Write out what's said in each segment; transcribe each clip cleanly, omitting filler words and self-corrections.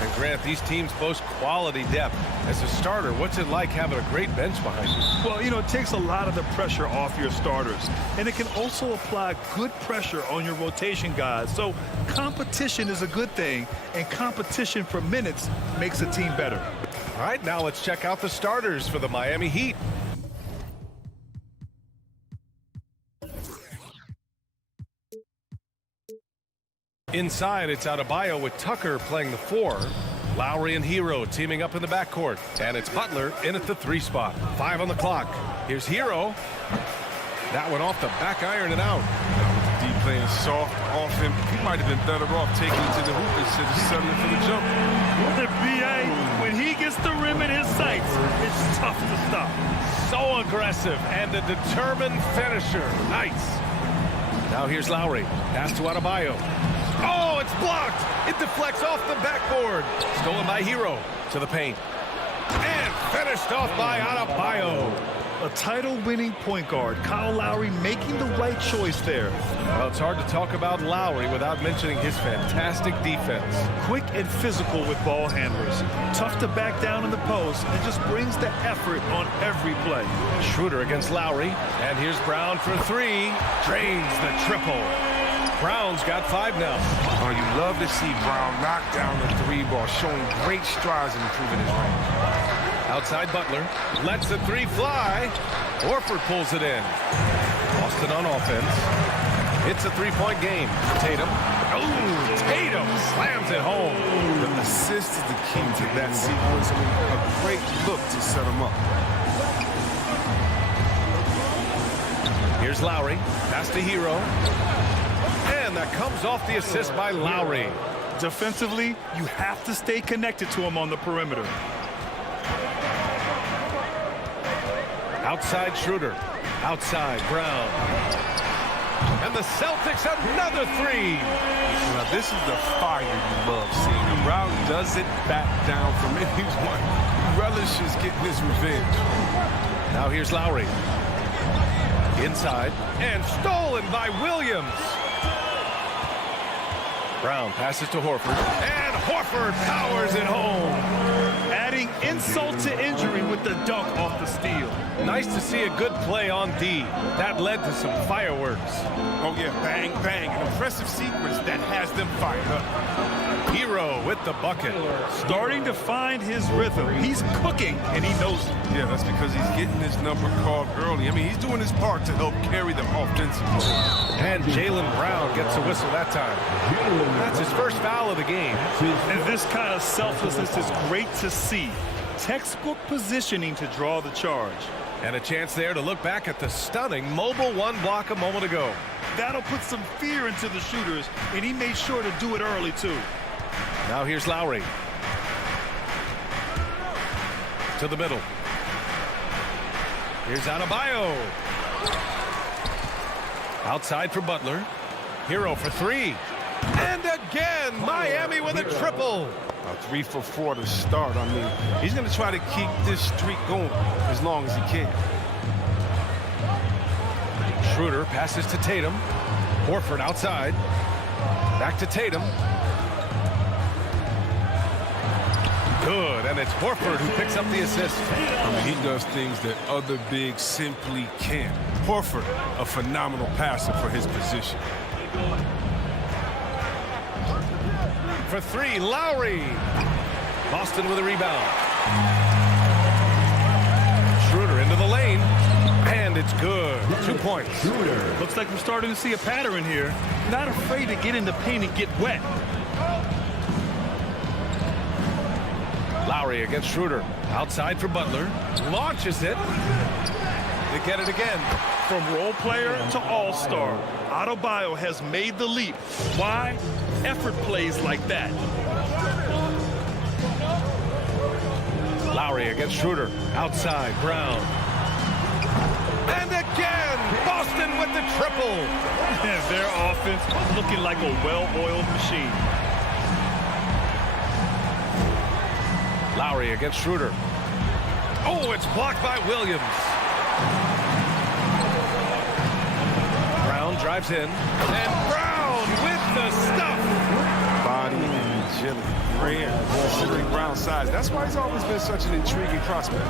And Grant, these teams boast quality depth. As a starter, what's it like having a great bench behind you? Well, you know, it takes a lot of the pressure off your starters. And it can also apply good pressure on your rotation guys. So competition is a good thing. And competition for minutes makes a team better. All right, now let's check out the starters for the Miami Heat. Inside, it's Adebayo with Tucker playing the 4. Lowry and Hero teaming up in the backcourt. And it's Butler in at the 3 spot. 5 on the clock. Here's Hero. That one off the back iron and out. D playing soft off him. He might have been better off taking it to the hoop instead of settling for the jump. The BA, when he gets the rim in his sights, it's tough to stop. So aggressive and a determined finisher. Nice. Now here's Lowry. Pass to Adebayo. Oh, it's blocked. It deflects off the backboard. Stolen by Hero to the paint. And finished off by Adebayo. A title-winning point guard, Kyle Lowry making the right choice there. Well, it's hard to talk about Lowry without mentioning his fantastic defense. Quick and physical with ball handlers. Tough to back down in the post and just brings the effort on every play. Schroeder against Lowry. And here's Brown for 3. Drains the triple. Brown's got 5 now. Oh, you love to see Brown knock down the 3 ball, showing great strides in improving his range. Outside Butler. Lets the 3 fly. Horford pulls it in. Boston on offense. It's a 3-point game. Tatum. Oh, Tatum slams it home. The assist is the key to that sequence. A great look to set him up. Here's Lowry. Pass to Hero. And that comes off the assist by Lowry. Defensively, you have to stay connected to him on the perimeter. Outside Schroeder. Outside Brown. And the Celtics another 3. Now this is the fire you love seeing. Brown doesn't back down from anyone. He relishes getting his revenge. Now here's Lowry. Inside. And stolen by Williams. Brown passes to Horford. And Horford powers it home. Adding insult to injury with the dunk off the steal. Nice to see a good play on D. That led to some fireworks. Oh, yeah, bang, bang. An impressive sequence that has them fired up. Hero with the bucket. Starting to find his rhythm. He's cooking, and he knows it. Yeah, that's because he's getting his number called early. I mean, he's doing his part to help carry them offensively. And Jaylen Brown gets a whistle that time. That's his first foul of the game. And this kind of selflessness is great to see. Textbook positioning to draw the charge. And a chance there to look back at the stunning mobile 1 block a moment ago. That'll put some fear into the shooters, and he made sure to do it early, too. Now here's Lowry. To the middle. Here's Adebayo. Outside for Butler. Hero for 3. And again, Miami with a triple. 3 for 4 to start. I mean, he's going to try to keep this streak going as long as he can. Schroeder passes to Tatum. Horford outside. Back to Tatum. Good, and it's Horford who picks up the assist. I mean, he does things that other bigs simply can't. Horford, a phenomenal passer for his position. For 3, Lowry. Boston with a rebound. Schroeder into the lane. And it's good. 2 points. Looks like we're starting to see a pattern here. Not afraid to get in the paint and get wet. Lowry against Schroeder. Outside for Butler. Launches it. They get it again. From role player to all-star, Adebayo has made the leap. Why? Effort plays like that. Lowry against Schroeder. Outside, Brown. And again, Boston with the triple. And their offense looking like a well-oiled machine. Lowry against Schroeder. Oh, it's blocked by Williams. Brown drives in. And Brown with the stuff. agility, rare, considering Brown's size. That's why he's always been such an intriguing prospect.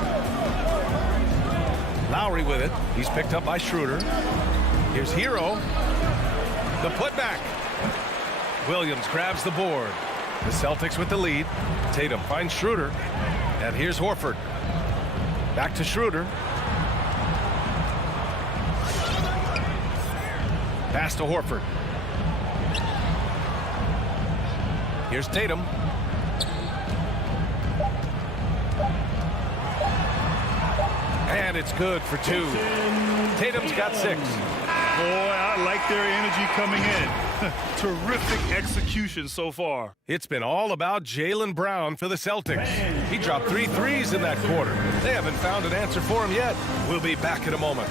Lowry with it. He's picked up by Schroeder. Here's Hero. The putback. Williams grabs the board. The Celtics with the lead. Tatum finds Schroeder. And here's Horford. Back to Schroeder. Pass to Horford. Here's Tatum. And it's good for two. Tatum's got 6. Boy, I like their energy coming in. Terrific execution so far. It's been all about Jaylen Brown for the Celtics. He dropped 3 threes in that quarter. They haven't found an answer for him yet. We'll be back in a moment.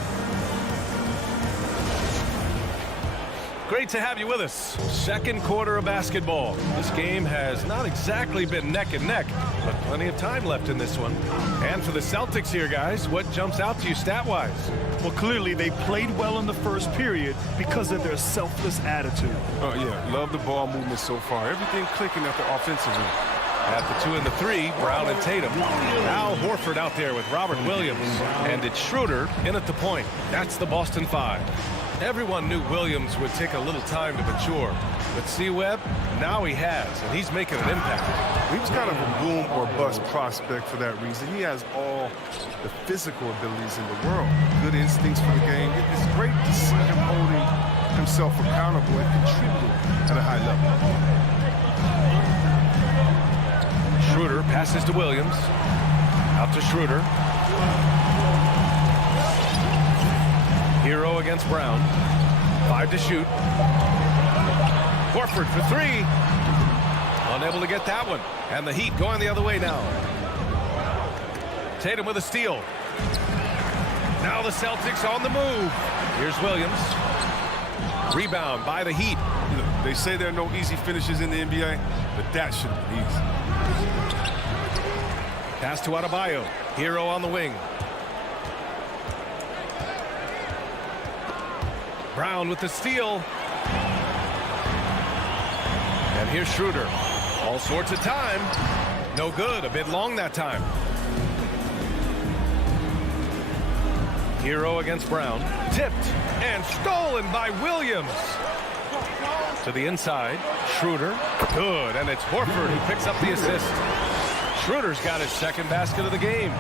Great to have you with us. Second quarter of basketball. This game has not exactly been neck and neck, but plenty of time left in this one. And for the Celtics here, guys, what jumps out to you stat-wise? Well, clearly they played well in the first period because of their selfless attitude. Oh, yeah. Love the ball movement so far. Everything clicking at the offensive end. At the 2 and the 3, Brown and Tatum. Now Horford out there with Robert Williams. And it's Schroeder in at the point. That's the Boston 5. Everyone knew Williams would take a little time to mature. But C-Webb, now he has, and he's making an impact. He was kind of a boom or bust prospect for that reason. He has all the physical abilities in the world. Good instincts for the game. It's great to see him holding himself accountable and contributing at a high level. Schroeder passes to Williams. Out to Schroeder. Hero against Brown. 5 to shoot. Horford for 3. Unable to get that one. And the Heat going the other way now. Tatum with a steal. Now the Celtics on the move. Here's Williams. Rebound by the Heat. You know, they say there are no easy finishes in the NBA, but that should be easy. Pass to Adebayo. Hero on the wing. Brown with the steal. And here's Schroeder. All sorts of time. No good. A bit long that time. Hero against Brown. Tipped and stolen by Williams. To the inside. Schroeder. Good. And it's Horford who picks up the assist. Schroeder's got his second basket of the game.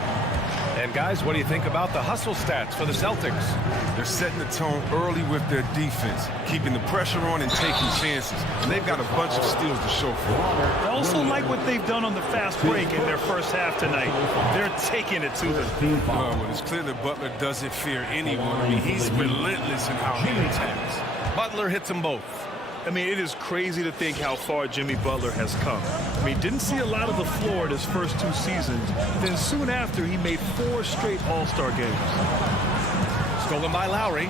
And guys, what do you think about the hustle stats for the Celtics? They're setting the tone early with their defense, keeping the pressure on and taking chances. And they've got a bunch of steals to show for it. I also like what they've done on the fast break in their first half tonight. They're taking it to them. Well, it's clear that Butler doesn't fear anyone. I mean, he's relentless in how he attacks. Butler hits them both. I mean, it is crazy to think how far Jimmy Butler has come. I mean, didn't see a lot of the floor in his first 2 seasons. Then soon after, he made 4 straight All-Star games. Stolen by Lowry.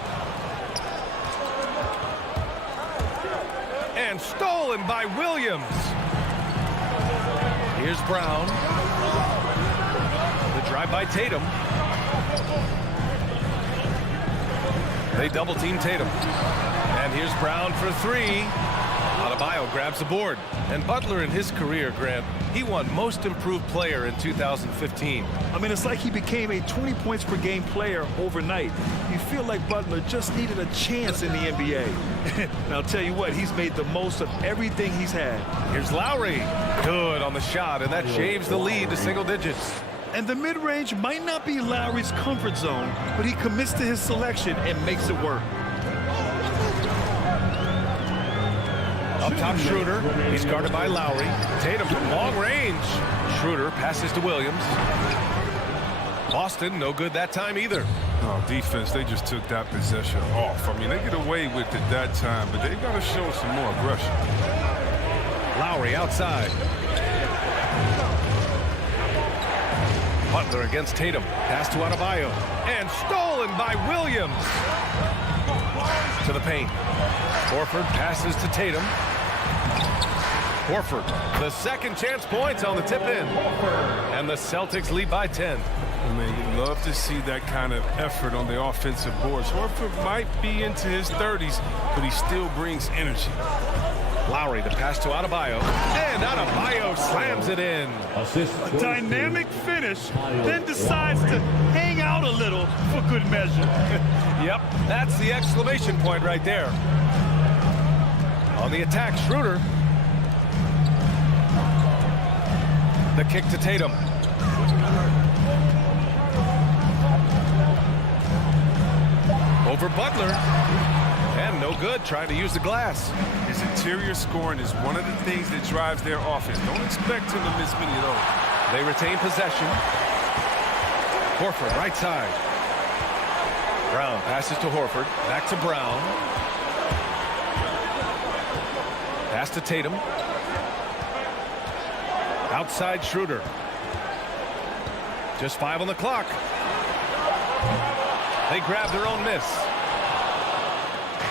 And stolen by Williams. Here's Brown. The drive by Tatum. They double team Tatum. And here's Brown for 3. Adebayo grabs the board. And Butler in his career, Grant, he won Most Improved Player in 2015. I mean, it's like he became a 20 points per game player overnight. You feel like Butler just needed a chance in the NBA. And I'll tell you what, he's made the most of everything he's had. Here's Lowry. Good on the shot, and that shaves the lead to single digits. And the mid-range might not be Lowry's comfort zone, but he commits to his selection and makes it work. Up top, Schroeder. He's guarded by Lowry. Tatum from long range. Schroeder passes to Williams. Boston, no good that time either. Oh, defense, they just took that possession off. I mean, they get away with it that time, but they got to show some more aggression. Lowry outside. Butler against Tatum. Pass to Adebayo. And stolen by Williams. To the paint. Horford passes to Tatum. Horford, the second chance points on the tip in. And the Celtics lead by 10. I mean, you'd love to see that kind of effort on the offensive boards. Horford might be into his 30s, but he still brings energy. Lowry, the pass to Adebayo. And Adebayo slams it in. A dynamic finish, then decides to hang out a little for good measure. Yep, that's the exclamation point right there. On the attack, Schroeder. The kick to Tatum. Over Butler. And no good, trying to use the glass. His interior scoring is one of the things that drives their offense. Don't expect him to miss many of those. They retain possession. Horford, right side. Brown passes to Horford. Back to Brown. Pass to Tatum. Outside Schroeder. Just 5 on the clock. They grab their own miss.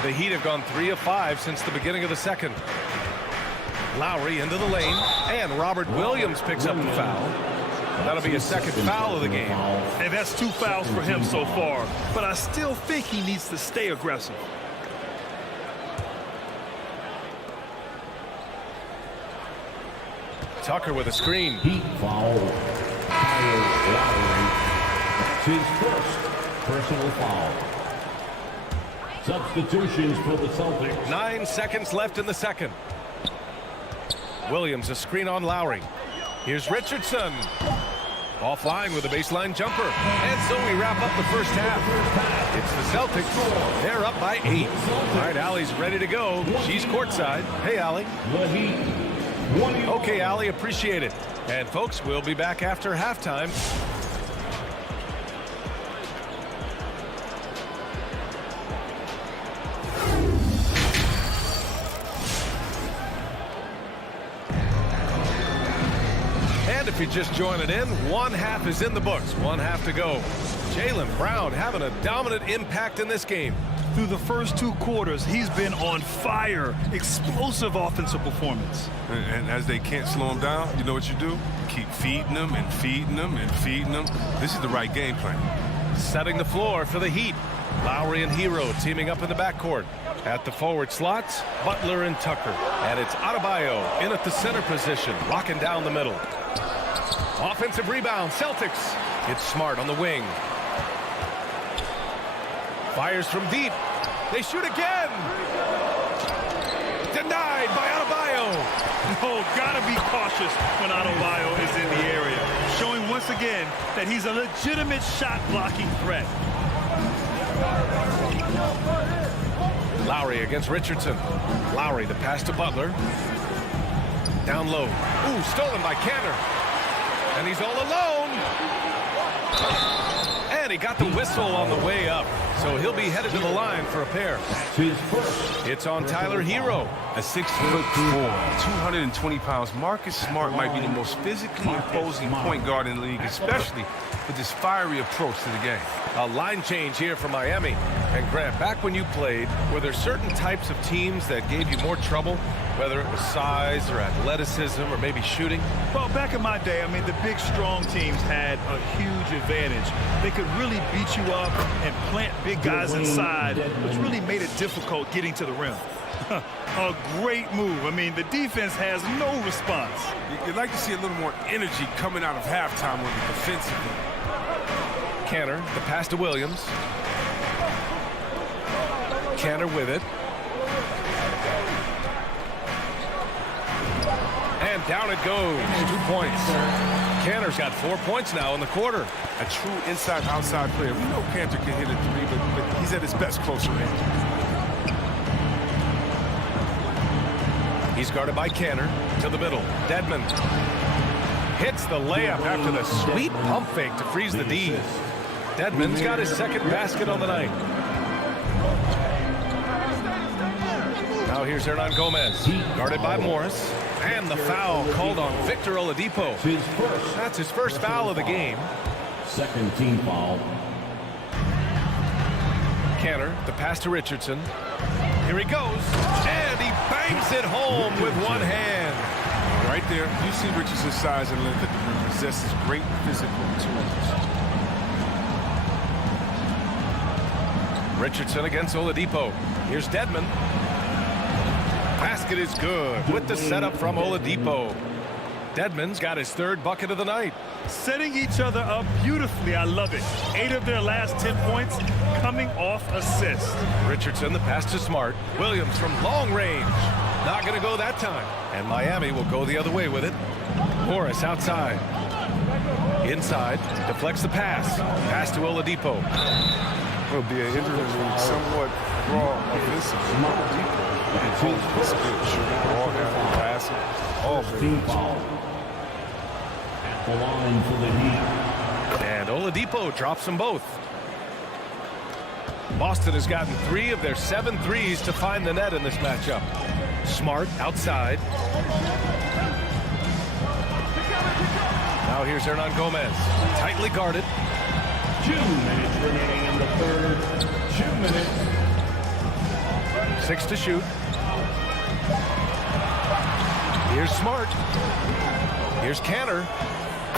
The Heat have gone 3 of 5 since the beginning of the second. Lowry into the lane, and Robert Williams picks up the foul. That'll be a second foul of the game. And that's 2 fouls for him so far. But I still think he needs to stay aggressive. Tucker with a screen. Heat foul. Kyle Lowry. That's his first personal foul. Substitutions for the Celtics. 9 seconds left in the second. Williams, a screen on Lowry. Here's Richardson. Offline with a baseline jumper. And so we wrap up the first half. It's the Celtics. They're up by 8. All right, Allie's ready to go. She's courtside. Hey, Allie. The Heat. Okay, Allie, appreciate it. And folks, we'll be back after halftime. And if you're just joining in, one half is in the books. One half to go. Jaylen Brown having a dominant impact in this game. Through the first 2 quarters, he's been on fire. Explosive offensive performance. And as they can't slow him down, you know what you do? Keep feeding them and feeding them and feeding them. This is the right game plan. Setting the floor for the Heat. Lowry and Hero teaming up in the backcourt. At the forward slots, Butler and Tucker. And it's Adebayo in at the center position, locking down the middle. Offensive rebound, Celtics. It's Smart on the wing. Fires from deep. They shoot again. Denied by Adebayo. No, gotta be cautious when Adebayo is in the area. Showing once again that he's a legitimate shot-blocking threat. Lowry against Richardson. Lowry, the pass to Butler. Down low. Ooh, stolen by Canner. And he's all alone. And he got the whistle on the way up. So he'll be headed to the line for a pair. It's on Tyler Hero. A 6'4", 220 pounds. Marcus Smart might be the most physically imposing point guard in the league, especially with this fiery approach to the game. A line change here for Miami. And Grant, back when you played, were there certain types of teams that gave you more trouble, whether it was size or athleticism or maybe shooting? Well, back in my day, I mean, the big, strong teams had a huge advantage. They could really beat you up and plant big guys inside, which really made it difficult getting to the rim. A great move. I mean, the defense has no response. You'd like to see a little more energy coming out of halftime with the defensive. Canner, the pass to Williams. Canner with it. And down it goes. 2 points. Canner's got 4 points now in the quarter. A true inside-outside player. We know Cantor can hit a 3, but he's at his best closer range. He's guarded by Canner to the middle. Dedmon hits the layup after the sweet pump fake to freeze the D. Dedmon's got his second basket on the night. Now here's Hernan Gomez, guarded by Morris. And the foul called on Victor Oladipo. That's his first foul of the game. Second team foul. Canner, the pass to Richardson. Here he goes. And he bangs it home with one hand. Right there, you see Richardson's size and length at the rim possesses great physical tools. Richardson against Oladipo. Here's Dedmon. Basket basket is good with the setup from Oladipo. Dedmon's got his third bucket of the night. Setting each other up beautifully. I love it. 8 of their last 10 points coming off assists. Richardson, the pass to Smart. Williams from long range. Not going to go that time. And Miami will go the other way with it. Morris outside. Inside. Deflects the pass. Pass to Oladipo. It'll be an interesting, somewhat raw offensive. It's good. Shooting, ball down, passing. All Team foul. At the line for the Heat. And Oladipo drops them both. Boston has gotten 3 of their 7 threes to find the net in this matchup. Smart outside. Now here's Hernan Gomez. Tightly guarded. 2 minutes remaining in the third. 2 minutes. 6 to shoot. Here's Smart. Here's Cantor.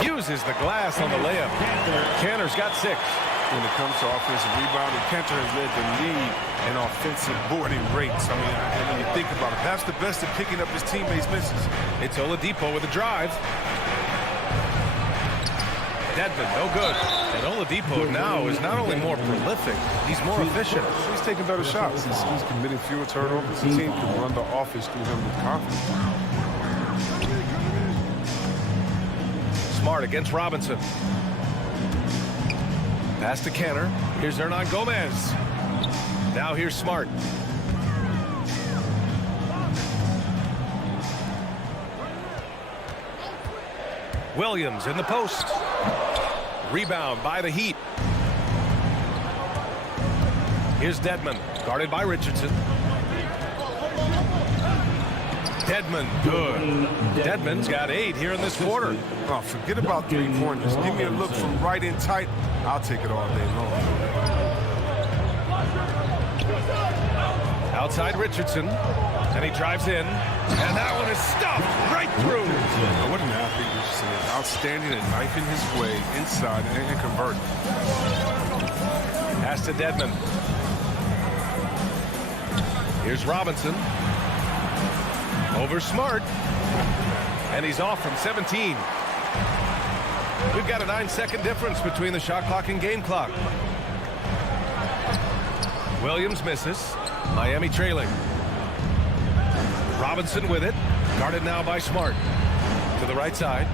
Uses the glass on the layup. Cantor's got 6. When it comes to offensive rebounding, Cantor has led the league in offensive boarding rates. I mean, when you think about it, that's the best at picking up his teammates' misses. It's Oladipo with a drive. Dedmon, no good. And Oladipo now is not only more prolific, he's more efficient. He's taking better shots. He's committing fewer turnovers. The team can run the offense through him with confidence. Smart against Robinson. Pass to Cantor. Here's Hernan Gomez. Now here's Smart. Williams in the post. Rebound by the Heat. Here's Dedmon, guarded by Richardson. Dedmon, good. Dedmon's got 8 here in this quarter. Oh, forget about three-pointers. Give me a look from right in tight. I'll take it all day long. Outside Richardson, and he drives in, and that one is stuffed right through. What an athlete Richardson is. Outstanding and knifing his way inside and converting. Pass to Dedmon. Here's Robinson. Over Smart. And he's off from 17. We've got a 9-second difference between the shot clock and game clock. Williams misses. Miami trailing. Robinson with it. Guarded now by Smart. To the right side.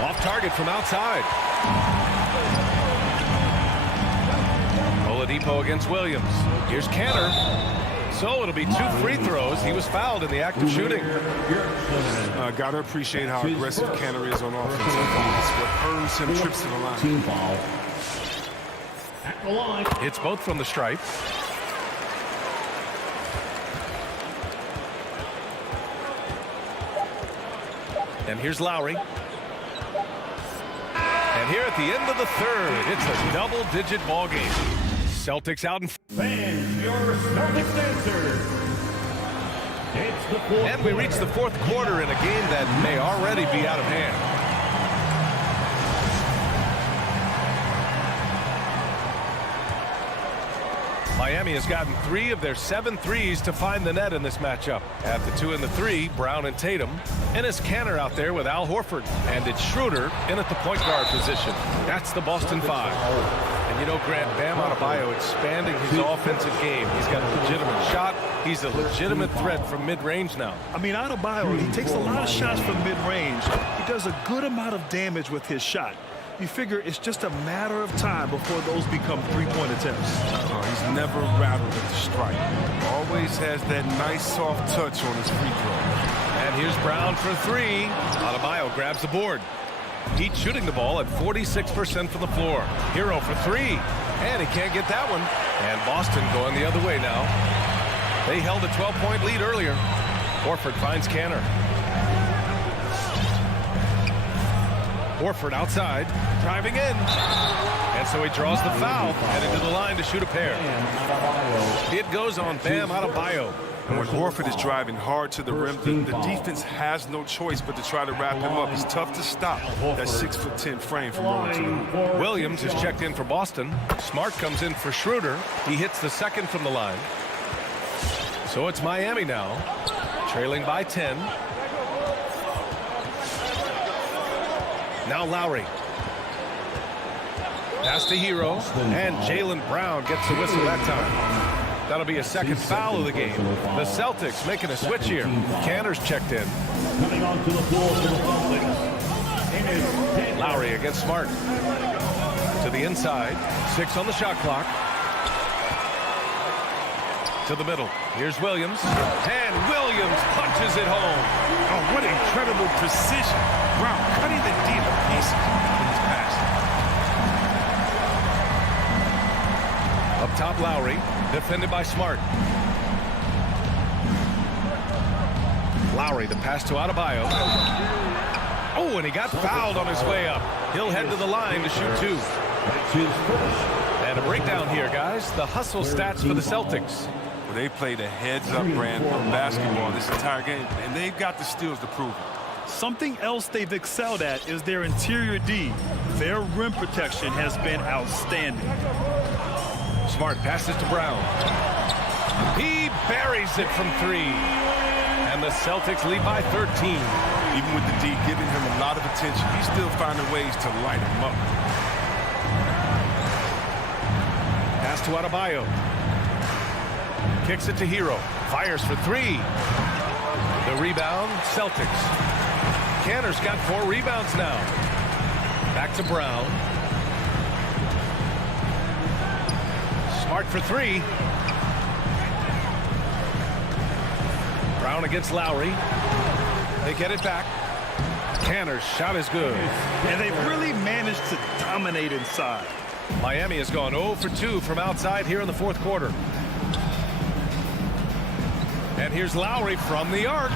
Off target from outside. Oladipo against Williams. Here's Cantor. So it'll be 2 free throws. He was fouled in the act of shooting. Got to appreciate how aggressive Cantor is on offense. It's what earns him trips to the line. Team foul. At the line. Hits both from the stripe. And here's Lowry. And here at the end of the third, it's a double-digit ball game. Celtics out in Fans, your Celtics answer. It's the fourth. And we reach the fourth quarter in a game that may already be out of hand. Miami has gotten 3 of their 7 threes to find the net in this matchup. At the 2 and the 3, Brown and Tatum. And it's Cantor out there with Al Horford. And it's Schroeder in at the point guard position. That's the Boston 5. And you know, Grant, Bam Adebayo expanding his offensive game. He's got a legitimate shot. He's a legitimate threat from mid-range now. I mean, Adebayo, he takes a lot of shots from mid-range. He does a good amount of damage with his shot. You figure it's just a matter of time before those become three-point attempts. He's never rattled at the strike. Always has that nice soft touch on his free throw. And here's Brown for 3. Adebayo grabs the board. Heat shooting the ball at 46% from the floor. Hero for 3. And he can't get that one. And Boston going the other way now. They held a 12-point lead earlier. Horford finds Cantor. Horford outside, driving in. And so he draws the foul, headed to the line to shoot a pair. It goes on Bam Adebayo. And when Horford is driving hard to the rim, the defense has no choice but to try to wrap him up. It's tough to stop that 6'10" frame from rolling to the rim. Williams is checked in for Boston. Smart comes in for Schroeder. He hits the second from the line. So it's Miami now, trailing by 10. Now Lowry. Pass to Hero, and Jaylen Brown gets the whistle that time. That'll be a second foul of the game. The Celtics making a switch here. Cantor's checked in. Coming onto the floor for the Celtics. Lowry against Smart. To the inside. 6 on the shot clock. To the middle. Here's Williams. And Williams punches it home. Oh, what incredible precision. Brown cutting the D to pieces in his pass. Up top, Lowry. Defended by Smart. Lowry, the pass to Adebayo. Oh, and he got fouled on his way up. He'll head to the line to shoot 2. And a breakdown here, guys. The hustle stats for the Celtics. Well, they played a heads-up brand of basketball this entire game, and they've got the steals to prove it. Something else they've excelled at is their interior D. Their rim protection has been outstanding. Smart passes to Brown. He buries it from 3. And the Celtics lead by 13. Even with the D giving him a lot of attention, he's still finding ways to light him up. Pass to Adebayo. Kicks it to Hero. Fires for 3. The rebound, Celtics. Cantor's got 4 rebounds now. Back to Brown. Smart for 3. Brown against Lowry. They get it back. Cantor's shot is good. And they've really managed to dominate inside. Miami has gone 0 for 2 from outside here in the fourth quarter. And here's Lowry from the arc.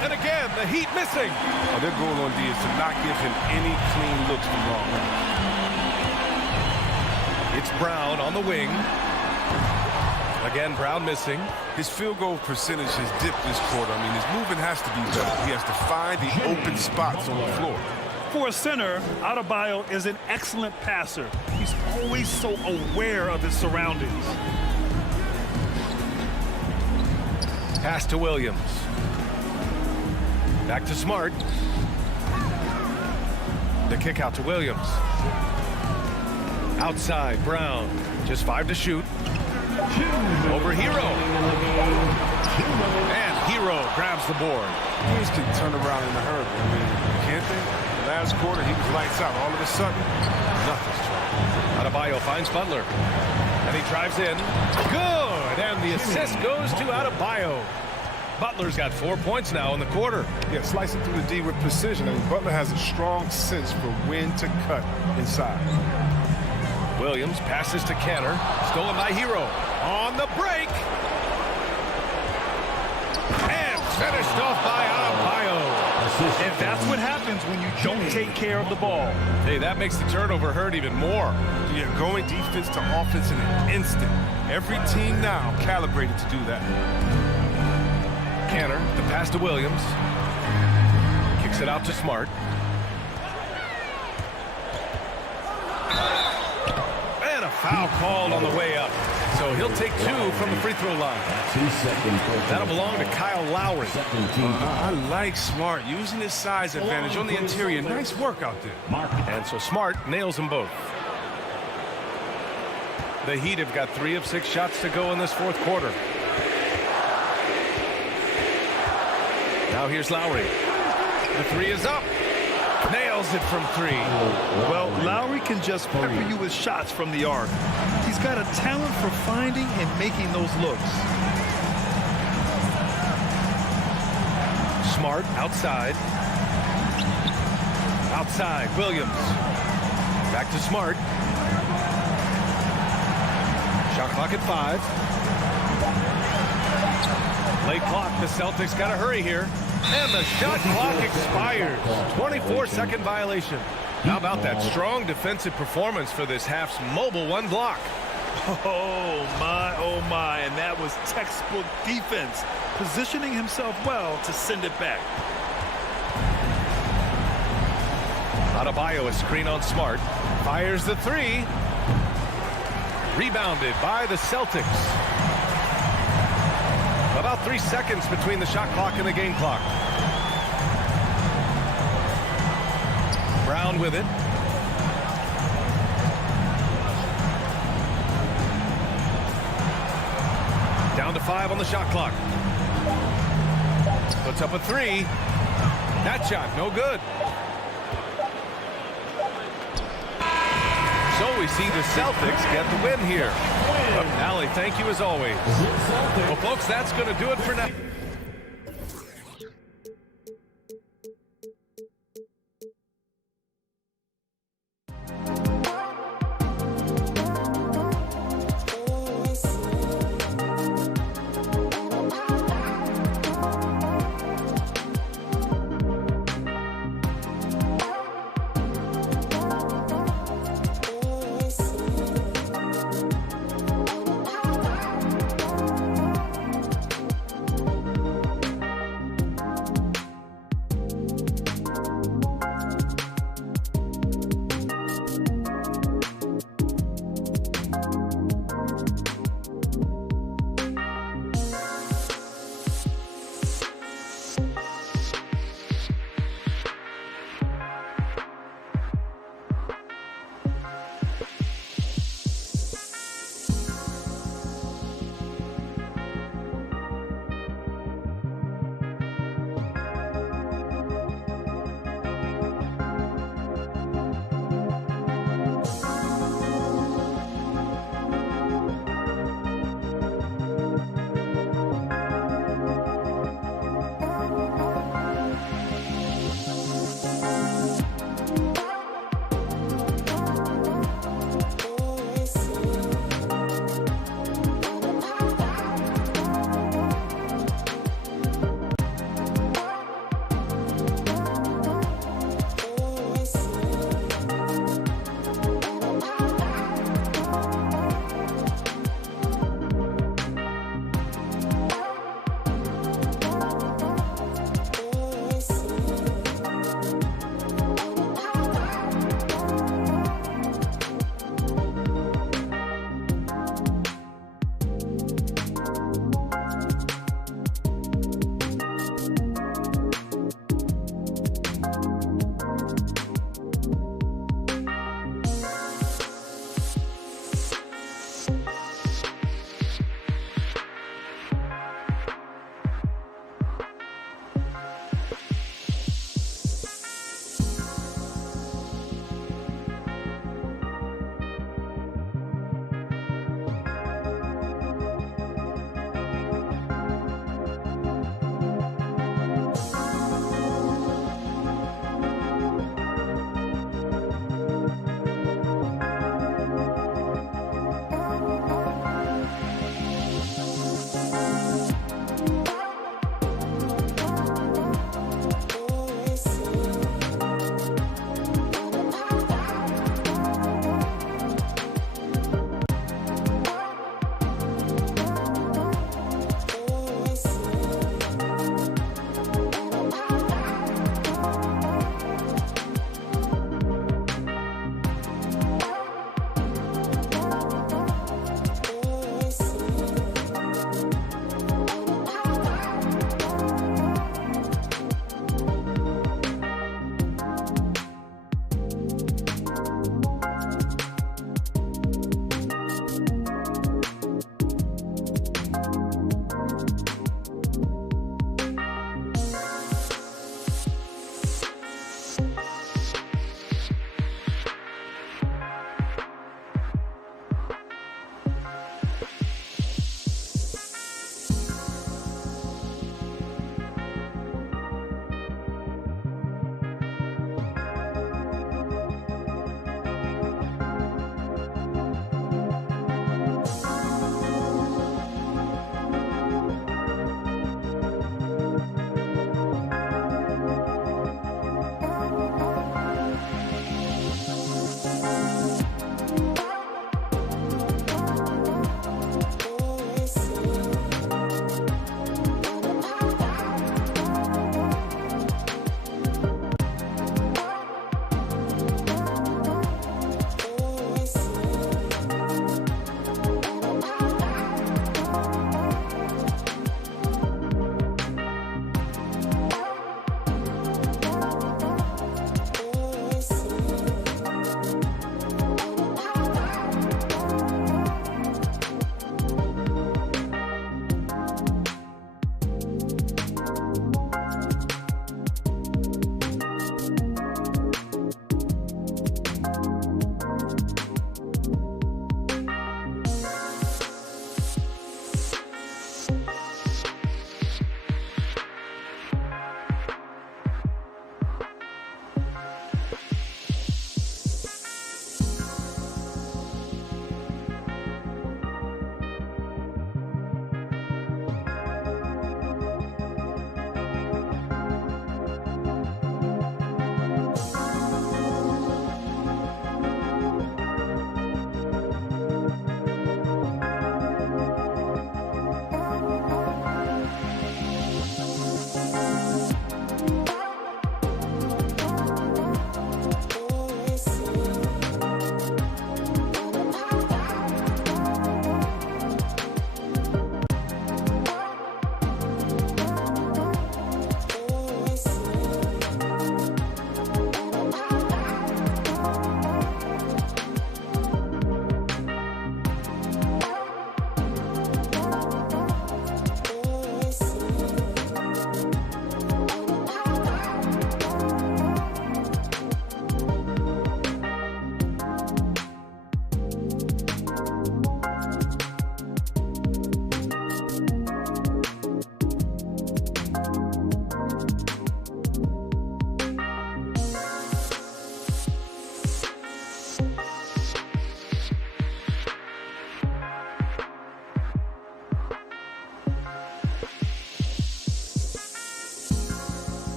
And again, the Heat missing. Oh, their goal on D is to not give him any clean looks from long. It's Brown on the wing. Again, Brown missing. His field goal percentage has dipped this quarter. I mean, his movement has to be better. He has to find the open spots on the floor. For a center, Adebayo is an excellent passer. He's always so aware of his surroundings. Pass to Williams. Back to Smart. The kick out to Williams. Outside, Brown. Just 5 to shoot. Over Hero. And Hero grabs the board. Teams can turn around in a hurry. I mean, can't they? Last quarter, he was lights out. All of a sudden, nothing's changed. Adebayo finds Butler. And he drives in. Good! And the assist goes to Adebayo. Butler's got 4 points now in the quarter. Yeah, slicing through the D with precision. I mean, Butler has a strong sense for when to cut inside. Williams passes to Cantor. Stolen by Hero. On the break. And finished off by Adebayo. And that's what happens when you don't take care of the ball. Hey, that makes the turnover hurt even more. Yeah, going defense to offense in an instant. Every team now calibrated to do that. Cantor, the pass to Williams. Kicks it out to Smart. And a foul called on the way up. So he'll take 2 from the free throw line. That'll belong to Kyle Lowry. I like Smart using his size advantage on the interior. Nice work out there. And so Smart nails them both. The Heat have got 3 of 6 shots to go in this fourth quarter. Now here's Lowry. The 3 is up. Nails it from 3. Well, Lowry can just pepper you with shots from the arc. He's got a talent for finding and making those looks. Smart outside. Outside, Williams. Back to Smart. Shot clock at 5. Late clock, the Celtics got to hurry here. And the shot clock expires. 24-second violation. How about that strong defensive performance for this half's mobile 1 block? Oh my, and that was textbook defense, positioning himself well to send it back. Adebayo, a screen on Smart. Fires the 3. Rebounded by the Celtics. About 3 seconds between the shot clock and the game clock. Brown with it. Down to 5 on the shot clock. Puts up a 3. That shot, no good. So we see the Celtics get the win here. Allie, thank you as always. Well, folks, that's going to do it for now.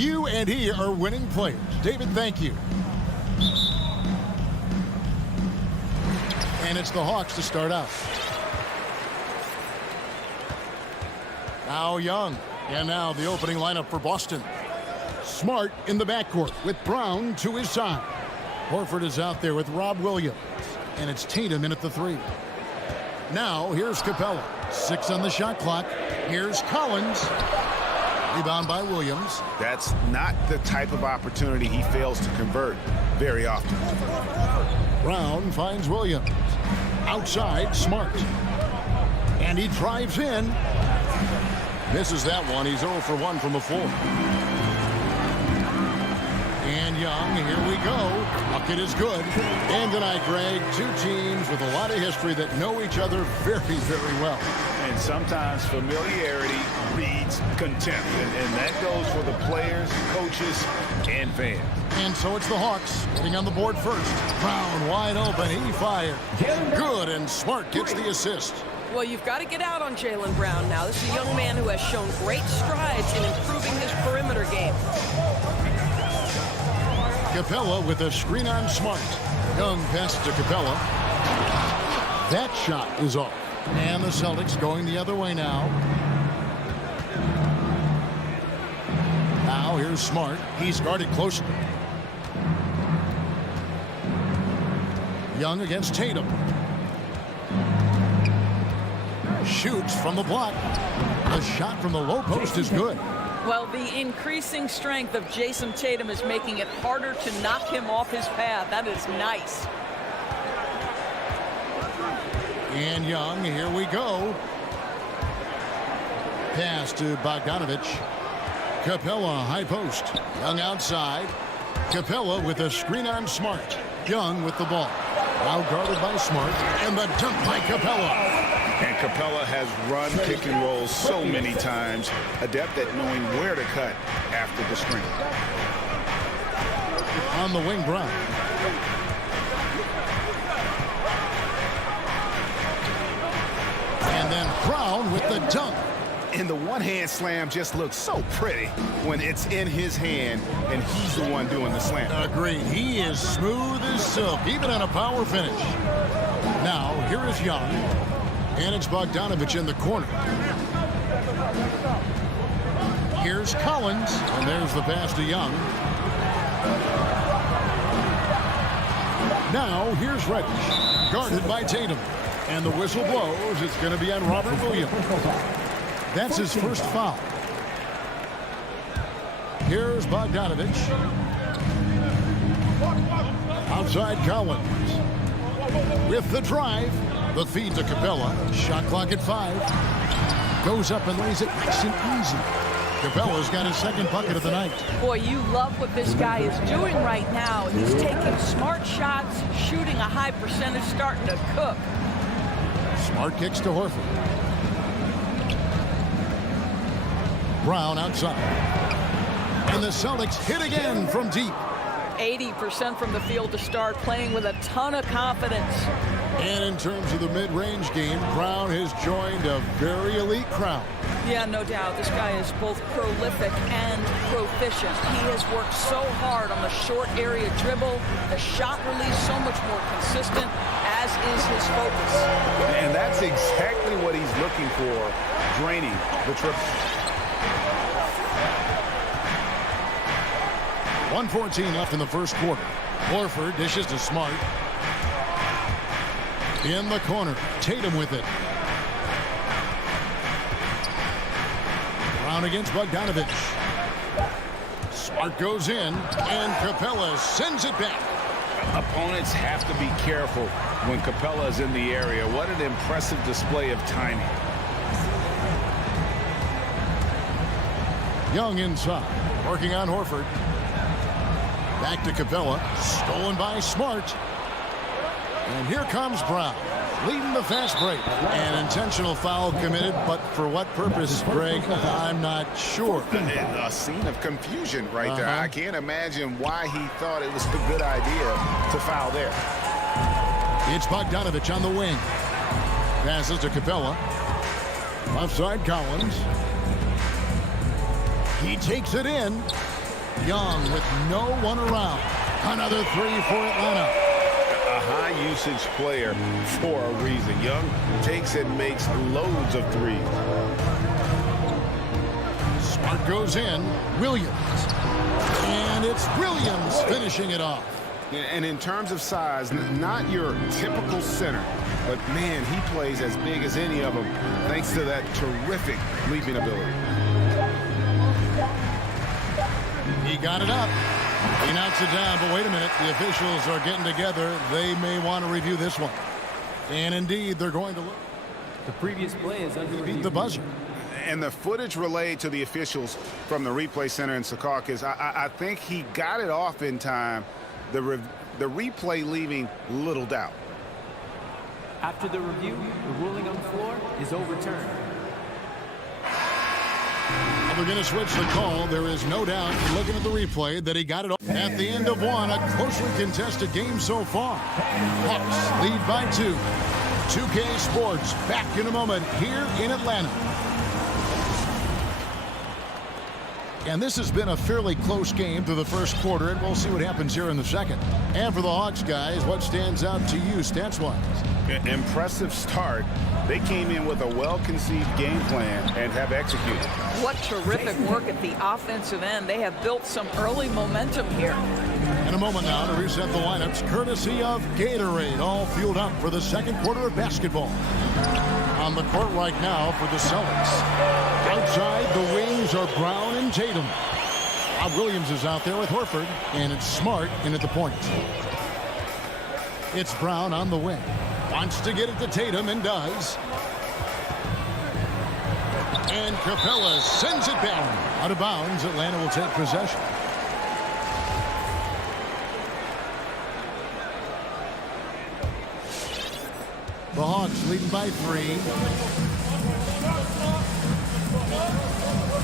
You and he are winning players. David, thank you. And it's the Hawks to start out. Now Young. And now the opening lineup for Boston. Smart in the backcourt with Brown to his side. Horford is out there with Rob Williams. And it's Tatum in at the 3. Now here's Capella. 6 on the shot clock. Here's Collins. Rebound by Williams. That's not the type of opportunity he fails to convert very often. Brown finds Williams. Outside, Smart. And he drives in. Misses that one. He's 0 for 1 from the floor. And Young, here we go. Bucket is good. And tonight, Greg, two teams with a lot of history that know each other very, very well. And sometimes familiarity breeds contempt. And that goes for the players, coaches, and fans. And so it's the Hawks getting on the board first. Brown wide open. He fired. Good, and Smart gets the assist. Well, you've got to get out on Jaylen Brown now. This is a young man who has shown great strides in improving his perimeter game. Capella with a screen on Smart. Young passes to Capella. That shot is off. And the Celtics going the other way now. Now here's Smart. He's guarded closely. Young against Tatum. Shoots from the block. The shot from the low post is good. Well, the increasing strength of Jason Tatum is making it harder to knock him off his path. That is nice. And Young, here we go. Pass to Bogdanovich. Capella, high post. Young outside. Capella with a screen on Smart. Young with the ball. Now guarded by Smart. And the dunk by Capella. And Capella has run pick and rolls so many times, adept at knowing where to cut after the screen. On the wing, Brown. And then Brown with the dunk. And the one-hand slam just looks so pretty when it's in his hand and he's the one doing the slam. Agreed. He is smooth as silk, even on a power finish. Now, here is Young. And it's Bogdanovich in the corner. Here's Collins. And there's the pass to Young. Now, here's Reddish. Guarded by Tatum. And the whistle blows. It's going to be on Robert Williams. That's his first foul. Here's Bogdanovich. Outside Collins. With the drive. The feed to Capella. Shot clock at 5. Goes up and lays it nice and easy. Capella's got his second bucket of the night. Boy, you love what this guy is doing right now. He's taking smart shots, shooting a high percentage, starting to cook. Smart kicks to Horford. Brown outside. And the Celtics hit again from deep. 80% from the field to start, playing with a ton of confidence. And in terms of the mid-range game, Brown has joined a very elite crowd. Yeah, no doubt. This guy is both prolific and proficient. He has worked so hard on the short area dribble, the shot release so much more consistent, as is his focus. And that's exactly what he's looking for, draining the triple. 1:14 left in the first quarter. Horford dishes to Smart. In the corner, Tatum with it. Brown against Bogdanovich. Smart goes in, and Capella sends it back. Opponents have to be careful when Capella is in the area. What an impressive display of timing. Young inside, working on Horford. Back to Capella, stolen by Smart. And here comes Brown, leading the fast break. An intentional foul committed, but for what purpose, Greg, I'm not sure. A scene of confusion right there. I can't imagine why he thought it was a good idea to foul there. It's Bogdanovich on the wing. Passes to Capella. Offside Collins. He takes it in. Young with no one around. Another three for Atlanta. A high-usage player for a reason. Young takes and makes loads of threes. Smart goes in. Williams. And it's Williams finishing it off. And in terms of size, not your typical center, but man, he plays as big as any of them thanks to that terrific leaping ability. He got it up. He knocks it down, but wait a minute. The officials are getting together. They may want to review this one. And indeed, they're going to look. The previous play is under Beat the buzzer. And the footage relayed to the officials from the replay center in Secaucus, I think he got it off in time. The replay leaving little doubt. After the review, the ruling on the floor is overturned. They're going to switch the call. There is no doubt, looking at the replay, that he got it off. At the end of one, a closely contested game so far. Hawks lead by 2. 2K Sports back in a moment here in Atlanta. And this has been a fairly close game through the first quarter, and we'll see what happens here in the second. And for the Hawks guys, what stands out to you stats-wise? Impressive start. They came in with a well-conceived game plan and have executed. What terrific work at the offensive end. They have built some early momentum here. In a moment now to reset the lineups, courtesy of Gatorade, all fueled up for the second quarter of basketball. On the court right now for the Celtics. Outside, the wings are Brown and Tatum. Rob Williams is out there with Horford, and it's Smart in at the point. It's Brown on the wing. Wants to get it to Tatum and does. And Capella sends it down. Out of bounds, Atlanta will take possession. The Hawks leading by 3.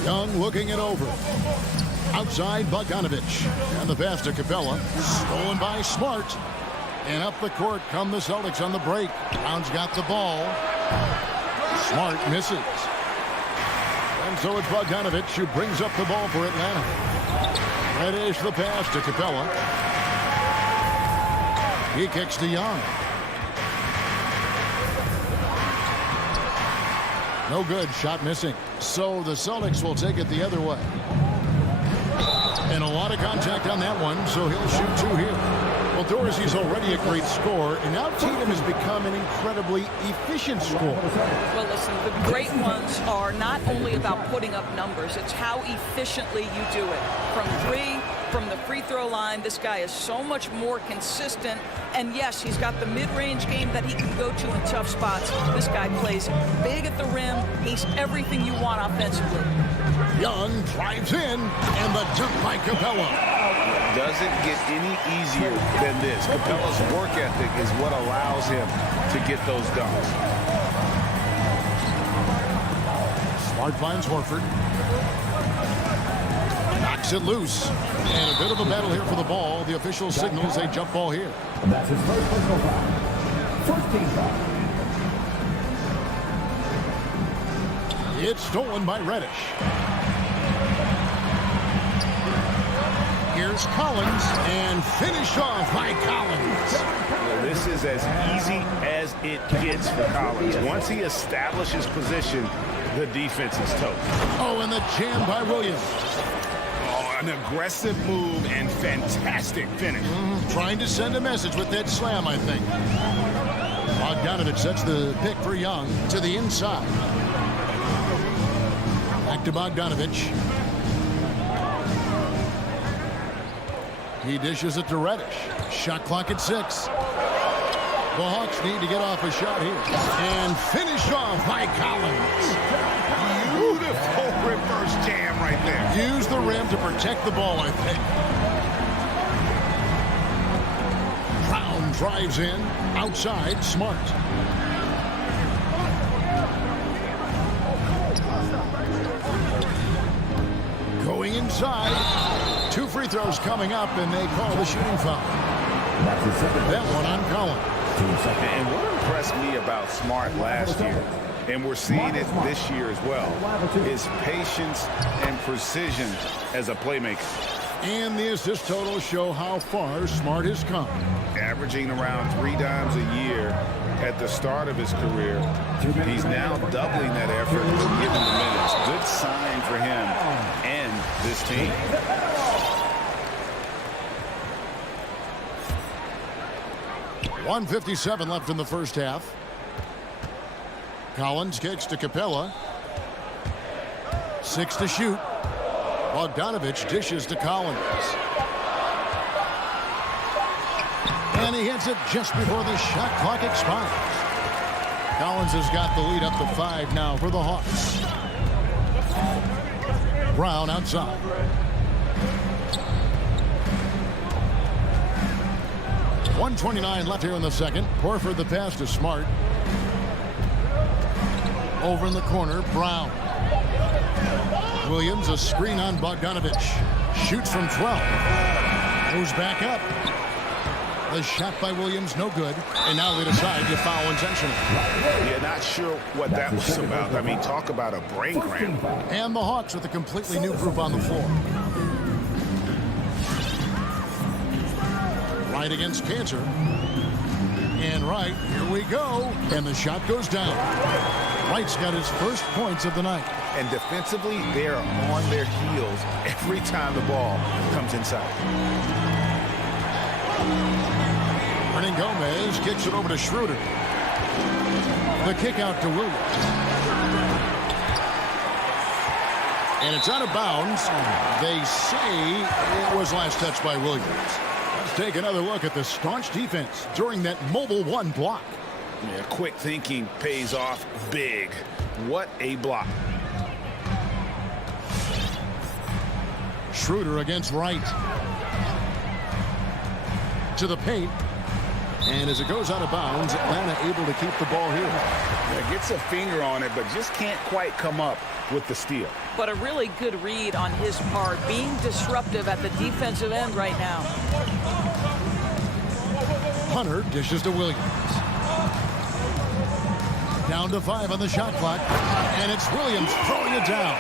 Young looking it over. Outside, Bogdanovich. And the pass to Capella. Stolen by Smart. And up the court come the Celtics on the break. Brown's got the ball. Smart misses. And so it's Bogdanovich who brings up the ball for Atlanta. Reddish the pass to Capella. He kicks to Young. No good. Shot missing. So the Celtics will take it the other way. And a lot of contact on that one, so he'll shoot 2 here. Well, Dorsey's already a great scorer, and now Tatum has become an incredibly efficient scorer. Well, listen, the great ones are not only about putting up numbers, it's how efficiently you do it. From 3, from the free throw line, this guy is so much more consistent. And yes, he's got the mid-range game that he can go to in tough spots. This guy plays big at the rim. He's everything you want offensively. Young drives in, and the dunk by Capella. Doesn't get any easier than this. Capella's work ethic is what allows him to get those dunks. Smart finds Horford. Knocks it loose. And a bit of a battle here for the ball. The official signals a jump ball here. That's his first personal foul. First team foul. It's stolen by Reddish. Here's Collins, and finished off by Collins. Well, this is as easy as it gets for Collins. Once he establishes position, the defense is toast. Oh, and the jam by Williams. Oh, an aggressive move and fantastic finish. Trying to send a message with that slam, I think. Bogdanovich sets the pick for Young to the inside. Back to Bogdanovich. He dishes it to Reddish. Shot clock at 6. The Hawks need to get off a shot here. And finished off by Collins. Beautiful reverse jam right there. Use the rim to protect the ball, I think. Brown drives in. Outside, Smart. Going inside. 2 free throws coming up, and they call the shooting foul. That one on Collins. And what impressed me about Smart last year, and we're seeing it this year as well, is patience and precision as a playmaker. And the assist totals show how far Smart has come. Averaging around 3 dimes a year at the start of his career. He's now doubling that effort given the minutes. Good sign for him and this team. .157 left in the first half. Collins kicks to Capella. 6 to shoot. Bogdanovich dishes to Collins. And he hits it just before the shot clock expires. Collins has got the lead up to 5 now for the Hawks. Brown outside. .129 left here in the second. Horford the pass to Smart. Over in the corner, Brown. Williams, a screen on Bogdanovich. Shoots from 12. Moves back up. The shot by Williams, no good. And now they decide to foul intentionally. Yeah, not sure what that was about. I mean, talk about a brain cramp. And the Hawks with a completely new group on the floor. Wright against Cantor. And Wright, here we go. And the shot goes down. Wright's got his first points of the night. And defensively, they're on their heels every time the ball comes inside. Hernan Gomez kicks it over to Schroeder. The kick out to Williams. And it's out of bounds. They say it was last touched by Williams. Let's take another look at the staunch defense during that mobile 1 block. Yeah, quick thinking pays off big. What a block. Schroeder against Wright. To the paint. And as it goes out of bounds, Atlanta able to keep the ball here. Yeah, gets a finger on it, but just can't quite come up with the steal. But a really good read on his part, being disruptive at the defensive end right now. Hunter dishes to Williams. Down to 5 on the shot clock. And it's Williams throwing it down.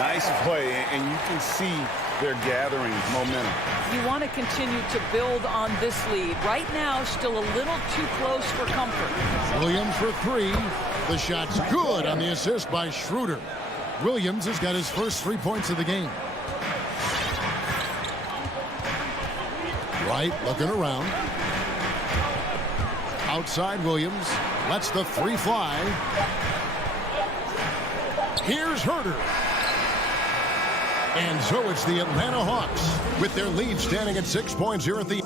Nice play, and you can see they're gathering momentum. You want to continue to build on this lead. Right now, still a little too close for comfort. Williams for 3. The shot's good on the assist by Schroeder. Williams has got his first 3 points of the game. Wright looking around. Outside Williams. Lets the 3 fly. Here's Herder. And so it's the Atlanta Hawks with their lead standing at 6 points here at the...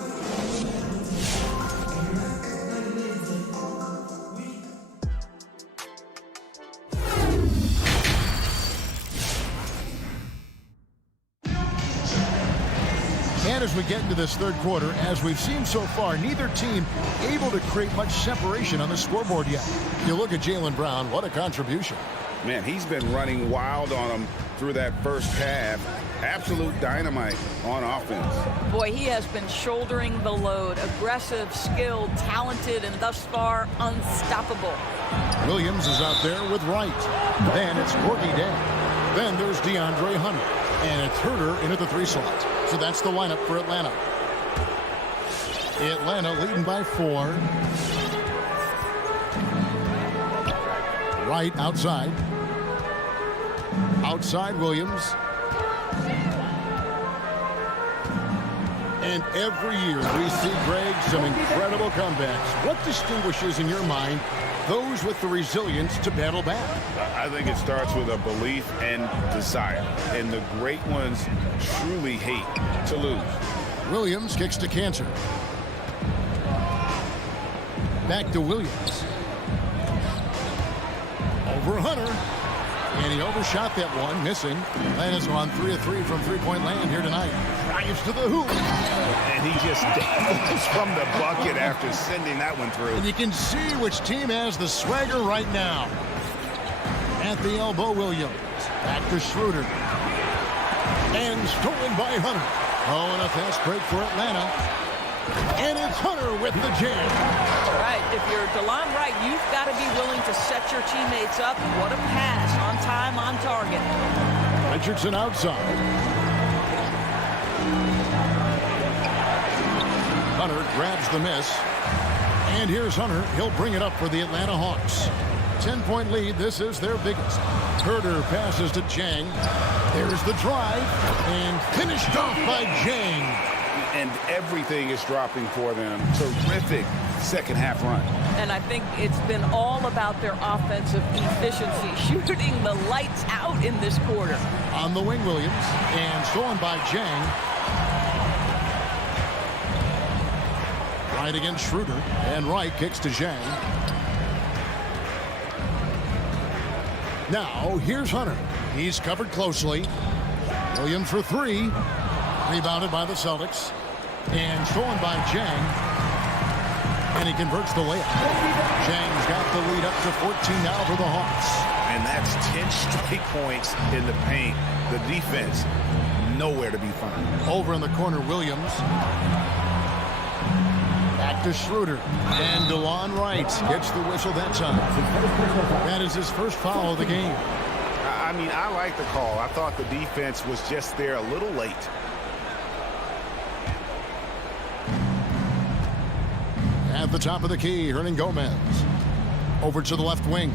And as we get into this third quarter, as we've seen so far, neither team able to create much separation on the scoreboard yet. You look at Jaylen Brown, what a contribution. Man, he's been running wild on them through that first half. Absolute dynamite on offense. Boy, he has been shouldering the load. Aggressive, skilled, talented, and thus far unstoppable. Williams is out there with Wright. Then it's Corky Day. Then there's DeAndre Hunter. And it's Herder into the 3 slot. So that's the lineup for Atlanta. Atlanta leading by 4. Wright outside. Outside Williams. And every year we see, Greg, some incredible comebacks. What distinguishes in your mind those with the resilience to battle back? I think it starts with a belief and desire. And the great ones truly hate to lose. Williams kicks to Cantor. Back to Williams. Over Hunter. And he overshot that one, missing. Atlanta's gone 3 of 3 from three-point land here tonight. Drives to the hoop. And he just dances from the bucket after sending that one through. And you can see which team has the swagger right now. At the elbow, Williams. Back to Schroeder. And stolen by Hunter. Oh, and a fast break for Atlanta. And it's Hunter with the jam. Right, if you're DeLon Wright, you've got to be willing to set your teammates up. What a pass, on time, on target. Richardson outside. Hunter grabs the miss. And here's Hunter. He'll bring it up for the Atlanta Hawks. 10-point lead. This is their biggest. Herder passes to Jang. There's the drive. And finished off by Jang. And everything is dropping for them. Terrific second half run. And I think it's been all about their offensive efficiency, shooting the lights out in this quarter. On the wing, Williams. And stolen by Jang. Right against Schroeder. And Wright kicks to Zhang. Now, here's Hunter. He's covered closely. Williams for three. Rebounded by the Celtics. And stolen by Zhang. And he converts the layup. Zhang's got the lead up to 14 now for the Hawks. And that's 10 straight points in the paint. The defense, nowhere to be found. Over in the corner, Williams. Back to Schroeder. And DeLon Wright gets the whistle that time. That is his first foul of the game. I mean, I like the call. I thought the defense was just there a little late. At the top of the key, Hernan Gomez. Over to the left wing.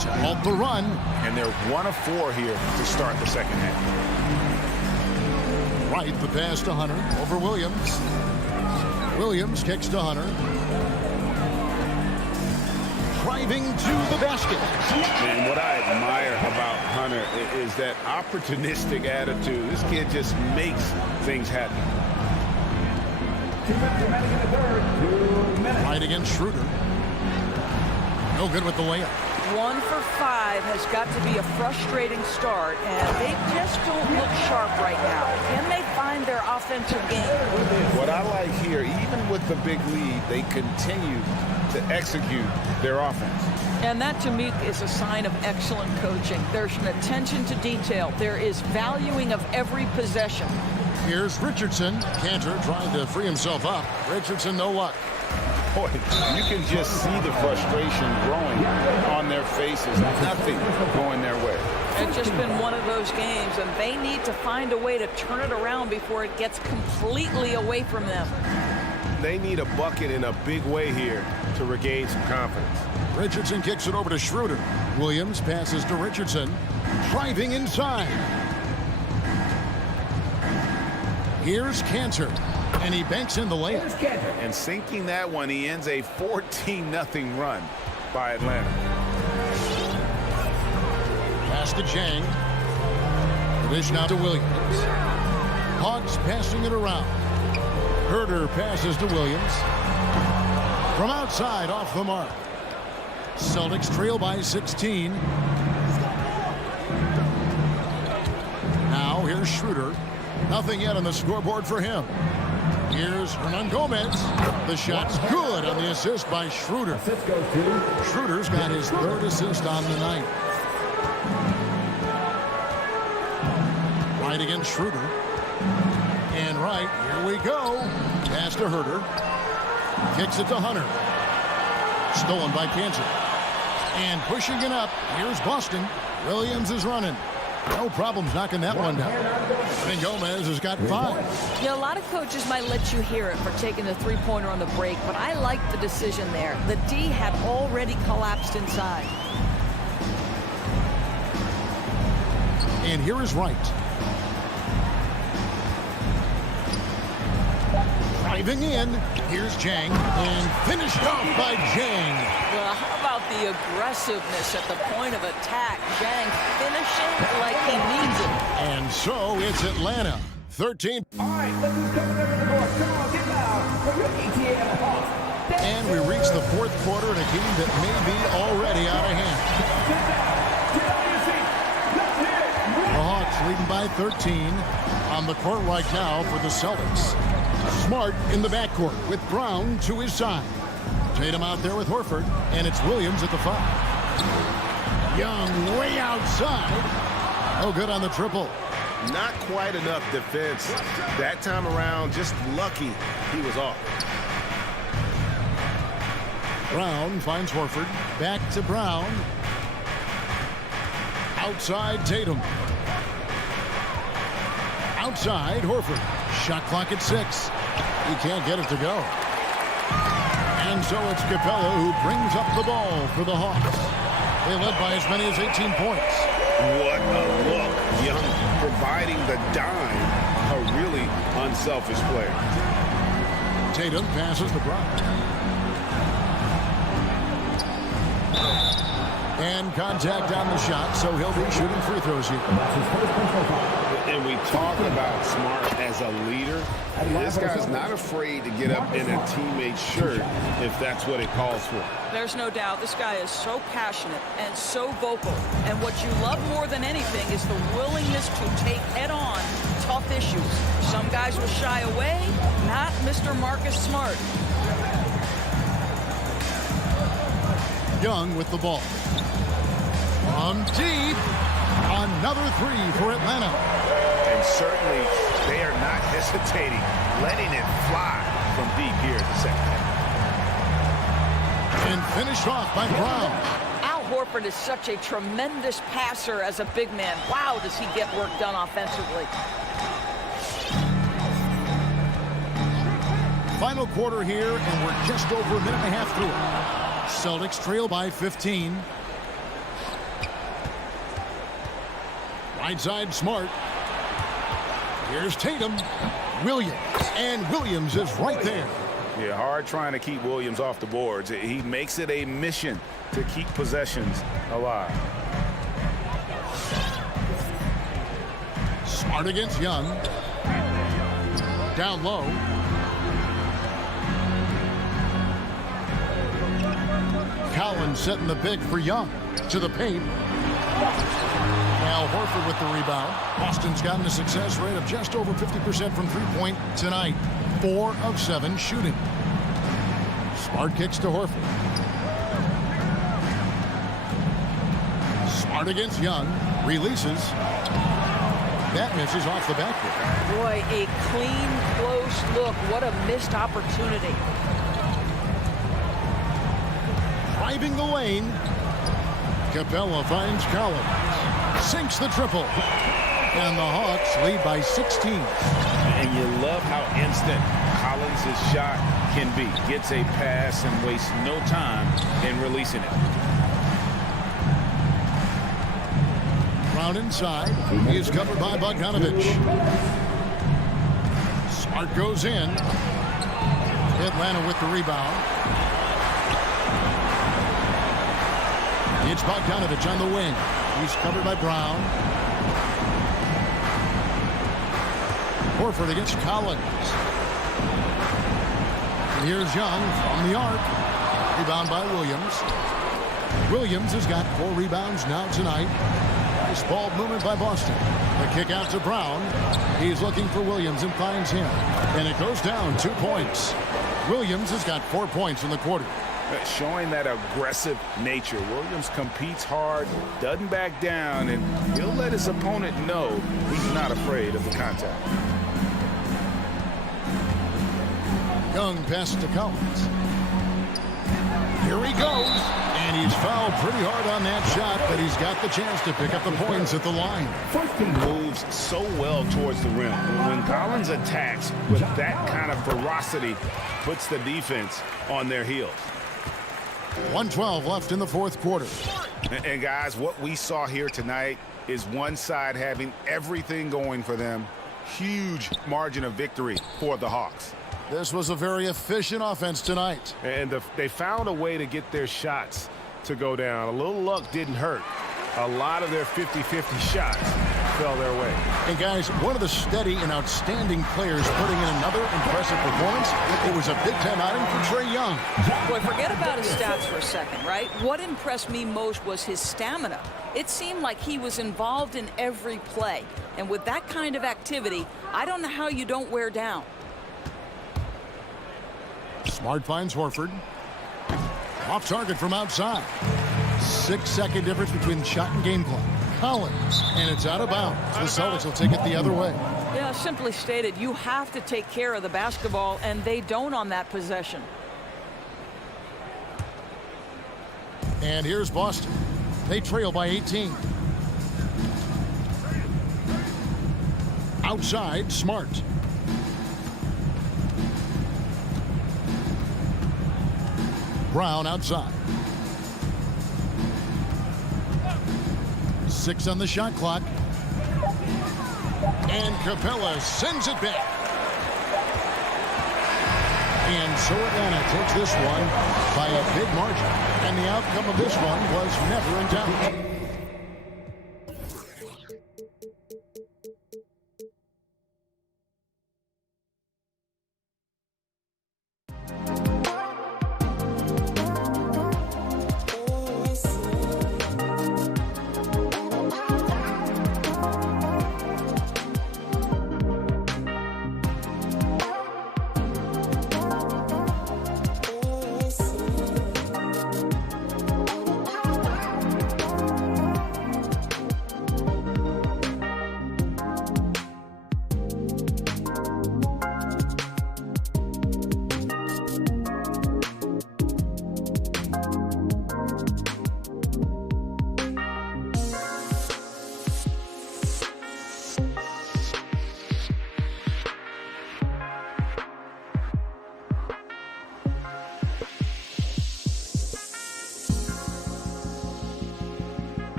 To halt the run. And they're 1 of 4 here to start the second half. Wright, the pass to Hunter. Over Williams. Williams kicks to Hunter. Driving to the basket. And what I admire about Hunter is that opportunistic attitude. This kid just makes things happen. Right against Schroeder. No good with the layup. 1 for 5 has got to be a frustrating start, and they just don't look sharp right now. Can they find their offensive game? What I like here, even with the big lead, they continue to execute their offense. And that, to me, is a sign of excellent coaching. There's an attention to detail. There is valuing of every possession. Here's Richardson. Cantor trying to free himself up. Richardson, no luck. Boy, you can just see the frustration growing on their faces. Nothing going their way. It's just been one of those games, and they need to find a way to turn it around before it gets completely away from them. They need a bucket in a big way here to regain some confidence. Richardson kicks it over to Schroeder. Williams passes to Richardson. Driving inside. Here's Cantor. And he banks in the layup. And sinking that one, he ends a 14-0 run by Atlanta. Pass to Jang. The dish now to Williams. Hawks passing it around. Herder passes to Williams. From outside, off the mark. Celtics trail by 16. Now here's Schroeder. Nothing yet on the scoreboard for him. Here's Hernan Gomez. The shot's good on the assist by Schroeder. Schroeder's got his 3rd assist on the night. Right against Schroeder. And right, here we go. Pass to Herder. Kicks it to Hunter. Stolen by Cantor. And pushing it up, here's Boston. Williams is running. No problems knocking that one down. And Gomez has got 5. Yeah, a lot of coaches might let you hear it for taking the three-pointer on the break, but I like the decision there. The D had already collapsed inside. And here is Wright. Driving in. Here's Jang. And finished off by Jang. Well, how about the aggressiveness at the point of attack? Jang finishing like he needs it. And so it's Atlanta. 13. All right, let's just come over the board. Come on, get loud for your ETA and the Hawks. And we reach the 4th quarter in a game that may be already out of hand. Get down. Get out of your seat. Let's hear it. The Hawks leading by 13. On the court right now for the Celtics. Smart in the backcourt with Brown to his side. Tatum out there with Horford, and it's Williams at the 5. Young way outside. Oh, good on the triple. Not quite enough defense. That time around, just lucky he was off. Brown finds Horford. Back to Brown. Outside Tatum. Outside, Horford. Shot clock at 6. He can't get it to go. And so it's Capella who brings up the ball for the Hawks. They led by as many as 18 points. What a look. Young providing the dime. A really unselfish player. Tatum passes the Brown. And contact on the shot, so he'll be shooting free throws here. And we talk about Smart as a leader. This guy's not afraid to get up in a teammate's shirt if that's what it calls for. There's no doubt this guy is so passionate and so vocal. And what you love more than anything is the willingness to take head-on tough issues. Some guys will shy away, not Mr. Marcus Smart. Young with the ball. From deep. Another three for Atlanta. And certainly they are not hesitating, letting it fly from deep here in the second half. And finished off by Brown. Al Horford is such a tremendous passer as a big man. Wow, does he get work done offensively. Final quarter here, and we're just over a minute and a half through it. Celtics trail by 15. Right side, Smart. Here's Tatum. Williams. And Williams is right there. Yeah, hard trying to keep Williams off the boards. He makes it a mission to keep possessions alive. Smart against Young. Down low. Collins setting the big for Young. To the paint. Al Horford with the rebound. Boston's gotten a success rate of just over 50% from three-point tonight. 4 of 7 shooting. Smart kicks to Horford. Smart against Young. Releases. That misses off the backboard. Boy, a clean, close look. What a missed opportunity. Driving the lane. Capella finds Collins. Sinks the triple. And the Hawks lead by 16. And you love how instant Collins' shot can be. Gets a pass and wastes no time in releasing it. Brown inside. He is covered by Bogdanovich. Smart goes in. Atlanta with the rebound. It's Bogdanovich on the wing. He's covered by Brown. Horford against Collins. And here's Young from the arc. Rebound by Williams. Williams has got 4 rebounds now tonight. Nice ball movement by Boston. The kick out to Brown. He's looking for Williams and finds him. And it goes down 2 points. Williams has got 4 points in the quarter. Showing that aggressive nature. Williams competes hard, doesn't back down, and he'll let his opponent know he's not afraid of the contact. Young passes to Collins. Here he goes. And he's fouled pretty hard on that shot, but he's got the chance to pick up the points at the line. Moves so well towards the rim. When Collins attacks with that kind of ferocity, puts the defense on their heels. 1:12 left in the fourth quarter. And guys, what we saw here tonight is one side having everything going for them. Huge margin of victory for the Hawks. This was a very efficient offense tonight. And they found a way to get their shots to go down. A little luck didn't hurt. A lot of their 50-50 shots fell their way. And guys, one of the steady and outstanding players putting in another impressive performance. It was a big-time outing for Trae Young. Boy, forget about his stats for a second, right? What impressed me most was his stamina. It seemed like he was involved in every play. And with that kind of activity, I don't know how you don't wear down. Smart finds Horford. Off target from outside. 6-second difference between shot and game clock. Collins, and it's out of bounds. The Celtics will take it the other way. Yeah, simply stated, you have to take care of the basketball, and they don't on that possession. And here's Boston. They trail by 18. Outside, Smart. Brown outside. 6 on the shot clock. And Capella sends it back. And so Atlanta takes this one by a big margin. And the outcome of this one was never in doubt.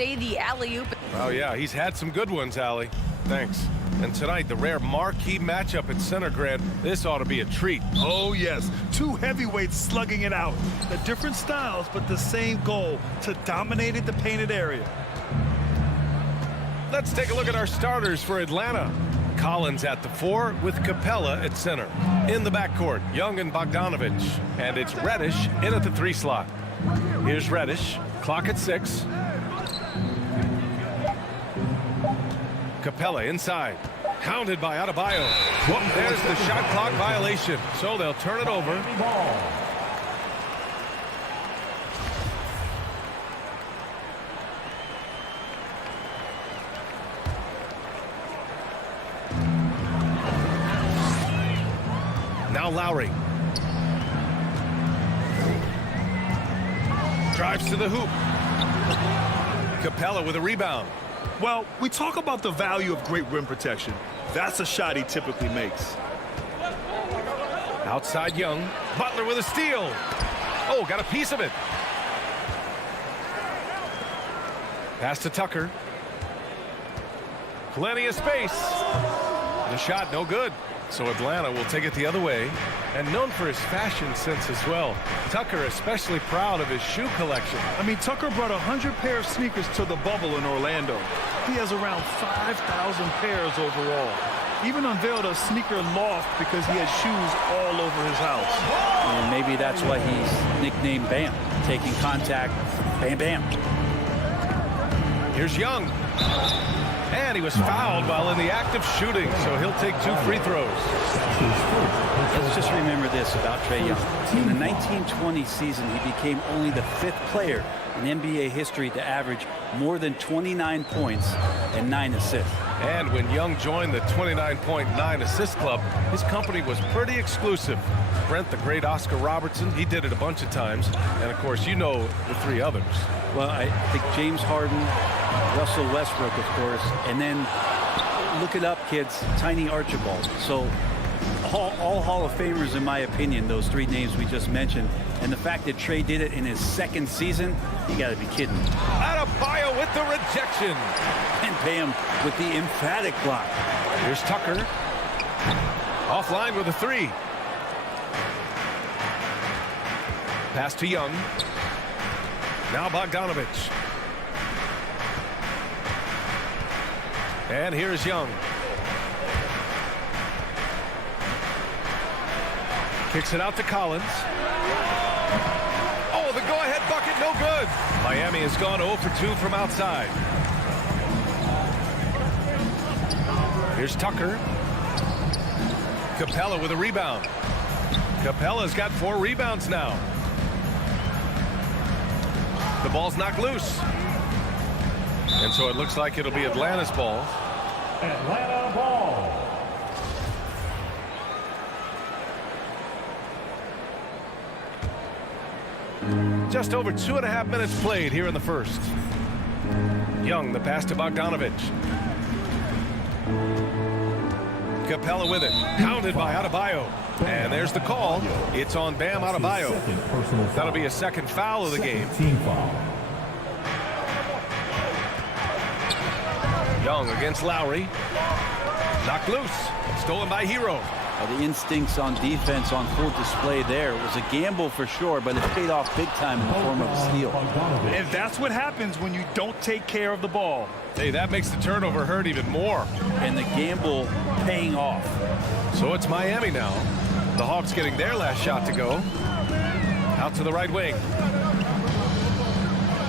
say the alley-oop. Oh, yeah, he's had some good ones, Allie. Thanks. And tonight, the rare marquee matchup at center, Grant. This ought to be a treat. Oh, yes. Two heavyweights slugging it out. The different styles, but the same goal, to dominate the painted area. Let's take a look at our starters for Atlanta. Collins at the 4 with Capella at center. In the backcourt, Young and Bogdanovich. And it's Reddish in at the 3 slot. Here's Reddish. Clock at 6. Capella inside. Hounded by Adebayo. There's the shot clock violation. So they'll turn it over. Now Lowry. Drives to the hoop. Capella with a rebound. Well, we talk about the value of great rim protection. That's a shot he typically makes. Outside Young. Butler with a steal. Oh, got a piece of it. Pass to Tucker. Plenty of space. The shot no good. So Atlanta will take it the other way. And known for his fashion sense as well. Tucker especially proud of his shoe collection. I mean, Tucker brought 100 pair of sneakers to the bubble in Orlando. He has around 5,000 pairs overall. Even unveiled a sneaker loft because he has shoes all over his house. And maybe that's why he's nicknamed Bam. Taking contact, bam, bam. Here's Young. And he was fouled while in the act of shooting, so he'll take 2 free throws. Let's just remember this about Trae Young. In the 1920 season, he became only the 5th player in NBA history to average more than 29 points and 9 assists. And when Young joined the 29.9 assist club, his company was pretty exclusive. Brent, the great Oscar Robertson, he did it a bunch of times. And, of course, you know the 3 others. Well, I think James Harden, Russell Westbrook, of course, and then look it up, kids, Tiny Archibald. So all Hall of Famers, in my opinion, those 3 names we just mentioned. And the fact that Trae did it in his 2nd season, you got to be kidding. Adebayo with the rejection. And Bam with the emphatic block. Here's Tucker. Offline with a 3. Pass to Young. Now Bogdanovich. And here's Young. Kicks it out to Collins. Oh, the go-ahead bucket, no good. Miami has gone 0 for 2 from outside. Here's Tucker. Capella with a rebound. Capella's got 4 rebounds now. The ball's knocked loose. And so it looks like it'll be Atlanta's ball. Atlanta ball. Just over 2.5 minutes played here in the first. Young, the pass to Bogdanovich. Capella with it. Hounded by Adebayo. And there's the call. It's on Bam Adebayo. That'll be a 2nd foul of the game. Team foul. Young against Lowry. Knocked loose. Stolen by Hero. The instincts on defense on full display there. It was a gamble for sure, but it paid off big time in the form of a steal. And that's what happens when you don't take care of the ball. Hey, that makes the turnover hurt even more. And the gamble paying off. So it's Miami now. The Hawks getting their last shot to go. Out to the right wing.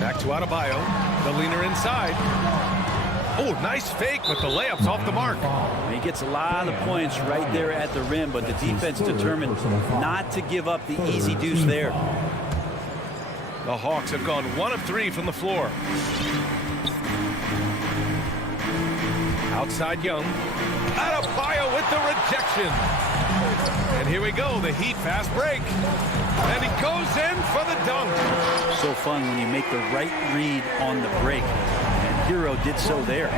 Back to Adebayo. The leaner inside. Oh, nice fake, but the layup's off the mark. He gets a lot of points right there at the rim, but the defense determined not to give up the easy deuce there. The Hawks have gone 1 of 3 from the floor. Outside Young. Adebayo with the rejection. And here we go, the Heat fast break. And he goes in for the dunk. So fun when you make the right read on the break. Hero did so there.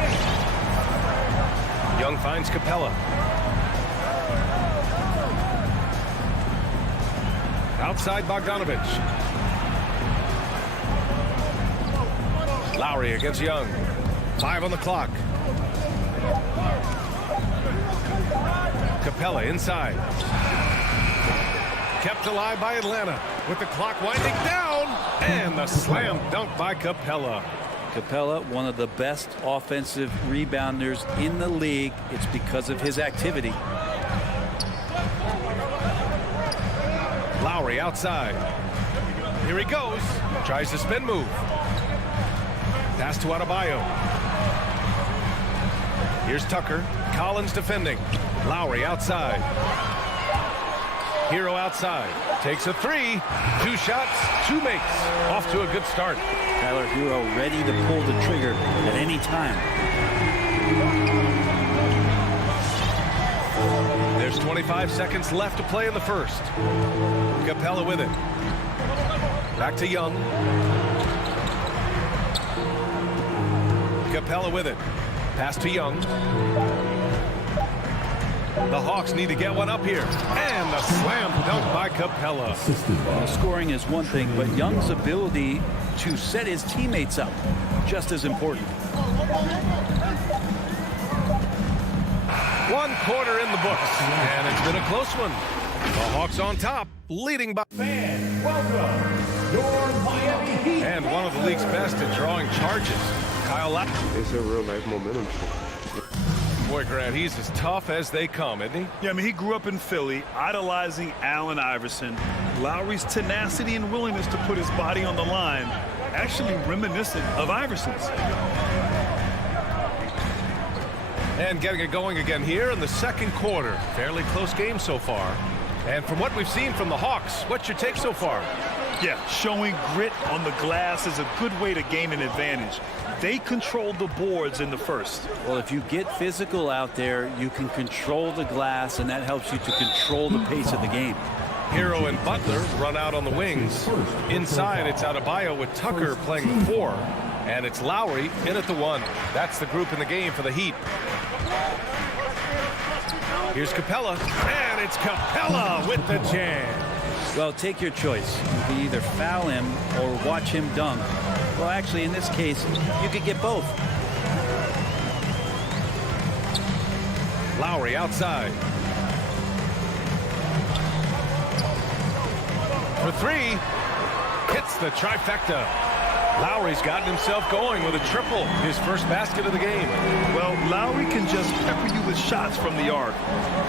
Young finds Capella. Outside Bogdanovich. Lowry against Young. 5 on the clock. Capella inside. Kept alive by Atlanta with the clock winding down. And the slam dunk by Capella. Capella, one of the best offensive rebounders in the league. It's because of his activity. Lowry outside. Here he goes. Tries the spin move. Pass to Adebayo. Here's Tucker. Collins defending. Lowry outside. Hero outside. Takes a 3. 2 shots, 2 makes. Off to a good start. Tyler Hero ready to pull the trigger at any time. There's 25 seconds left to play in the first. Capella with it. Back to Young. Capella with it. Pass to Young. The Hawks need to get one up here. And the slam dunk by Capella. Well, scoring is one thing, but Young's ability to set his teammates up, just as important. 1 quarter in the books. And it's been a close one. The Hawks on top, leading by... Fans, welcome your Miami Heat. And one of the league's best at drawing charges. Kyle Lowry. It's a real life momentum. Boy, Grant, he's as tough as they come, isn't he? Yeah, I mean, he grew up in Philly, idolizing Allen Iverson. Lowry's tenacity and willingness to put his body on the line, actually reminiscent of Iverson's. And getting it going again here in the second quarter. Fairly close game so far. And from what we've seen from the Hawks, what's your take so far? Yeah, showing grit on the glass is a good way to gain an advantage. They controlled the boards in the first. Well, if you get physical out there, you can control the glass, and that helps you to control the pace of the game. Hero and Butler run out on the wings. Inside, it's Adebayo with Tucker playing the 4. And it's Lowry in at the 1. That's the group in the game for the Heat. Here's Capella, and it's Capella with the jam. Well, take your choice. You can either foul him or watch him dunk. Well, actually, in this case, you could get both. Lowry outside. For 3. Hits the trifecta. Lowry's gotten himself going with a triple. His first basket of the game. Well, Lowry can just pepper you with shots from the arc.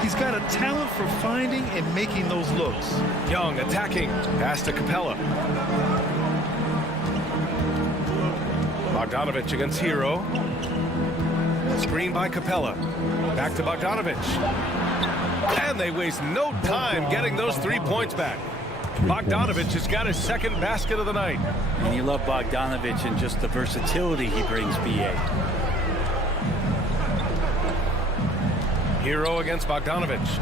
He's got a talent for finding and making those looks. Young attacking. Pass to Capella. Bogdanovich against Hero. Screen by Capella. Back to Bogdanovich. And they waste no time getting those 3 points back. Bogdanovich has got his second basket of the night. And you love Bogdanovich and just the versatility he brings, B.A. Hero against Bogdanovich.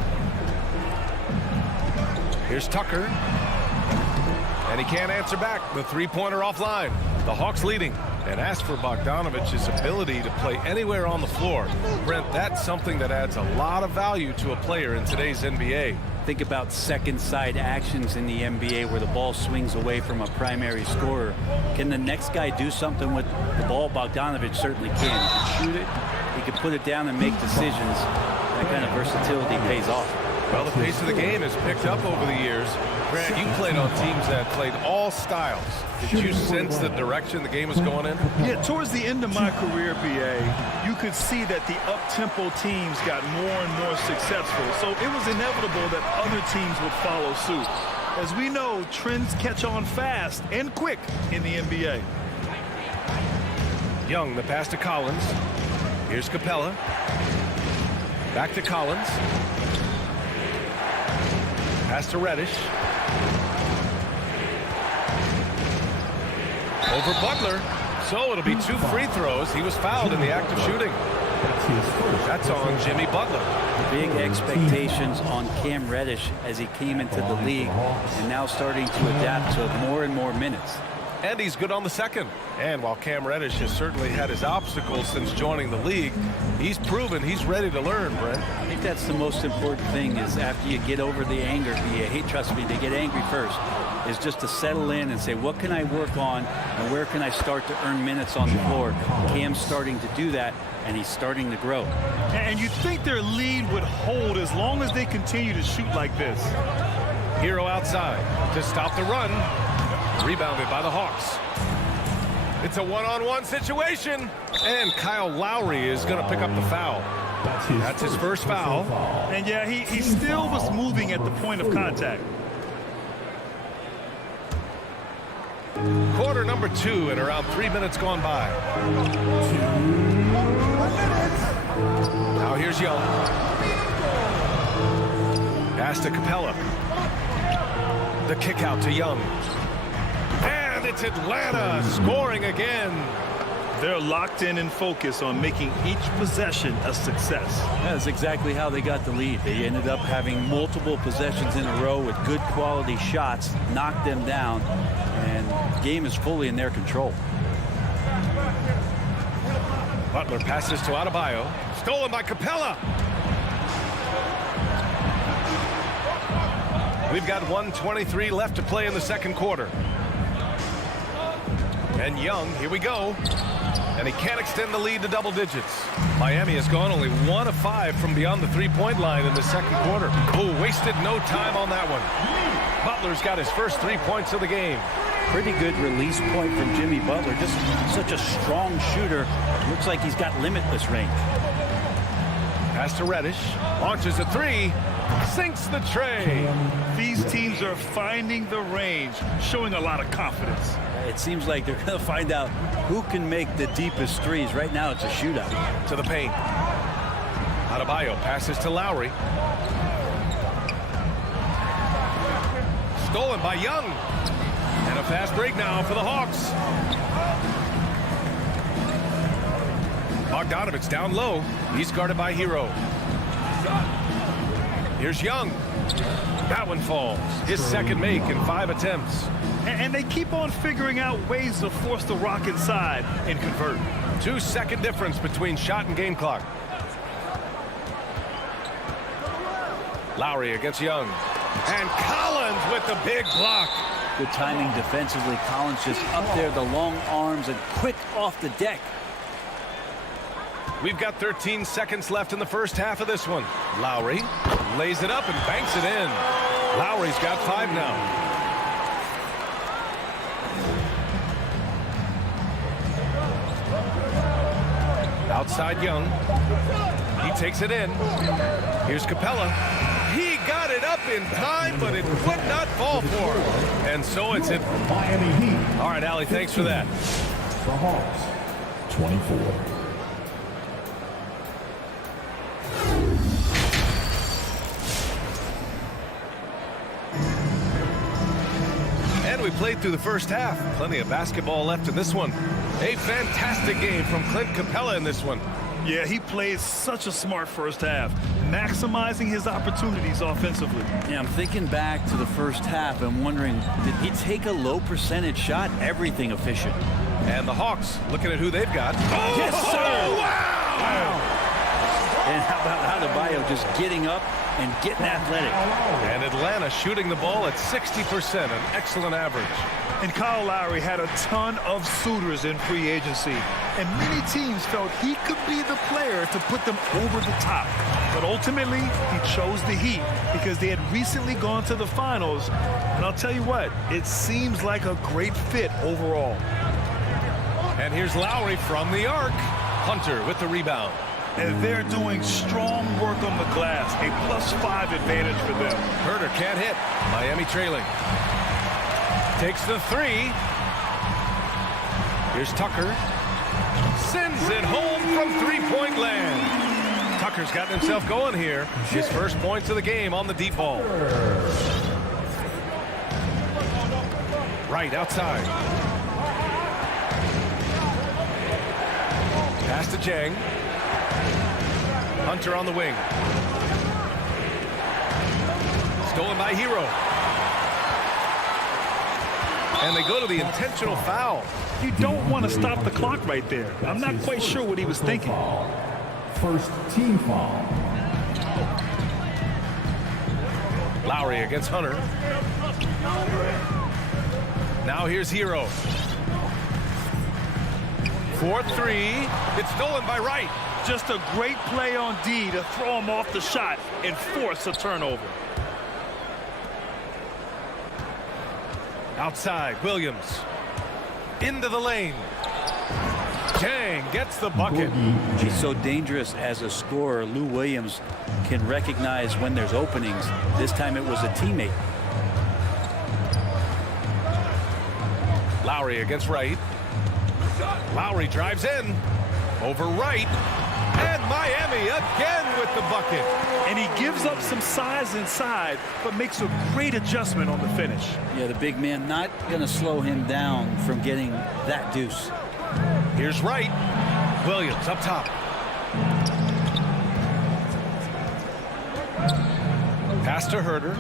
Here's Tucker. And he can't answer back. The 3-pointer offline. The Hawks leading. And as for Bogdanovich's ability to play anywhere on the floor, Brent, that's something that adds a lot of value to a player in today's NBA. Think about second side actions in the NBA where the ball swings away from a primary scorer. Can the next guy do something with the ball? Bogdanovich certainly can. He can shoot it, he can put it down and make decisions. That kind of versatility pays off. Well, the pace of the game has picked up over the years. Grant, you played on teams that played all styles. Did you sense the direction the game was going in? Yeah, towards the end of my career, B.A., you could see that the up-tempo teams got more and more successful. So it was inevitable that other teams would follow suit. As we know, trends catch on fast and quick in the NBA. Young, the pass to Collins. Here's Capella. Back to Collins. Pass to Reddish. Over Butler. So it'll be 2 free throws. He was fouled in the act of shooting. That's on Jimmy Butler. Big expectations on Cam Reddish as he came into the league and now starting to adapt to more and more minutes. And he's good on the second. And while Cam Reddish has certainly had his obstacles since joining the league, he's proven he's ready to learn, Brent. I think that's the most important thing is after you get over the anger, trust me, they get angry first. is just to settle in and say, what can I work on and where can I start to earn minutes on the floor? Cam's starting to do that, and he's starting to grow. And you'd think their lead would hold as long as they continue to shoot like this. Hero outside to stop the run. Rebounded by the Hawks. It's a one-on-one situation, and Kyle Lowry is going to pick up the foul. That's his first foul. And yeah, he still was moving at the point of contact. Quarter number 2 and around 3 minutes gone by. Now here's Young. Pass to Capella. The kick out to Young. And it's Atlanta scoring again. They're locked in and focused on making each possession a success. That's exactly how they got the lead. They ended up having multiple possessions in a row with good quality shots, knocked them down, and the game is fully in their control. Butler passes to Adebayo. Stolen by Capella. We've got 1:23 left to play in the second quarter. And Young, here we go. And he can't extend the lead to double digits. Miami has gone only 1 of 5 from beyond the three-point line in the second quarter. Oh, wasted no time on that one. Butler's got his first 3 points of the game. Pretty good release point from Jimmy Butler. Just such a strong shooter. Looks like he's got limitless range. Pass to Reddish. Launches a 3. Sinks the tray. These teams are finding the range, showing a lot of confidence. It seems like they're going to find out who can make the deepest threes. Right now, it's a shootout. To the paint. Adebayo passes to Lowry. Stolen by Young. And a fast break now for the Hawks. Bogdanovich down low. He's guarded by Hero. Here's Young. That one falls. His second make in 5 attempts. And they keep on figuring out ways to force the Rock inside and convert. 2-second difference between shot and game clock. Lowry against Young. And Collins with the big block. Good timing defensively. Collins just up there, the long arms, and quick off the deck. We've got 13 seconds left in the first half of this one. Lowry lays it up and banks it in. Lowry's got 5 now. Outside Young. He takes it in. Here's Capella. He got it up in time, but it would not fall for him. And so it's it. Miami Heat. All right, Allie, thanks for that. The Hawks, 24. And we played through the first half. Plenty of basketball left in this one. A fantastic game from Clint Capella in this one. Yeah, he played such a smart first half, maximizing his opportunities offensively. Yeah, I'm thinking back to the first half and wondering, did he take a low percentage shot? Everything efficient. And the Hawks, looking at who they've got. Oh, yes, sir! Wow! And how about Adebayo just getting up and getting athletic? And Atlanta shooting the ball at 60%, an excellent average. And Kyle Lowry had a ton of suitors in free agency, and many teams felt he could be the player to put them over the top. But ultimately, he chose the Heat because they had recently gone to the finals. And I'll tell you what, it seems like a great fit overall. And here's Lowry from the arc. Hunter with the rebound. And they're doing strong work on the glass, a +5 advantage for them. Herter can't hit. Miami trailing. Takes the 3. Here's Tucker. Sends it home from three-point land. Tucker's gotten himself going here. His first points of the game on the deep ball. Right outside. Pass to Jang. Hunter on the wing. Stolen by Hero. And they go to the intentional foul. You don't want to stop the clock right there. I'm not quite sure what he was thinking. First team foul. Lowry against Hunter. Now here's Hero. 4-3. It's stolen by Wright. Just a great play on D to throw him off the shot and force a turnover. Outside, Williams. Into the lane. Chang gets the bucket. He's so dangerous as a scorer. Lou Williams can recognize when there's openings. This time it was a teammate. Lowry against Wright. Lowry drives in. Over Wright. And Miami again with the bucket. And he gives up some size inside, but makes a great adjustment on the finish. Yeah, the big man not going to slow him down from getting that deuce. Here's Wright. Williams up top. Pass to Herter.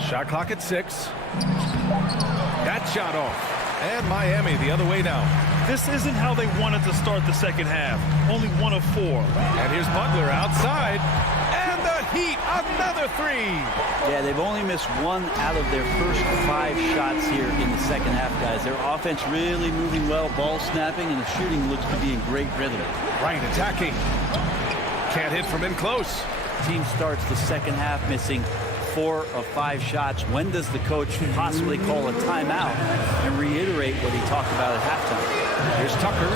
Shot clock at 6. That shot off. And Miami the other way now. This isn't how they wanted to start the second half. Only 1 of 4. And here's Butler outside. And the Heat, another 3. Yeah, they've only missed 1 out of their first 5 shots here in the second half, guys. Their offense really moving well, ball snapping, and the shooting looks to be in great rhythm. Wright attacking. Can't hit from in close. Team starts the second half missing 4 of 5 shots. When does the coach possibly call a timeout and reiterate what he talked about at halftime? Here's Tucker.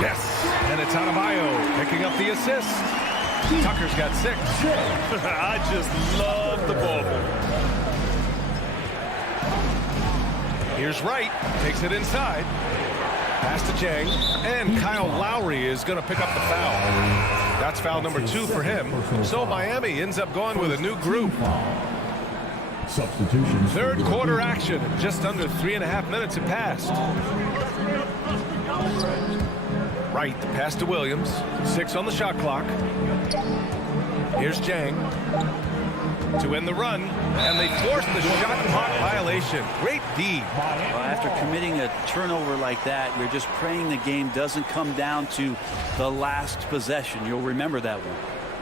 Yes, and it's Adebayo picking up the assist. Tucker's got 6. I just love the ball. Here's Wright, takes it inside. Pass to Chang, and Kyle Lowry is going to pick up the foul. That's foul number 2 for him. So Miami ends up going with a new group. Substitutions. Third quarter action. Just under 3.5 minutes have passed. Wright, the pass to Williams. 6 on the shot clock. Here's Chang to end the run, and they force the shot clock violation. Great D. Well, after committing a turnover like that, you're just praying the game doesn't come down to the last possession. You'll remember that one.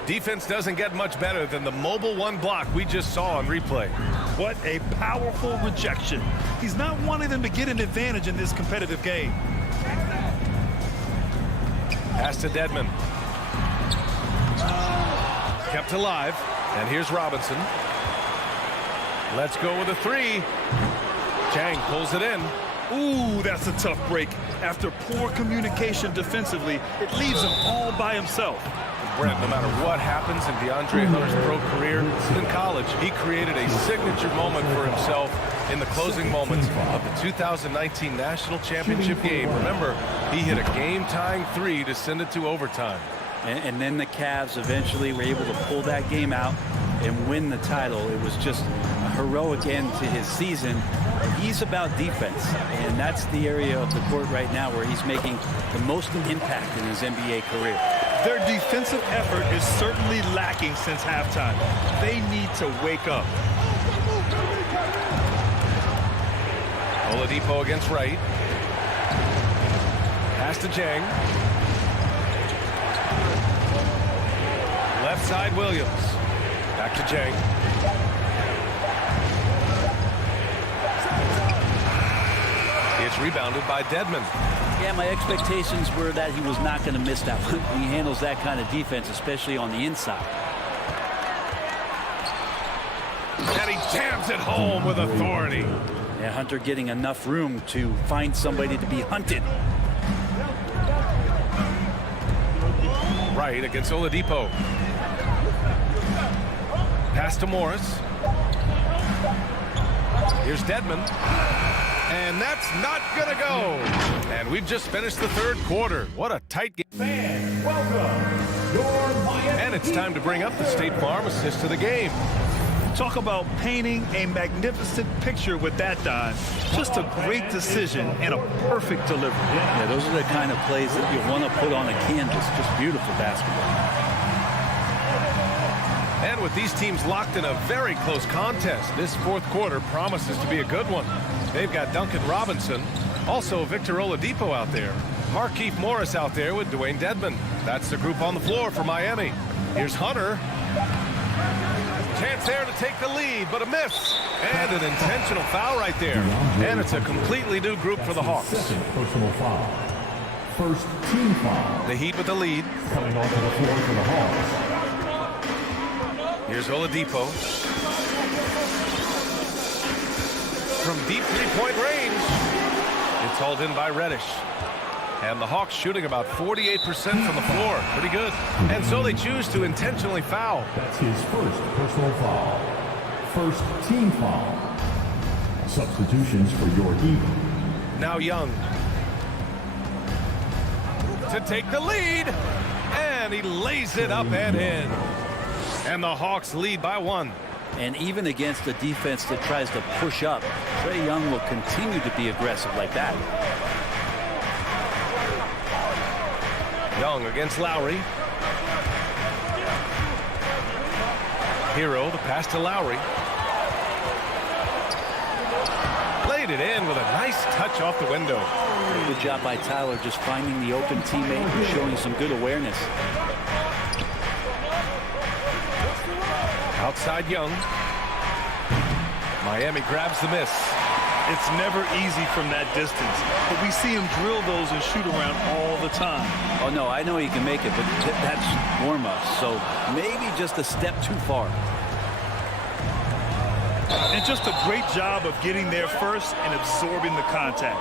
Defense doesn't get much better than the mobile 1 block we just saw on replay. What a powerful rejection. He's not wanting them to get an advantage in this competitive game. Pass to Dedmon. Kept alive. And here's Robinson. Let's go with a 3. Chang pulls it in. Ooh, that's a tough break. After poor communication defensively, it leaves him all by himself. Brent, no matter what happens in DeAndre Hunter's pro career, in college, he created a signature moment for himself in the closing moments of the 2019 National Championship game. Remember, he hit a game-tying 3 to send it to overtime. And then the Cavs eventually were able to pull that game out and win the title. It was just a heroic end to his season. He's about defense, and that's the area of the court right now where he's making the most impact in his NBA career. Their defensive effort is certainly lacking since halftime. They need to wake up. Oladipo against Wright. Pass to Chang. Left side, Williams. Back to Chang. It's rebounded by Dedmon. Yeah, my expectations were that he was not going to miss that one. He handles that kind of defense, especially on the inside. And he jams it home with authority. Yeah, Hunter getting enough room to find somebody to be hunted. Right against Oladipo. Pass to Morris. Here's Dedmon. And that's not going to go. And we've just finished the third quarter. What a tight game. Fans, welcome your Miami. And it's time to bring up the State Farm assist to the game. Talk about painting a magnificent picture with that, Don. Just a great decision and a perfect delivery. Yeah, those are the kind of plays that you want to put on a canvas. Just beautiful basketball. And with these teams locked in a very close contest, this fourth quarter promises to be a good one. They've got Duncan Robinson, also Victor Oladipo out there. Markieff Morris out there with Dwayne Dedmon. That's the group on the floor for Miami. Here's Hunter. Chance there to take the lead, but a miss. And an intentional foul right there. And it's a completely new group for the Hawks. Second personal foul. First team foul. The Heat with the lead. Coming onto the floor for the Hawks. Here's Oladipo. From deep three-point range. It's hauled in by Reddish. And the Hawks shooting about 48% from the floor. Pretty good. And so they choose to intentionally foul. That's his first personal foul. First team foul. Substitutions for your Heat. Now Young. To take the lead. And he lays it up and in. And the Hawks lead by 1. And even against a defense that tries to push up, Trae Young will continue to be aggressive like that. Young against Lowry. Hero, the pass to Lowry. Laid it in with a nice touch off the window. Good job by Tyler just finding the open teammate and showing some good awareness. Outside Young. Miami grabs the miss. It's never easy from that distance, but we see him drill those and shoot around all the time. Oh, no, I know he can make it, but that's warm-up, so maybe just a step too far. And just a great job of getting there first and absorbing the contact.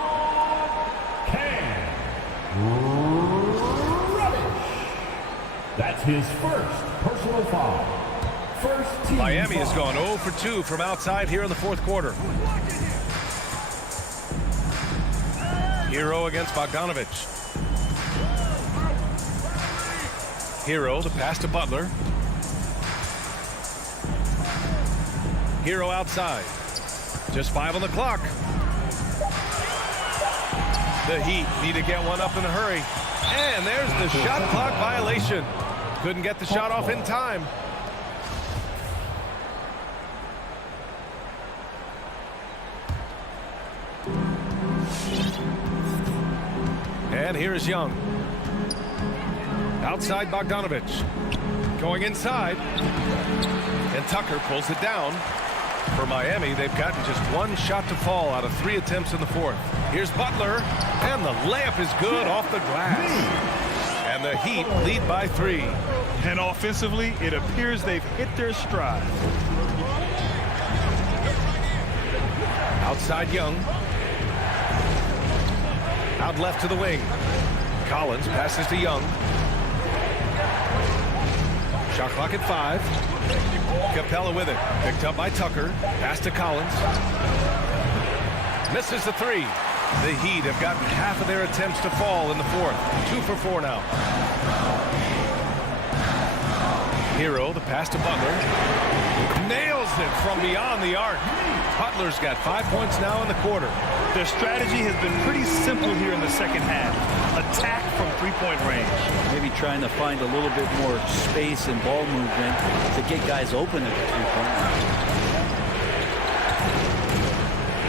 That's his first personal foul. First team Miami foul. has gone 0 for 2 from outside here in the fourth quarter. Hero against Bogdanovich. Hero, the pass to Butler. Hero outside. Just 5 on the clock. The Heat need to get one up in a hurry. And there's the shot clock violation. Couldn't get the shot off in time. And here is Young. Outside Bogdanovich. Going inside. And Tucker pulls it down. For Miami, they've gotten just 1 shot to fall out of 3 attempts in the fourth. Here's Butler. And the layup is good off the glass. And the Heat lead by 3. And offensively, it appears they've hit their stride. Outside Young. Out left to the wing. Collins passes to Young. Shot clock at 5. Capella with it. Picked up by Tucker. Pass to Collins. Misses the 3. The Heat have gotten half of their attempts to fall in the fourth. 2 for 4 now. Hero, the pass to Butler. Nails it from beyond the arc. Butler's got 5 points now in the quarter. Their strategy has been pretty simple here in the second half. Attack from three-point range. Maybe trying to find a little bit more space and ball movement to get guys open at the three-point line.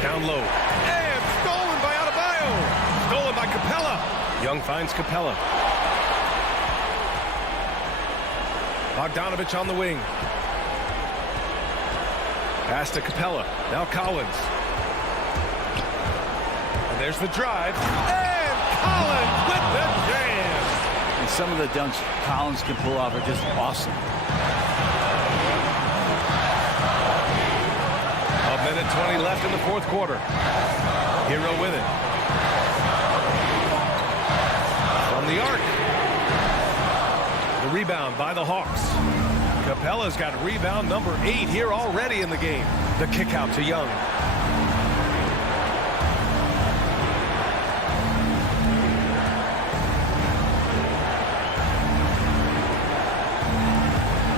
Down low. And stolen by Adebayo. Stolen by Capella. Young finds Capella. Bogdanovich on the wing. Pass to Capella. Now Collins. And there's the drive. And Collins with the jam. And some of the dunks Collins can pull off are just awesome. A minute 20 left in the fourth quarter. Hero with it. From the arc. The rebound by the Hawks. Capella's got rebound number 8 here already in the game. The kick out to Young.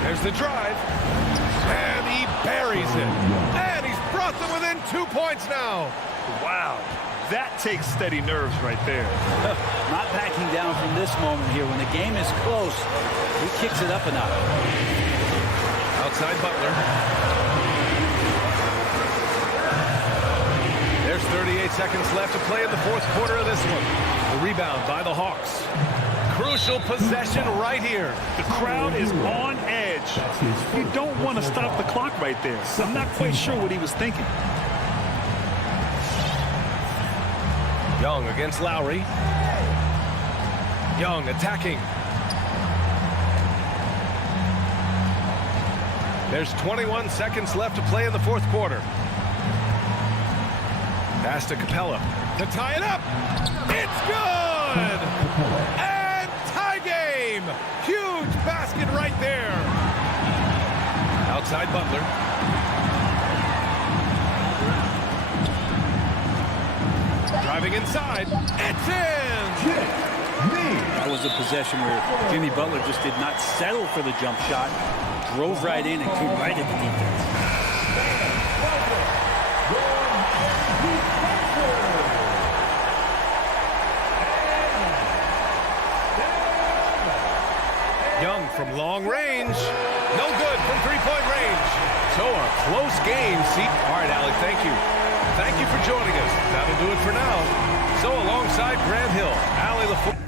There's the drive. And he buries it. And he's brought them within 2 points now. Wow. That takes steady nerves right there. Not backing down from this moment here. When the game is close, he kicks it up a notch. Outside Butler. There's 38 seconds left to play in the fourth quarter of this one. The rebound by the Hawks. Crucial possession right here. The crowd is on edge You don't want to stop the clock right there. I'm not quite sure what he was thinking. Young against Lowry. Young attacking. There's 21 seconds left to play in the fourth quarter. Pass to Capella to tie it up. It's good! And tie game! Huge basket right there. Outside Butler. Driving inside. It's in! That was a possession where Jimmy Butler just did not settle for the jump shot. Drove right in and came right at the defense. Young from long range. No good from three-point range. So a close game. See? All right, Allie, thank you. Thank you for joining us. That'll do it for now. So alongside Grant Hill, Allie LaFleur.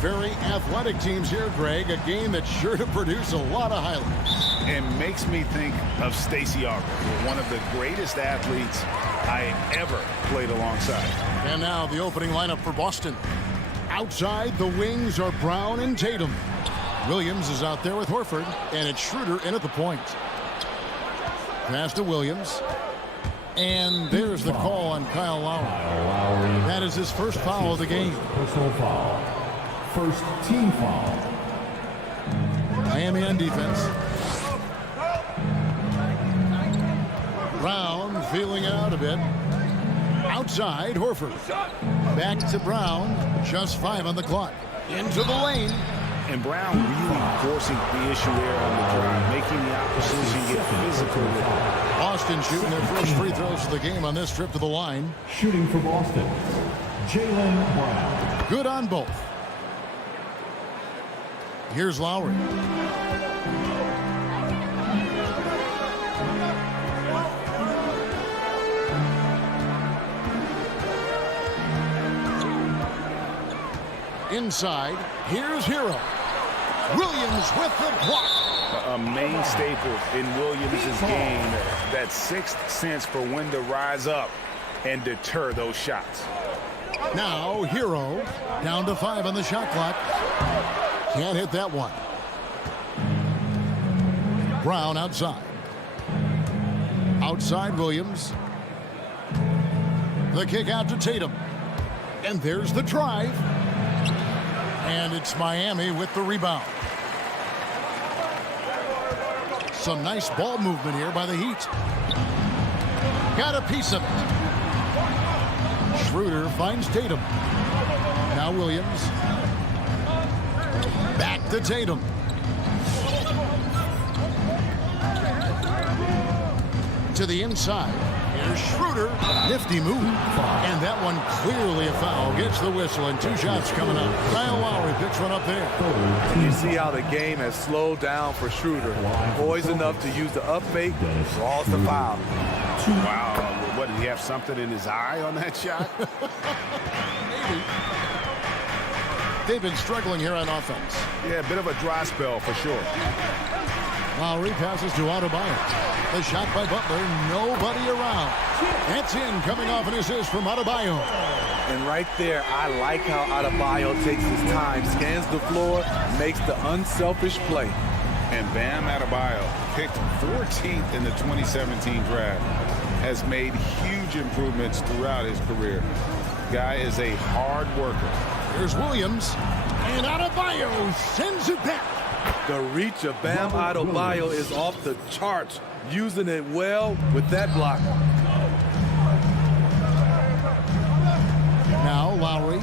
very athletic teams here, Greg. A game that's sure to produce a lot of highlights. It makes me think of Stacey Auger, one of the greatest athletes I ever played alongside. And now the opening lineup for Boston. Outside, the wings are Brown and Tatum. Williams is out there with Horford, and it's Schroeder in at the point. Pass to Williams. And there's the call on Kyle Lowry. That is his first foul of the game. Personal foul. First team foul. Miami on defense. Brown feeling out a bit. Outside, Horford. Back to Brown. Just 5 on the clock. Into the lane. And Brown really forcing the issue there on the drive, making the opposition get physical with it. Boston shooting their first free throws of the game on this trip to the line. Shooting for Boston, Jaylen Brown. Good on both. Here's Lowry. Inside, here's Hero. Williams with the block. A main staple in Williams' game, that sixth sense for when to rise up and deter those shots. Now Hero down to 5 on the shot clock. Can't hit that one. Brown outside. Outside Williams. The kick out to Tatum. And there's the drive. And it's Miami with the rebound. Some nice ball movement here by the Heat. Got a piece of it. Schroeder finds Tatum. Now Williams. Back to Tatum. To the inside. Here's Schroeder. Nifty move. And that one clearly a foul. Gets the whistle and 2 shots coming up. Kyle Lowry picks one up there. You see how the game has slowed down for Schroeder. Poised enough to use the up fake. Draws the foul. Wow. What, did he have something in his eye on that shot? Maybe. They've been struggling here on offense. Yeah, a bit of a dry spell for sure. Lowry passes to Adebayo. The shot by Butler, nobody around. That's in, coming off an assist from Adebayo. And right there, I like how Adebayo takes his time, scans the floor, makes the unselfish play. And Bam Adebayo, picked 14th in the 2017 draft, has made huge improvements throughout his career. Guy is a hard worker. Here's Williams, and Adebayo sends it back. The reach of Bam Adebayo is off the charts, using it well with that block. Now Lowry.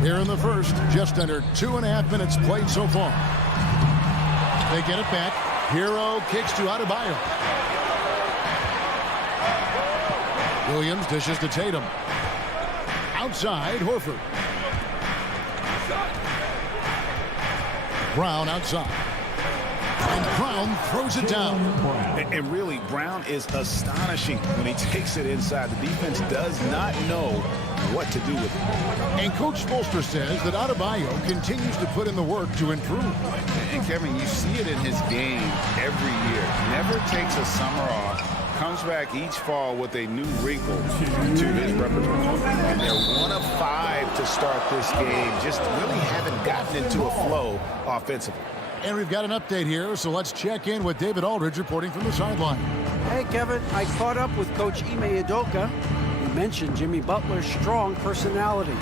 Here in the first, just under 2.5 minutes played so far. They get it back. Hero kicks to Adebayo. Williams dishes to Tatum. Outside, Horford. Brown outside. And Brown throws it down. And really, Brown is astonishing when he takes it inside. The defense does not know what to do with it. And Coach Spoelstra says that Adebayo continues to put in the work to improve. And Kevin, you see it in his game every year. Never takes a summer off. Comes back each fall with a new wrinkle to his repertoire. And they're 1 of 5 to start this game. Just really haven't gotten into a flow offensively. And we've got an update here, so let's check in with David Aldridge reporting from the sideline. Hey, Kevin, I caught up with Coach Ime Udoka. He mentioned Jimmy Butler's strong personality.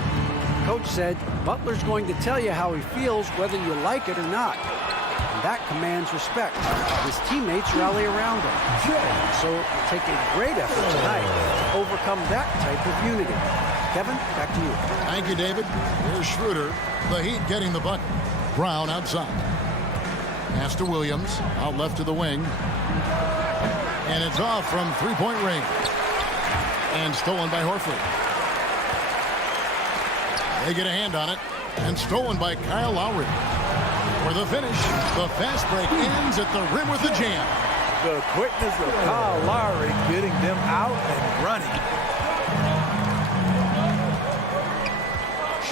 Coach said, Butler's going to tell you how he feels whether you like it or not. And that commands respect. His teammates rally around him. So it will take a great effort tonight to overcome that type of unity. Kevin, back to you. Thank you, David. Here's Schroeder. The Heat getting the bucket. Brown outside. Pass to Williams. Out left to the wing. And it's off from three-point range. And stolen by Horford. They get a hand on it. And stolen by Kyle Lowry. For the finish, the fast break ends at the rim with the jam. The quickness of Kyle Lowry getting them out and running.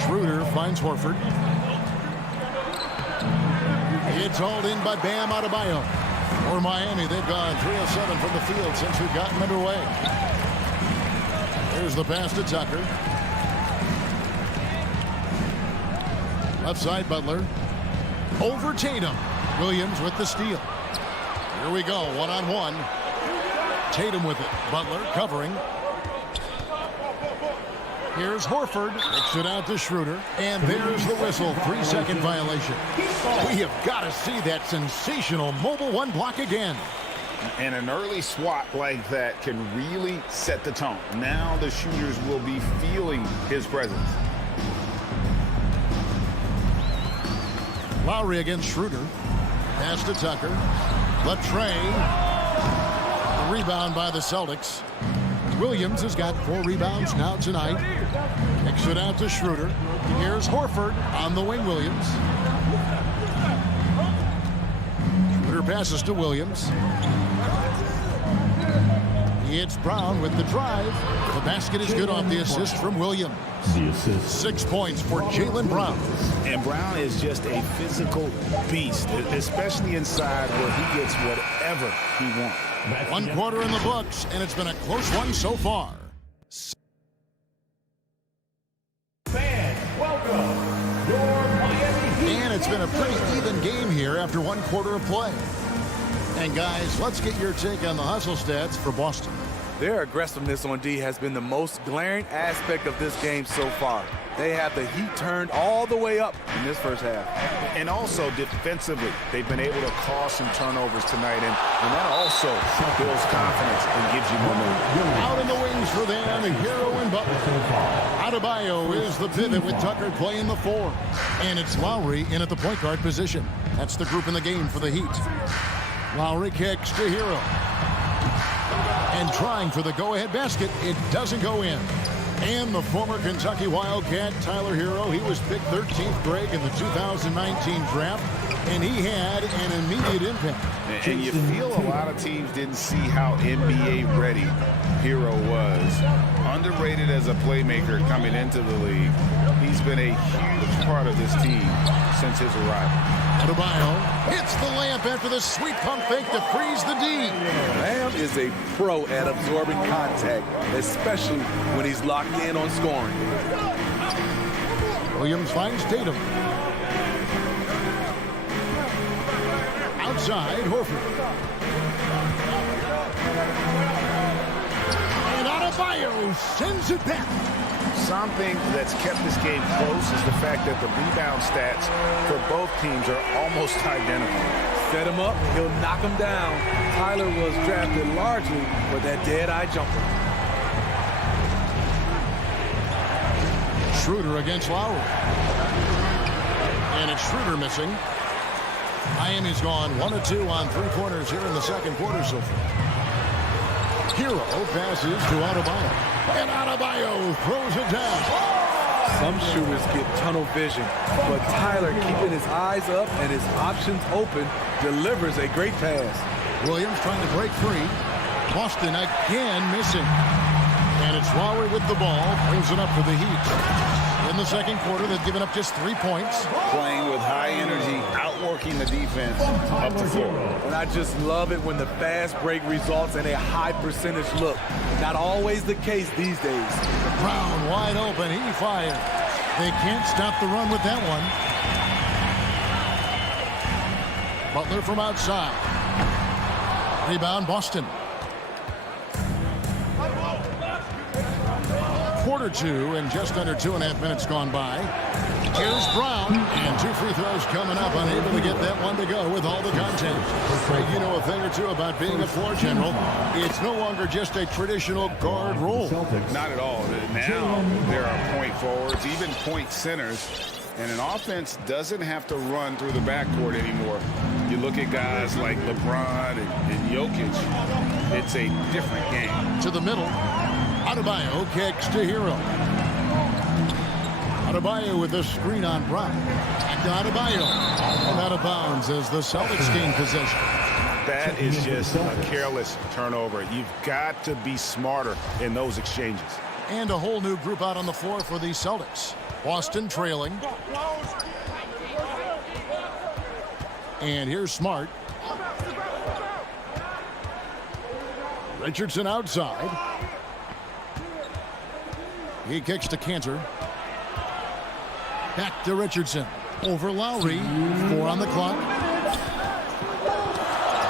Schroeder finds Horford. It's hauled in by Bam Adebayo. For Miami, they've gone 3 of 7 from the field since we've gotten underway. There's the pass to Tucker. Left side, Butler. Over Tatum. Williams with the steal. Here we go, one-on-one. Tatum with it. Butler covering. Here's Horford. Kicks it out to Schroeder. And there's the whistle. 3-second violation. We have got to see that sensational mobile one block again. And an early swat like that can really set the tone. Now the shooters will be feeling his presence. Lowry against Schroeder. Pass to Tucker. The tray. Rebound by the Celtics. Williams has got 4 rebounds now tonight. Kicks it out to Schroeder. Here's Horford on the wing. Williams. Schroeder passes to Williams. It's Brown with the drive. The basket is good off the assist from Williams. 6 points for Jaylen Brown. And Brown is just a physical beast, especially inside where he gets whatever he wants. 1 quarter in the books, and it's been a close one so far. Fans, welcome your Miami Heat. And it's been a pretty even game here after 1 quarter of play. And guys, let's get your take on the hustle stats for Boston. Their aggressiveness on D has been the most glaring aspect of this game so far. They have the heat turned all the way up in this first half. And also defensively, they've been able to cause some turnovers tonight, and that also builds confidence and gives you momentum. Out in the wings for them, Hero and Butler. Adebayo is the pivot with Tucker playing the 4. And it's Lowry in at the point guard position. That's the group in the game for the Heat. Lowry kicks to Hero. And trying for the go-ahead basket, it doesn't go in. And the former Kentucky Wildcat, Tyler Hero, he was picked 13th grade in the 2019 draft, and he had an immediate impact. And you feel a lot of teams didn't see how NBA ready Hero was. Underrated as a playmaker coming into the league. He's been a huge part of this team since his arrival. Adebayo hits the layup after the sweet pump fake to freeze the D. Lamb is a pro at absorbing contact, especially when he's locked in on scoring. Williams finds Tatum. Outside, Horford. And Adebayo sends it back. Something that's kept this game close is the fact that the rebound stats for both teams are almost identical. Set him up, he'll knock him down. Tyler was drafted largely for that dead-eye jumper. Schroeder against Lowry. And it's Schroeder missing. Miami's gone 1 of 2 on 3-pointers here in the second quarter so far. Hero passes to Adebayo. And Adebayo throws it down. Some shooters get tunnel vision, but Tyler, keeping his eyes up and his options open, delivers a great pass. Williams trying to break free. Boston again missing. And it's Lowry with the ball. Brings it up for the Heat. In the second quarter, they've given up just 3 points. Playing with high energy, outworking the defense up the floor. And I just love it when the fast break results in a high percentage look. Not always the case these days. Brown wide open. He fired. They can't stop the run with that one. Butler from outside. Rebound, Boston. Quarter 2 and just under 2.5 minutes gone by. Here's Brown, and 2 free throws coming up, unable to get that one to go with all the contact. You know a thing or two about being a floor general. It's no longer just a traditional guard role. Not at all. Now there are point forwards, even point centers, and an offense doesn't have to run through the backcourt anymore. You look at guys like LeBron and Jokic, it's a different game. To the middle. Adebayo kicks to Hero. Adebayo with a screen on Brown. Back to Adebayo. And out of bounds as the Celtics gain possession. That is just a careless turnover. You've got to be smarter in those exchanges. And a whole new group out on the floor for the Celtics. Boston trailing. And here's Smart. Richardson outside. He kicks to Cantor. Back to Richardson. Over Lowry. 4 on the clock.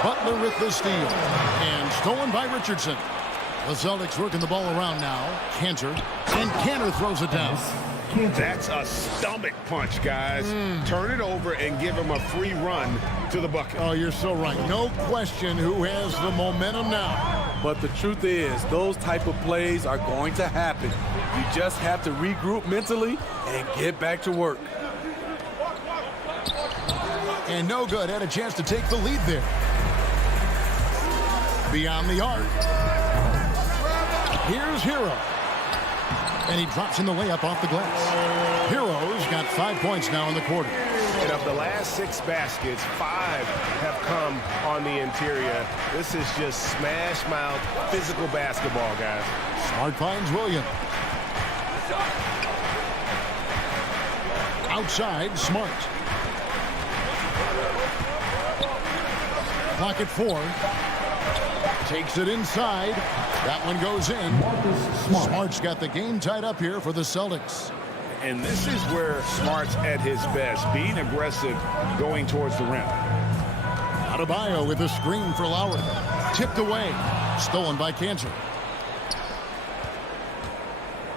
Butler with the steal. And stolen by Richardson. The Celtics working the ball around now. Cantor. And Cantor throws it down. That's a stomach punch, guys. Turn it over and give him a free run to the bucket. Oh, you're so right. No question who has the momentum now. But the truth is, those type of plays are going to happen. You just have to regroup mentally and get back to work. And no good. Had a chance to take the lead there. Beyond the arc. Here's Hero. And he drops in the layup off the glass. Hero's got 5 points now in the quarter. And of the last 6 baskets, 5 have come on the interior. This is just smash mouth physical basketball, guys. Smart finds Williams. Outside, Smart. Clock at 4. Takes it inside. That one goes in. Smart's got the game tied up here for the Celtics. And this is where Smart's at his best, being aggressive, going towards the rim. Adebayo with a screen for Lowry. Tipped away. Stolen by Cantor.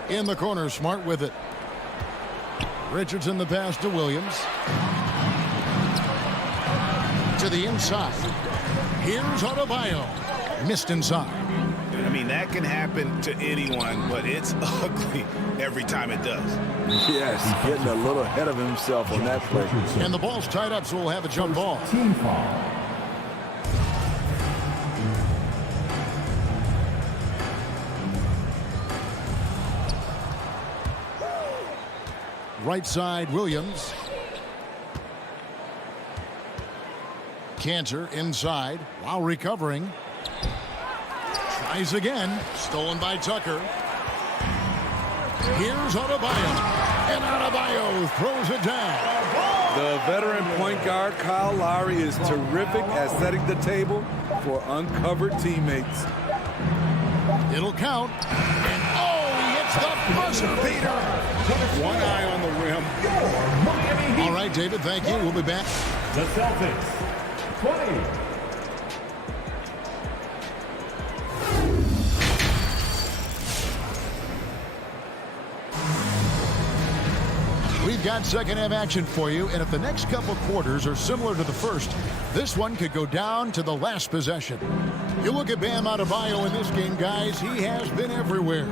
In the corner, Smart with it. Richardson the pass to Williams. To the inside. Here's Adebayo. Missed inside. I mean, that can happen to anyone, but it's ugly every time it does. Yes, he's getting a little ahead of himself on that play. And the ball's tied up, so we'll have a jump ball. Team foul. Right side, Williams. Cantor inside. Lowry covering. Tries again. Stolen by Tucker. Here's Adebayo. And Adebayo throws it down. The veteran point guard, Kyle Lowry, is terrific at setting the table for uncovered teammates. It'll count. And he hits the buzzer beater. One eye on the rim. All right, David, thank you. We'll be back. The Celtics, 20. We've got second half action for you, and if the next couple quarters are similar to the first, this one could go down to the last possession. You look at Bam Adebayo in this game, guys, he has been everywhere.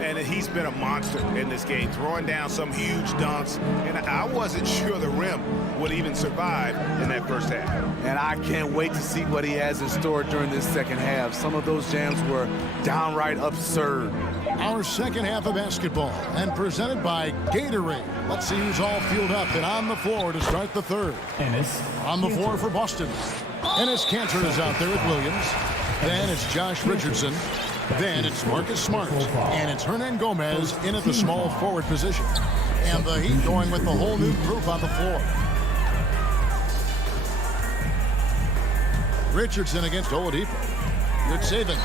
And he's been a monster in this game, throwing down some huge dunks. And I wasn't sure the rim would even survive in that first half. And I can't wait to see what he has in store during this second half. Some of those jams were downright absurd. Our second half of basketball, and presented by Gatorade. Let's see who's all fueled up and on the floor to start the third. Ennis on the floor for Boston. Ennis Cantor is out there with Williams. Then it's Josh Richardson. Then it's Marcus Smart. And it's Hernan Gomez in at the small forward position. And the Heat going with the whole new group on the floor. Richardson against Oladipo. Yurtseven.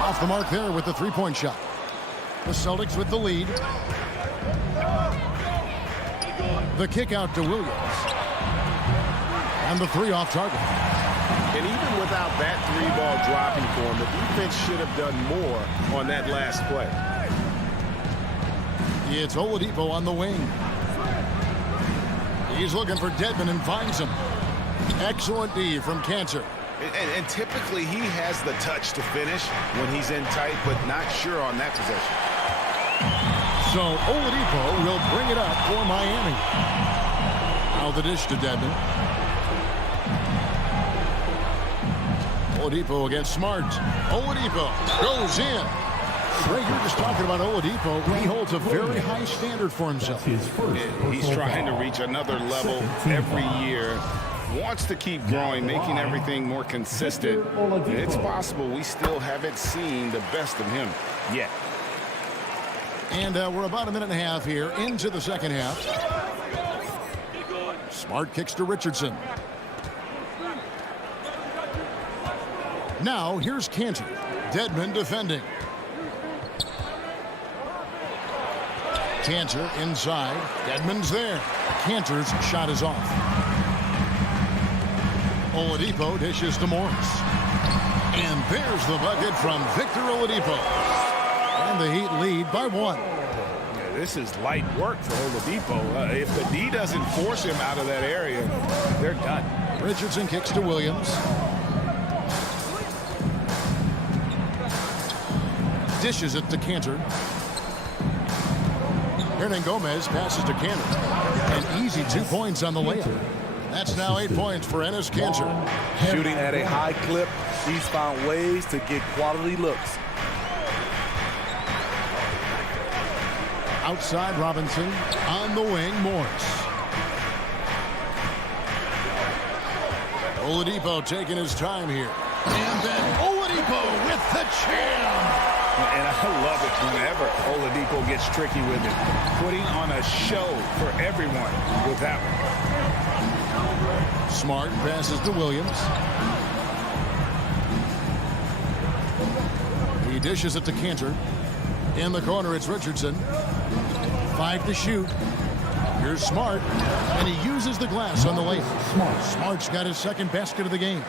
Off the mark there with the three-point shot. The Celtics with the lead. The kick out to Williams. And the three off target. And even without that three ball dropping for him, the defense should have done more on that last play. It's Oladipo on the wing. He's looking for Dedmon and finds him. Excellent D from Cantor. And typically he has the touch to finish when he's in tight, but not sure on that possession. So Oladipo will bring it up for Miami. Now the dish to Dedmon. Oladipo against Smart. Oladipo goes in. Ray, you're just talking about Oladipo. He holds a very high standard for himself. He's trying to reach another level every year. Wants to keep growing, making everything more consistent. It's possible we still haven't seen the best of him yet. And we're about a minute and a half here into the second half. Smart kicks to Richardson. Now here's Cantor. Dedmon defending. Cantor inside. Dedmon's there. Cantor's shot is off. Oladipo dishes to Morris. And there's the bucket from Victor Oladipo. And the Heat lead by 1. Yeah, this is light work for Oladipo. If the D doesn't force him out of that area, they're done. Richardson kicks to Williams. Dishes it to Cantor. Hernangomez passes to Cantor. An easy 2 points on the layup. That's now 8 points for Enes Kanter. Shooting at a high clip, he's found ways to get quality looks. Outside Robinson, on the wing, Morris. Oladipo taking his time here. And then Oladipo with the jam. And I love it whenever Oladipo gets tricky with it. Putting on a show for everyone with that one. Smart passes to Williams. He dishes it to Cantor. In the corner, it's Richardson. 5 to shoot. Here's Smart, and he uses the glass on the layup. Smart's got his second basket of the game.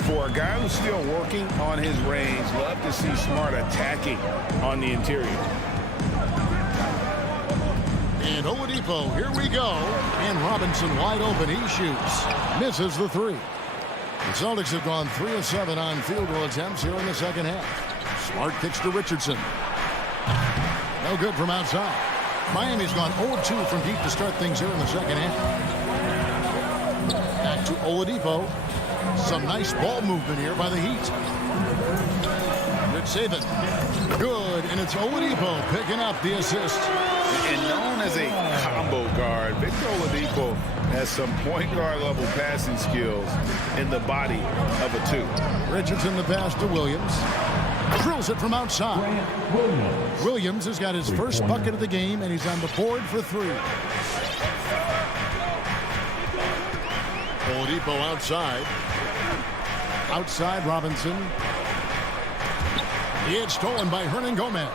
For a guy who's still working on his range, love to see Smart attacking on the interior. And Oladipo, here we go. And Robinson wide open, he shoots. Misses the 3. The Celtics have gone 3 of 7 on field goal attempts here in the second half. Smart kicks to Richardson. No good from outside. Miami's gone 0-2 from deep to start things here in the second half. Back to Oladipo. Some nice ball movement here by the Heat. Good save it. Good, and it's Oladipo picking up the assist. And known as a combo guard, Victor Oladipo has some point guard level passing skills in the body of a 2. Richardson the pass to Williams. Drills it from outside. Williams has got his first bucket of the game, and he's on the board for 3. Oladipo outside. Outside Robinson. It's stolen by Hernangomez.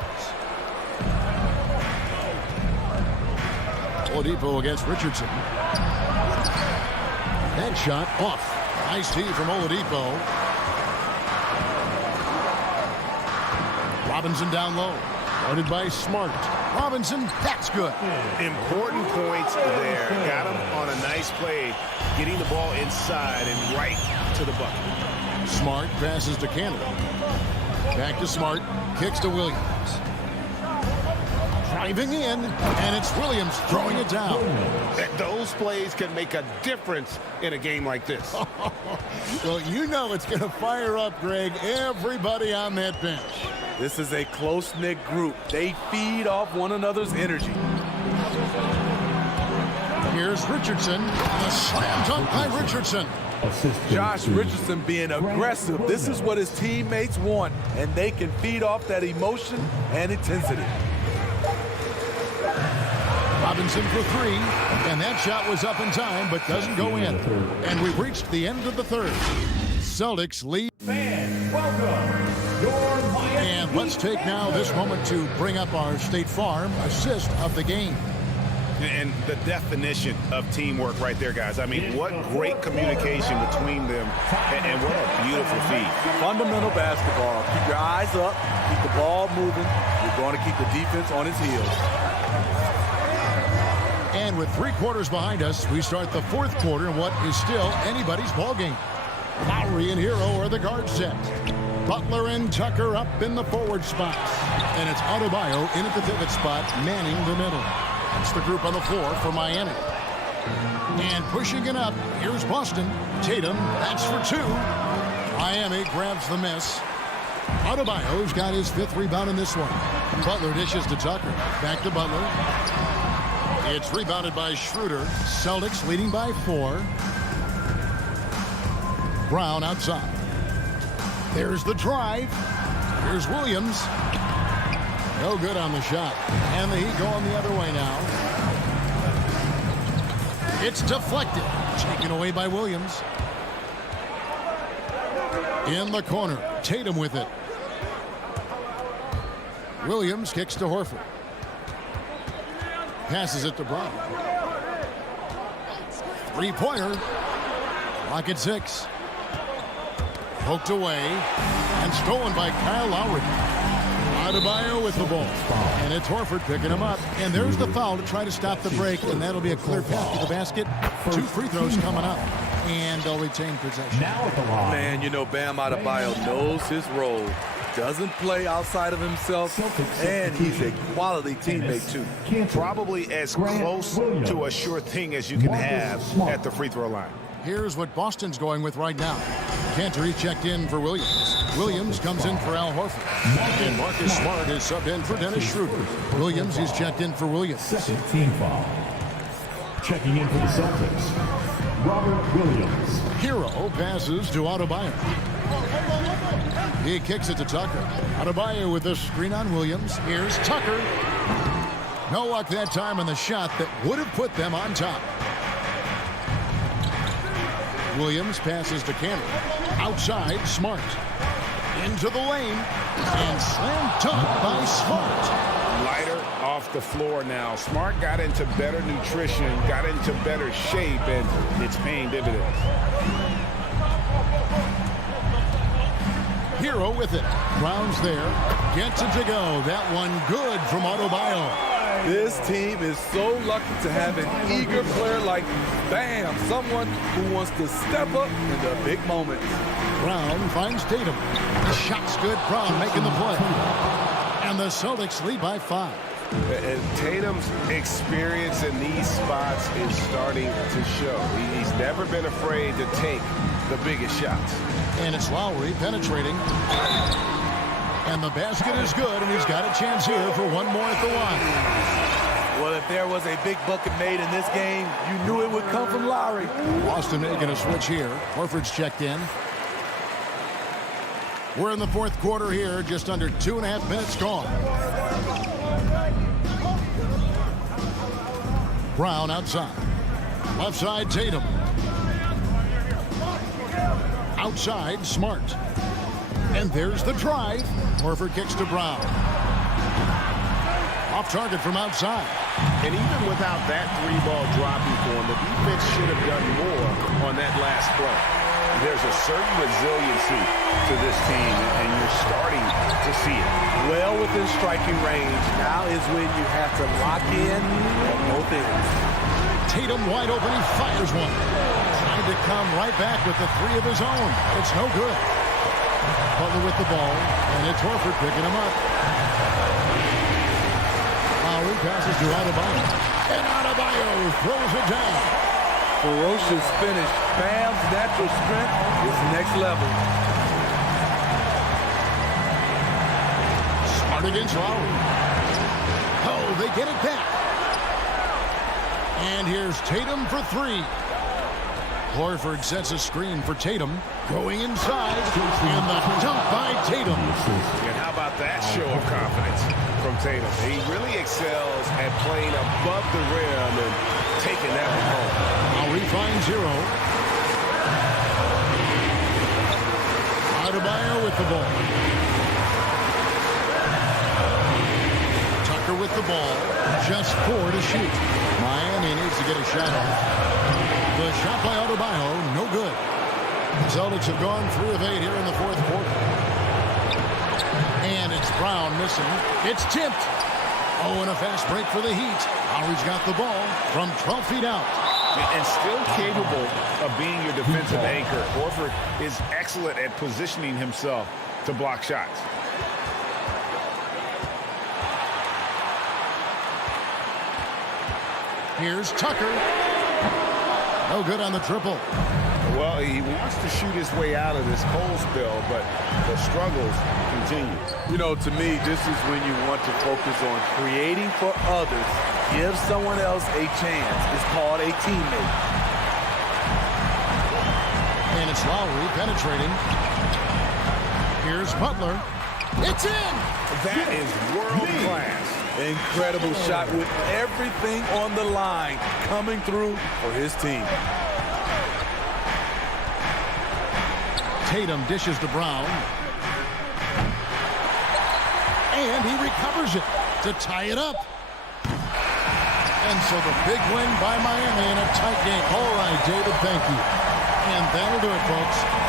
Oladipo against Richardson. That shot off. Nice tee from Oladipo. Robinson down low. Guarded by Smart. Robinson, that's good. Important points there. Got him on a nice play, getting the ball inside and right to the bucket. Smart passes to Canada. Back to Smart. Kicks to Williams. Driving in, and it's Williams throwing it down. Those plays can make a difference in a game like this. Well, you know it's going to fire up, Greg, everybody on that bench. This is a close-knit group. They feed off one another's energy. Here's Richardson. The slam dunk by Richardson. Josh Richardson being aggressive. This is what his teammates want, and they can feed off that emotion and intensity. Robinson for 3, and that shot was up in time, but doesn't go in. And we've reached the end of the third. Celtics lead. Fans, welcome. Your Miami. And let's take now this moment to bring up our State Farm assist of the game. And the definition of teamwork right there, guys. I mean, what great communication between them, and what a beautiful feed. Fundamental basketball. Keep your eyes up, keep the ball moving. You're going to keep the defense on its heels. And with 3 quarters behind us, we start the 4th quarter in what is still anybody's ball game. Lowry and Hero are the guard set. Butler and Tucker up in the forward spots. And it's Adebayo in at the pivot spot, manning the middle. That's the group on the floor for Miami. And pushing it up, here's Boston. Tatum, that's for 2. Miami grabs the miss. Adebayo's got his 5th rebound in this one. Butler dishes to Tucker. Back to Butler. It's rebounded by Schroeder. Celtics leading by 4. Brown outside. There's the drive. Here's Williams. No good on the shot. And the Heat going the other way now. It's deflected. Taken away by Williams. In the corner. Tatum with it. Williams kicks to Horford. Passes it to Brown. Three-pointer. Lock at 6. Poked away and stolen by Kyle Lowry. Adebayo with the ball. And it's Horford picking him up. And there's the foul to try to stop the break, and that'll be a clear path to the basket. 2 free throws coming up. And they'll retain possession. Man, you know, Bam Adebayo knows his role. Doesn't play outside of himself, and he's a quality teammate, too. Probably as close to a sure thing as you can have at the free throw line. Here's what Boston's going with right now. Cantor checked in for Williams. Williams comes in for Al Horford. And Marcus Smart is subbed in for Dennis Schroeder. Williams is checked in for Williams. Second team foul. Checking in for the Celtics, Robert Williams. Hero passes to Adebayo. He kicks it to Tucker. Adebayo with the screen on Williams. Here's Tucker. No luck that time on the shot that would have put them on top. Williams passes to Cantor. Outside, Smart. Into the lane. And slam dunk by Smart. Lighter off the floor now. Smart got into better nutrition, got into better shape, and it's paying dividends. Hero with it. Brown's there. Gets it to go. That one good from Adebayo. This team is so lucky to have an eager player like Bam, someone who wants to step up in the big moments. Brown finds Tatum. The shot's good. Brown making the play. And the Celtics lead by 5. And Tatum's experience in these spots is starting to show. He's never been afraid to take the biggest shots. And it's Lowry penetrating. And the basket is good, and he's got a chance here for one more at the line. Well, if there was a big bucket made in this game, you knew it would come from Lowry. Boston making a switch here. Horford's checked in. We're in the fourth quarter here, just under 2.5 minutes gone. Brown outside. Left side, Tatum. Outside, Smart. And there's the drive. Horford kicks to Brown. Off target from outside. And even without that 3-ball dropping for him, the defense should have done more on that last play. There's a certain resiliency to this team, and you're starting to see it. Well within striking range. Now is when you have to lock in on both ends. Tatum wide open. He fires one. Trying to come right back with the 3 of his own. It's no good. Butler with the ball, and it's Horford picking him up. Lowry passes to Adebayo. And Adebayo throws it down. Ferocious finish. Bam's natural strength is next level. Smart against Lowry. Oh, they get it back. And here's Tatum for 3. Horford sets a screen for Tatum. Going inside. And the dunk by Tatum. And how about that show of confidence from Tatum? He really excels at playing above the rim and taking that one home. Lowry finds Hero. Adebayo with the ball. Tucker with the ball. Just 4 to shoot. Miami needs to get a shot off. The shot by Adebayo, no good. Celtics have gone 3 of 8 here in the fourth quarter. And it's Brown missing. It's tipped. Oh, and a fast break for the Heat. Lowry's got the ball from 12 feet out. And still capable of being your defensive anchor. Horford is excellent at positioning himself to block shots. Here's Tucker. No good on the triple. Well, he wants to shoot his way out of this cold spell, but the struggles continue. You know, to me, this is when you want to focus on creating for others. Give someone else a chance. It's called a teammate. And it's Lowry penetrating. Here's Butler. It's in. That is world class. Incredible shot with everything on the line coming through for his team. Tatum dishes to Brown. And he recovers it to tie it up. And so the big win by Miami in a tight game. All right, David, thank you. And that'll do it, folks.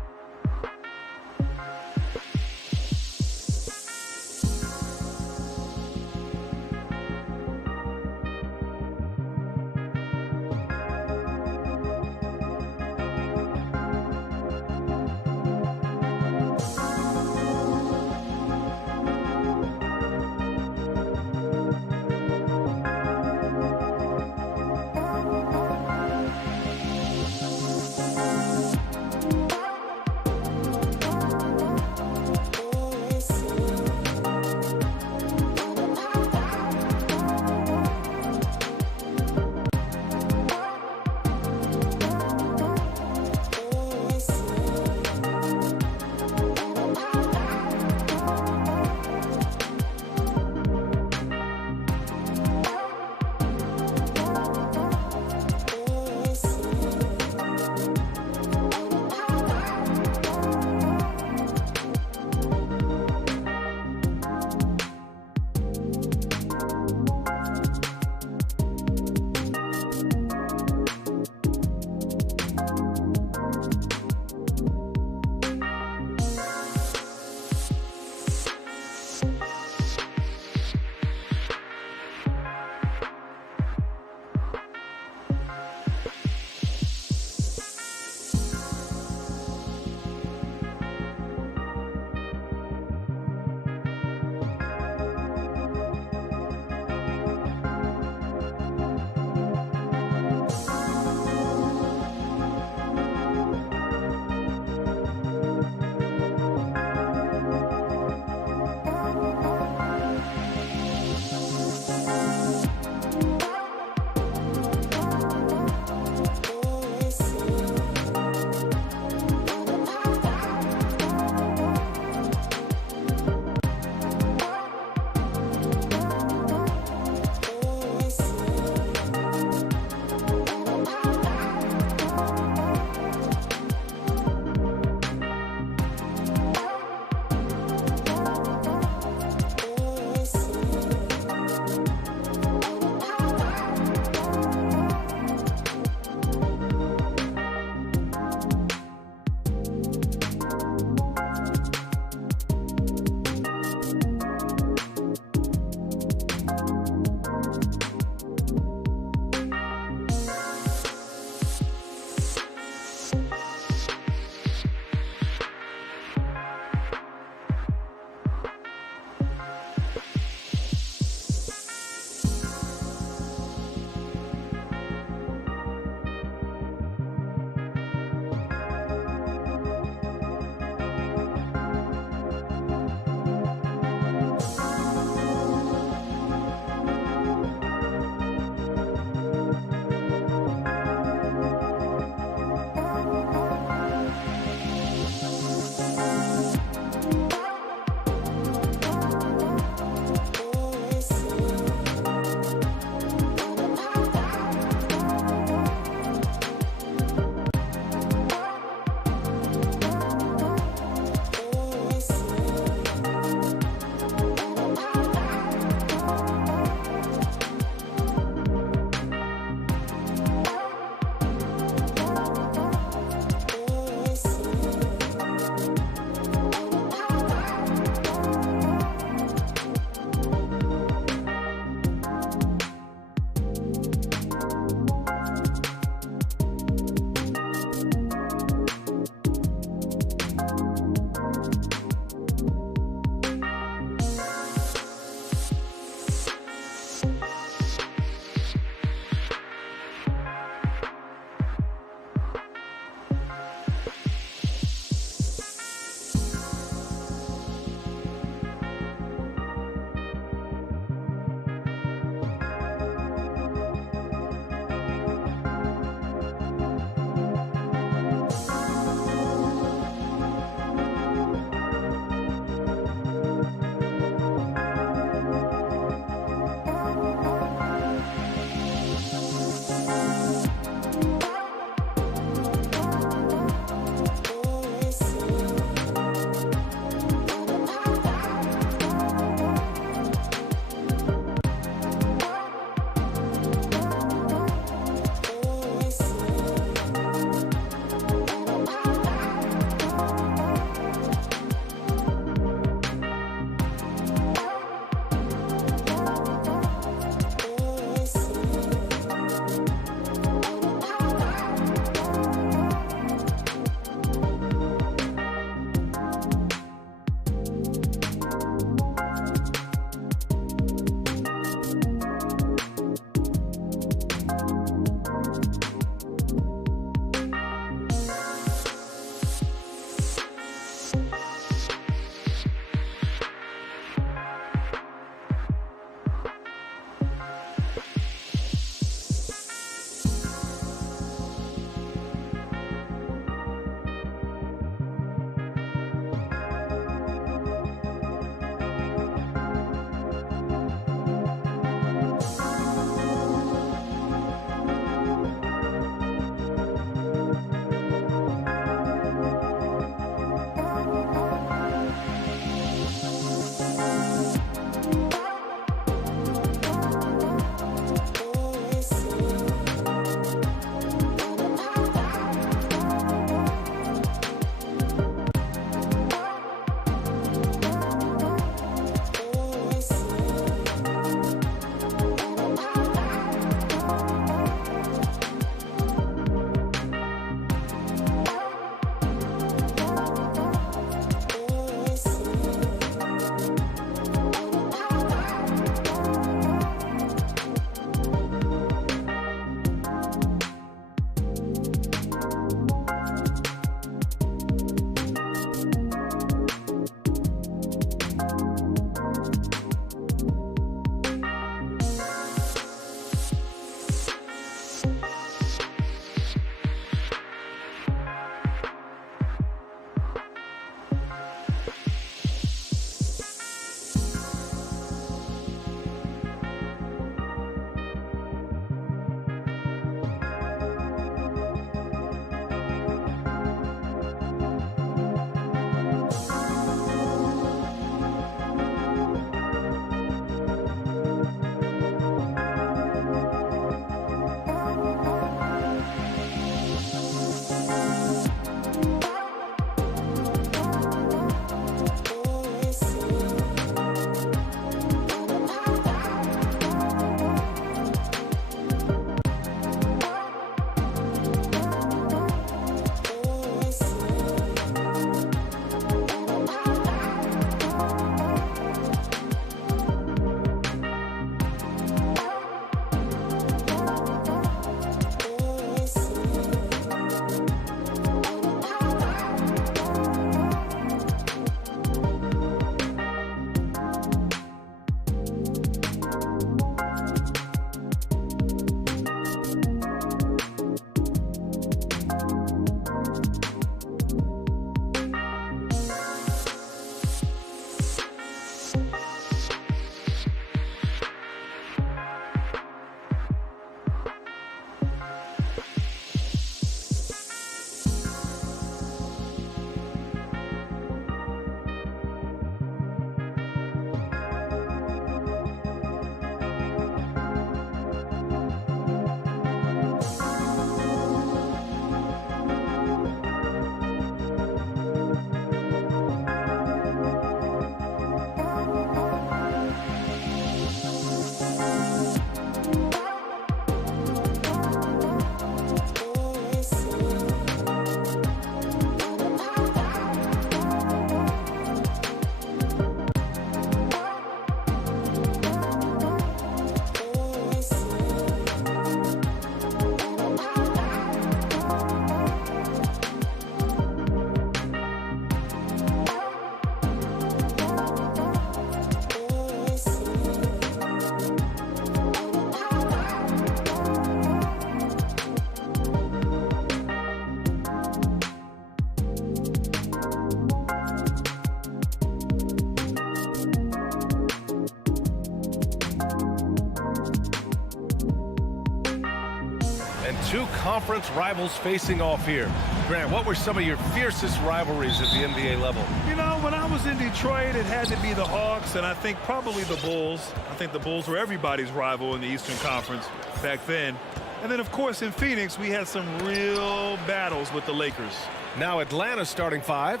And two conference rivals facing off here. Grant, what were some of your fiercest rivalries at the NBA level? You know, when I was in Detroit, it had to be the Hawks, and I think probably the Bulls. I think the Bulls were everybody's rival in the Eastern Conference back then. And then, of course, in Phoenix, we had some real battles with the Lakers. Now Atlanta's starting five.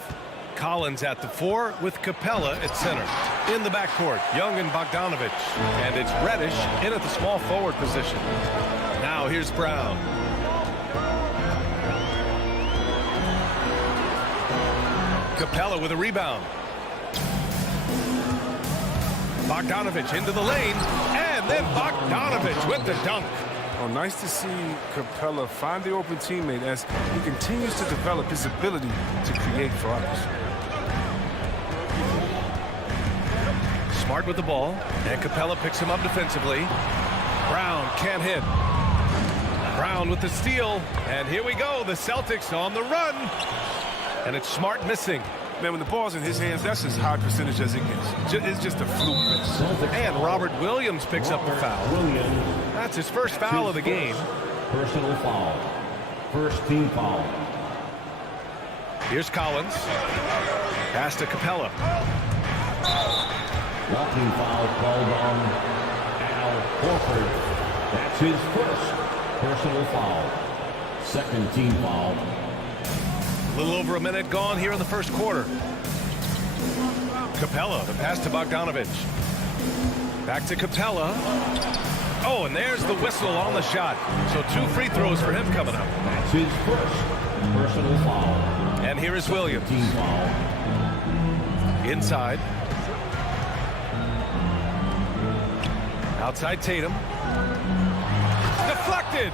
Collins at the 4 with Capella at center. In the backcourt, Young and Bogdanovich. And it's Reddish in at the small forward position. Now here's Brown. Capella with a rebound. Bogdanovich into the lane. And then Bogdanovich with the dunk. Oh, nice to see Capella find the open teammate as he continues to develop his ability to create for others. Smart with the ball, and Capella picks him up defensively. Brown can't hit. Brown with the steal, and here we go. The Celtics on the run, and it's Smart missing. Man, when the ball's in his hands, that's as high percentage as it gets. It's just a fluke miss. And Robert Williams picks up the foul. That's his first foul of the game. Personal foul. First team foul. Here's Collins. Pass to Capella. Walking foul called on Al Horford. That's his first personal foul. Second team foul. A little over a minute gone here in the first quarter. Capella, the pass to Bogdanovich. Back to Capella. Oh, and there's the whistle on the shot. So 2 free throws for him coming up. That's his first personal foul. And here is Williams. Team foul. Inside. Outside Tatum. Deflected.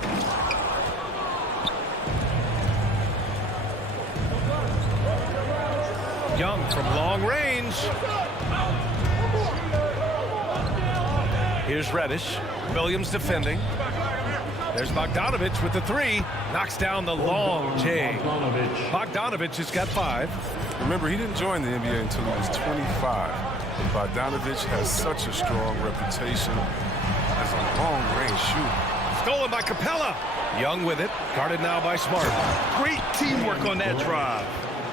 Young from long range. Here's Reddish. Williams defending. There's Bogdanovich with the 3. Knocks down the long J. Bogdanovich has got 5. Remember, he didn't join the NBA until he was 25. Bogdanovich has such a strong reputation as a long-range shooter. Stolen by Capella. Young with it. Guarded now by Smart. Great teamwork on that drive.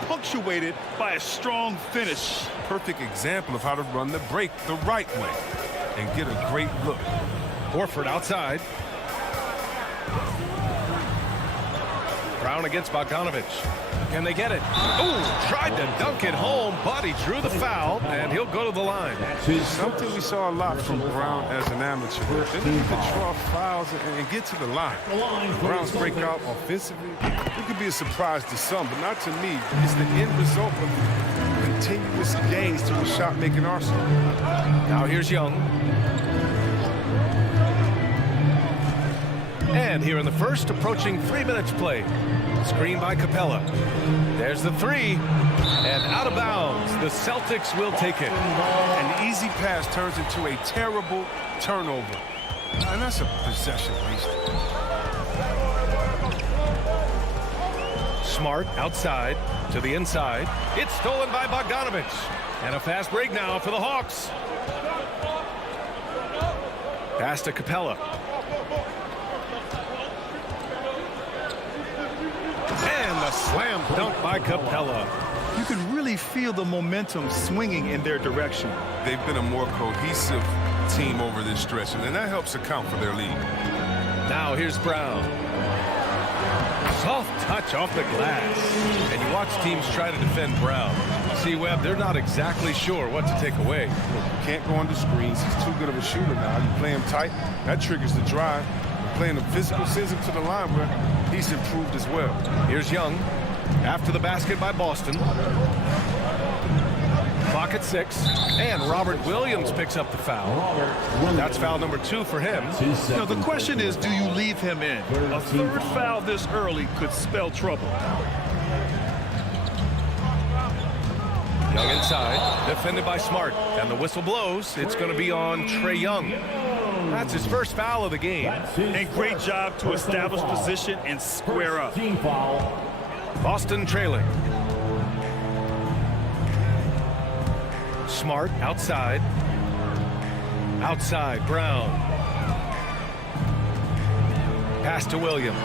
Punctuated by a strong finish. Perfect example of how to run the break the right way and get a great look. Horford outside. Brown against Bogdanovich. Can they get it? Oh, tried to dunk it home, but he drew the foul, and he'll go to the line. Something we saw a lot from Brown as an amateur. Then he could draw fouls and get to the line. Brown's breakout offensively, it could be a surprise to some, but not to me. It's the end result of continuous gains to a shot-making arsenal. Now here's Young. And here in the first, approaching 3 minutes played. Screen by Capella. There's the 3. And out of bounds. The Celtics will take it. An easy pass turns into a terrible turnover. And that's a possession wasted. Smart outside to the inside. It's stolen by Bogdanovich. And a fast break now for the Hawks. Pass to Capella. And the slam dunk by Capella. You can really feel the momentum swinging in their direction. They've been a more cohesive team over this stretch, and that helps account for their lead. Now here's Brown. Soft touch off the glass. And you watch teams try to defend Brown. See, Webb, they're not exactly sure what to take away. Can't go under screens. He's too good of a shooter now. You play him tight, that triggers the drive. Playing him physical sends him to the line where he's improved as well. Here's Young. After the basket by Boston. Clock at 6. And Robert Williams picks up the foul. That's foul number 2 for him. Now, the question is, do you leave him in? A third foul this early could spell trouble. Young inside. Defended by Smart. And the whistle blows. It's going to be on Trae Young. That's his first foul of the game. And great job to establish position and square up. Team foul. Boston trailing. Smart outside. Outside, Brown. Pass to Williams.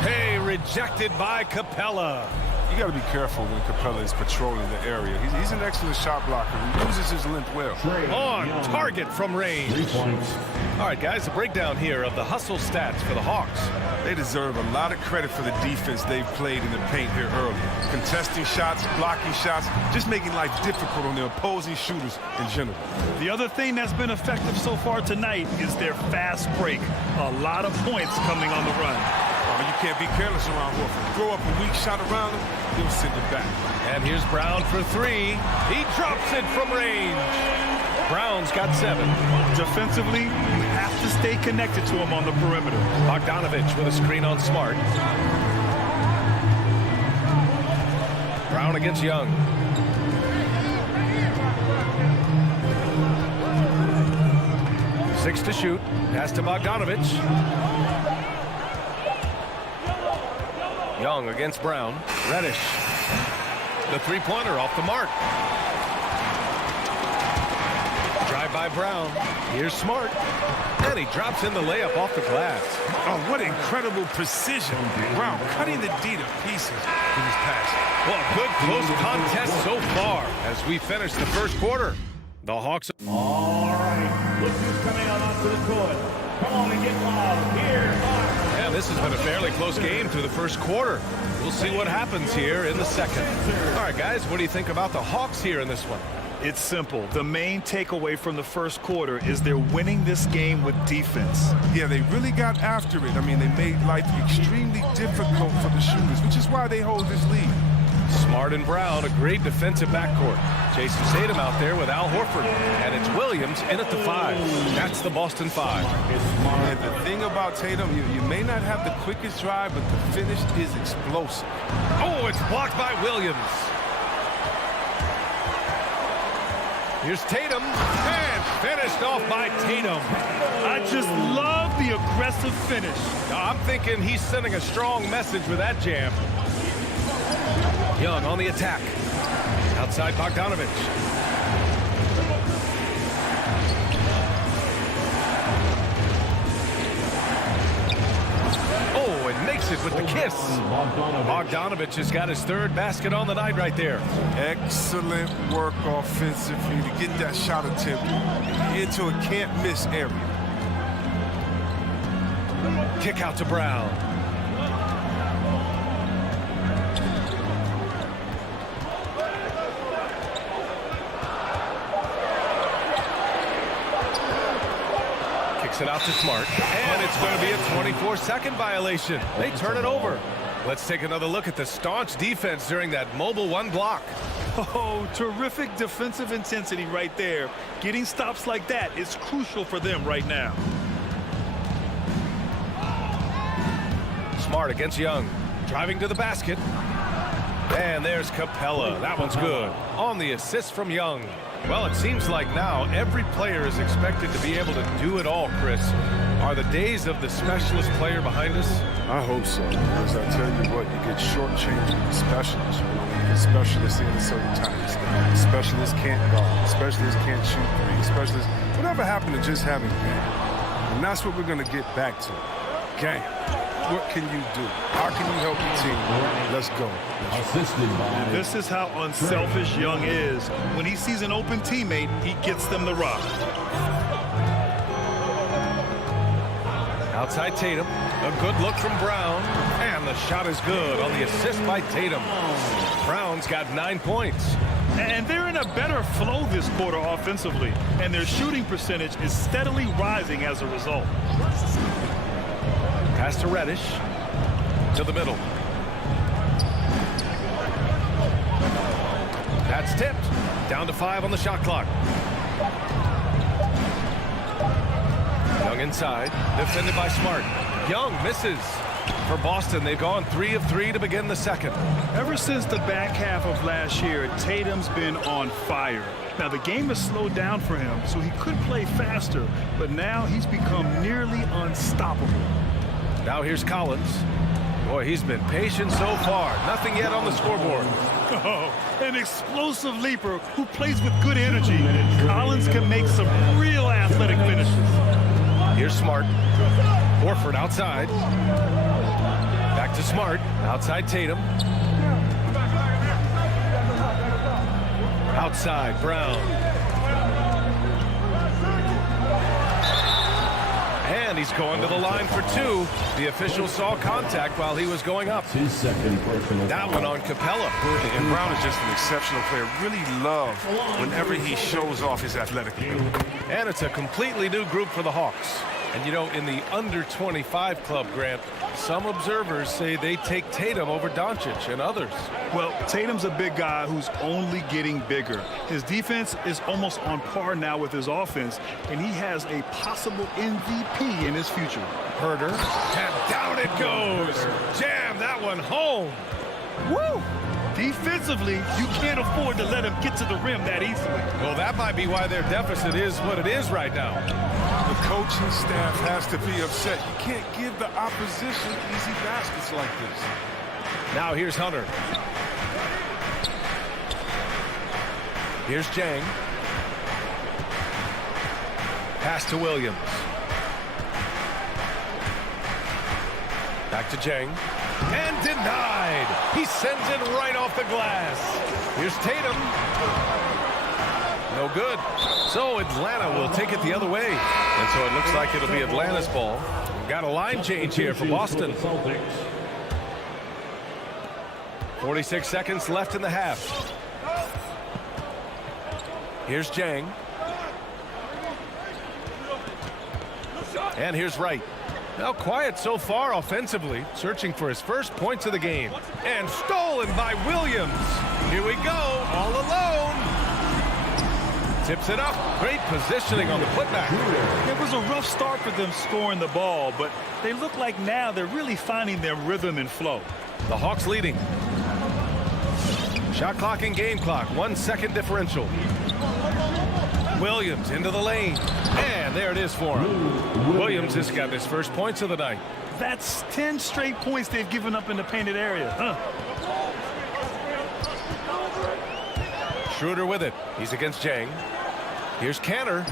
Hey, rejected by Capella. You got to be careful when Capella is patrolling the area. He's an excellent shot blocker. He uses his length well. On target from range. 3 points. All right, guys, a breakdown here of the hustle stats for the Hawks. They deserve a lot of credit for the defense they've played in the paint here early. Contesting shots, blocking shots, just making life difficult on the opposing shooters in general. The other thing that's been effective so far tonight is their fast break. A lot of points coming on the run. You can't be careless around Horford. Throw up a weak shot around him, he'll send it back. And here's Brown for 3. He drops it from range. Brown's got 7. Defensively, you have to stay connected to him on the perimeter. Bogdanovich with a screen on Smart. Brown against Young. Six to shoot. Pass to Bogdanovich. Young against Brown. Reddish. The three-pointer off the mark. Drive by Brown. Here's Smart. And he drops in the layup off the glass. Oh, what incredible precision. Brown cutting the D to pieces with his pass. Well, good close contest so far as we finish the first quarter. The Hawks. All right, look who's coming on onto the court. Come on and get loud. Here, Yeah, this has been a fairly close game through the first quarter. We'll see what happens here in the second. All right, guys, what do you think about the Hawks here in this one? It's simple. The main takeaway from the first quarter is they're winning this game with defense. Yeah, they really got after it. I mean, they made life extremely difficult for the shooters, which is why they hold this lead. Smart and Brown, a great defensive backcourt. Jason Tatum out there with Al Horford. And it's Williams in at the 5. That's the Boston 5. And the thing about Tatum, you may not have the quickest drive, but the finish is explosive. Oh, it's blocked by Williams. Here's Tatum, and finished off by Tatum. I just love the aggressive finish. I'm thinking he's sending a strong message with that jam. Young on the attack. Outside Bogdanovich. Oh, and makes it with the kiss. Bogdanovich has got his 3rd basket on the night right there. Excellent work offensively to get that shot attempt into a can't-miss area. Kick out to Brown. Kicks it out to Smart. And it's going to be a 24-second violation. They turn it over. Let's take another look at the staunch defense during that mobile 1 block. Oh, terrific defensive intensity right there. Getting stops like that is crucial for them right now. Smart against Young. Driving to the basket. And there's Capella. That one's good. On the assist from Young. Well, it seems like now every player is expected to be able to do it all, Chris. Are the days of the specialist player behind us? I hope so, because I tell you what, you get shortchanged with the specialists. You know, the specialists in at certain times. The specialists can't guard. Specialists can't shoot 3. Specialists, whatever happened to just having game? And that's what we're going to get back to. Game. What can you do? How can you help your team? Let's go. Assisted by. This is how unselfish Young is. When he sees an open teammate, he gets them the rock. Outside Tatum. A good look from Brown. And the shot is good on the assist by Tatum. Brown's got 9 points. And they're in a better flow this quarter offensively. And their shooting percentage is steadily rising as a result. Pass to Reddish. To the middle. That's tipped. Down to 5 on the shot clock. Young inside. Defended by Smart. Young misses. For Boston, they've gone 3 of 3 to begin the second. Ever since the back half of last year, Tatum's been on fire. Now, the game has slowed down for him, so he could play faster, but now he's become nearly unstoppable. Now here's Collins. Boy, he's been patient so far. Nothing yet on the scoreboard. Oh, an explosive leaper who plays with good energy. Collins can make some real athletic finishes. Here's Smart. Horford outside. Back to Smart. Outside Tatum. Outside Brown. And he's going to the line for two. The official saw contact while he was going up. His second personal That one on Capella. And Brown is just an exceptional player. Really love whenever he shows off his athletic ability. And it's a completely new group for the Hawks. And you know, in the under 25 club, Grant, some observers say they take Tatum over Doncic and others. Well, Tatum's a big guy who's only getting bigger. His defense is almost on par now with his offense, and he has a possible MVP in his future. Herder, and down it goes. Jam that one home. Woo! Defensively, you can't afford to let him get to the rim that easily. Well, that might be why their deficit is what it is right now. The coaching staff has to be upset. You can't give the opposition easy baskets like this. Now here's Hunter. Here's Jang. Pass to Williams. Back to Jang. And denied. He sends it right off the glass. Here's Tatum. No good. So Atlanta will take it the other way. And so it looks like it'll be Atlanta's ball. We've got a line change here for Boston. 46 seconds left in the half. Here's Jang. And here's Wright. Now quiet so far offensively, searching for his first points of the game. And stolen by Williams. Here we go, all alone. Tips it up. Great positioning on the putback. It was a rough start for them scoring the ball, but they look like now they're really finding their rhythm and flow. The Hawks leading. Shot clock and game clock, 1 second differential. Williams into the lane. And there it is for him. Williams has got his first points of the night. That's 10 straight points they've given up in the painted area. Schroeder with it. He's against Jang. Here's Cantor.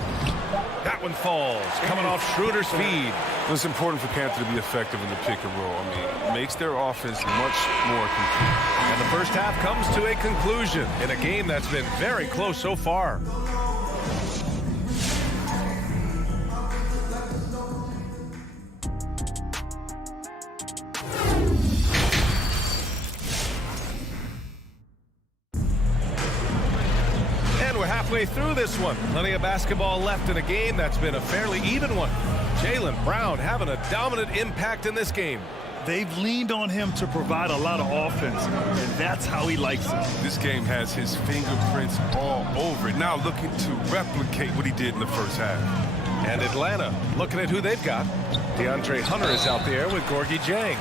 That one falls. Coming off Schroeder's feed. It's important for Cantor to be effective in the pick and roll. I mean, it makes their offense much more complete. And the first half comes to a conclusion in a game that's been very close so far. Halfway through this one. Plenty of basketball left in a game that's been a fairly even one. Jaylen Brown having a dominant impact in this game. They've leaned on him to provide a lot of offense, and that's how he likes it. This game has his fingerprints all over it. Now looking to replicate what he did in the first half. And Atlanta, looking at who they've got. DeAndre Hunter is out there with Gorgie Jang.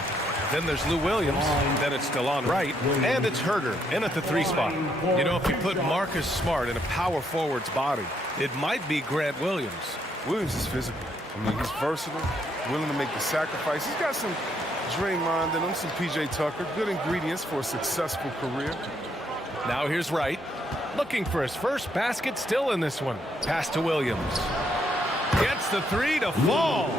Then there's Lou Williams, then it's Delon Wright, and it's Herder in at the 3 spot. You know, if you put Marcus Smart in a power forward's body, it might be Grant Williams. Williams is physical. I mean, he's versatile, willing to make the sacrifice. He's got some Draymond in him, some P.J. Tucker. Good ingredients for a successful career. Now here's Wright, looking for his first basket still in this one. Pass to Williams. Gets the 3 to fall.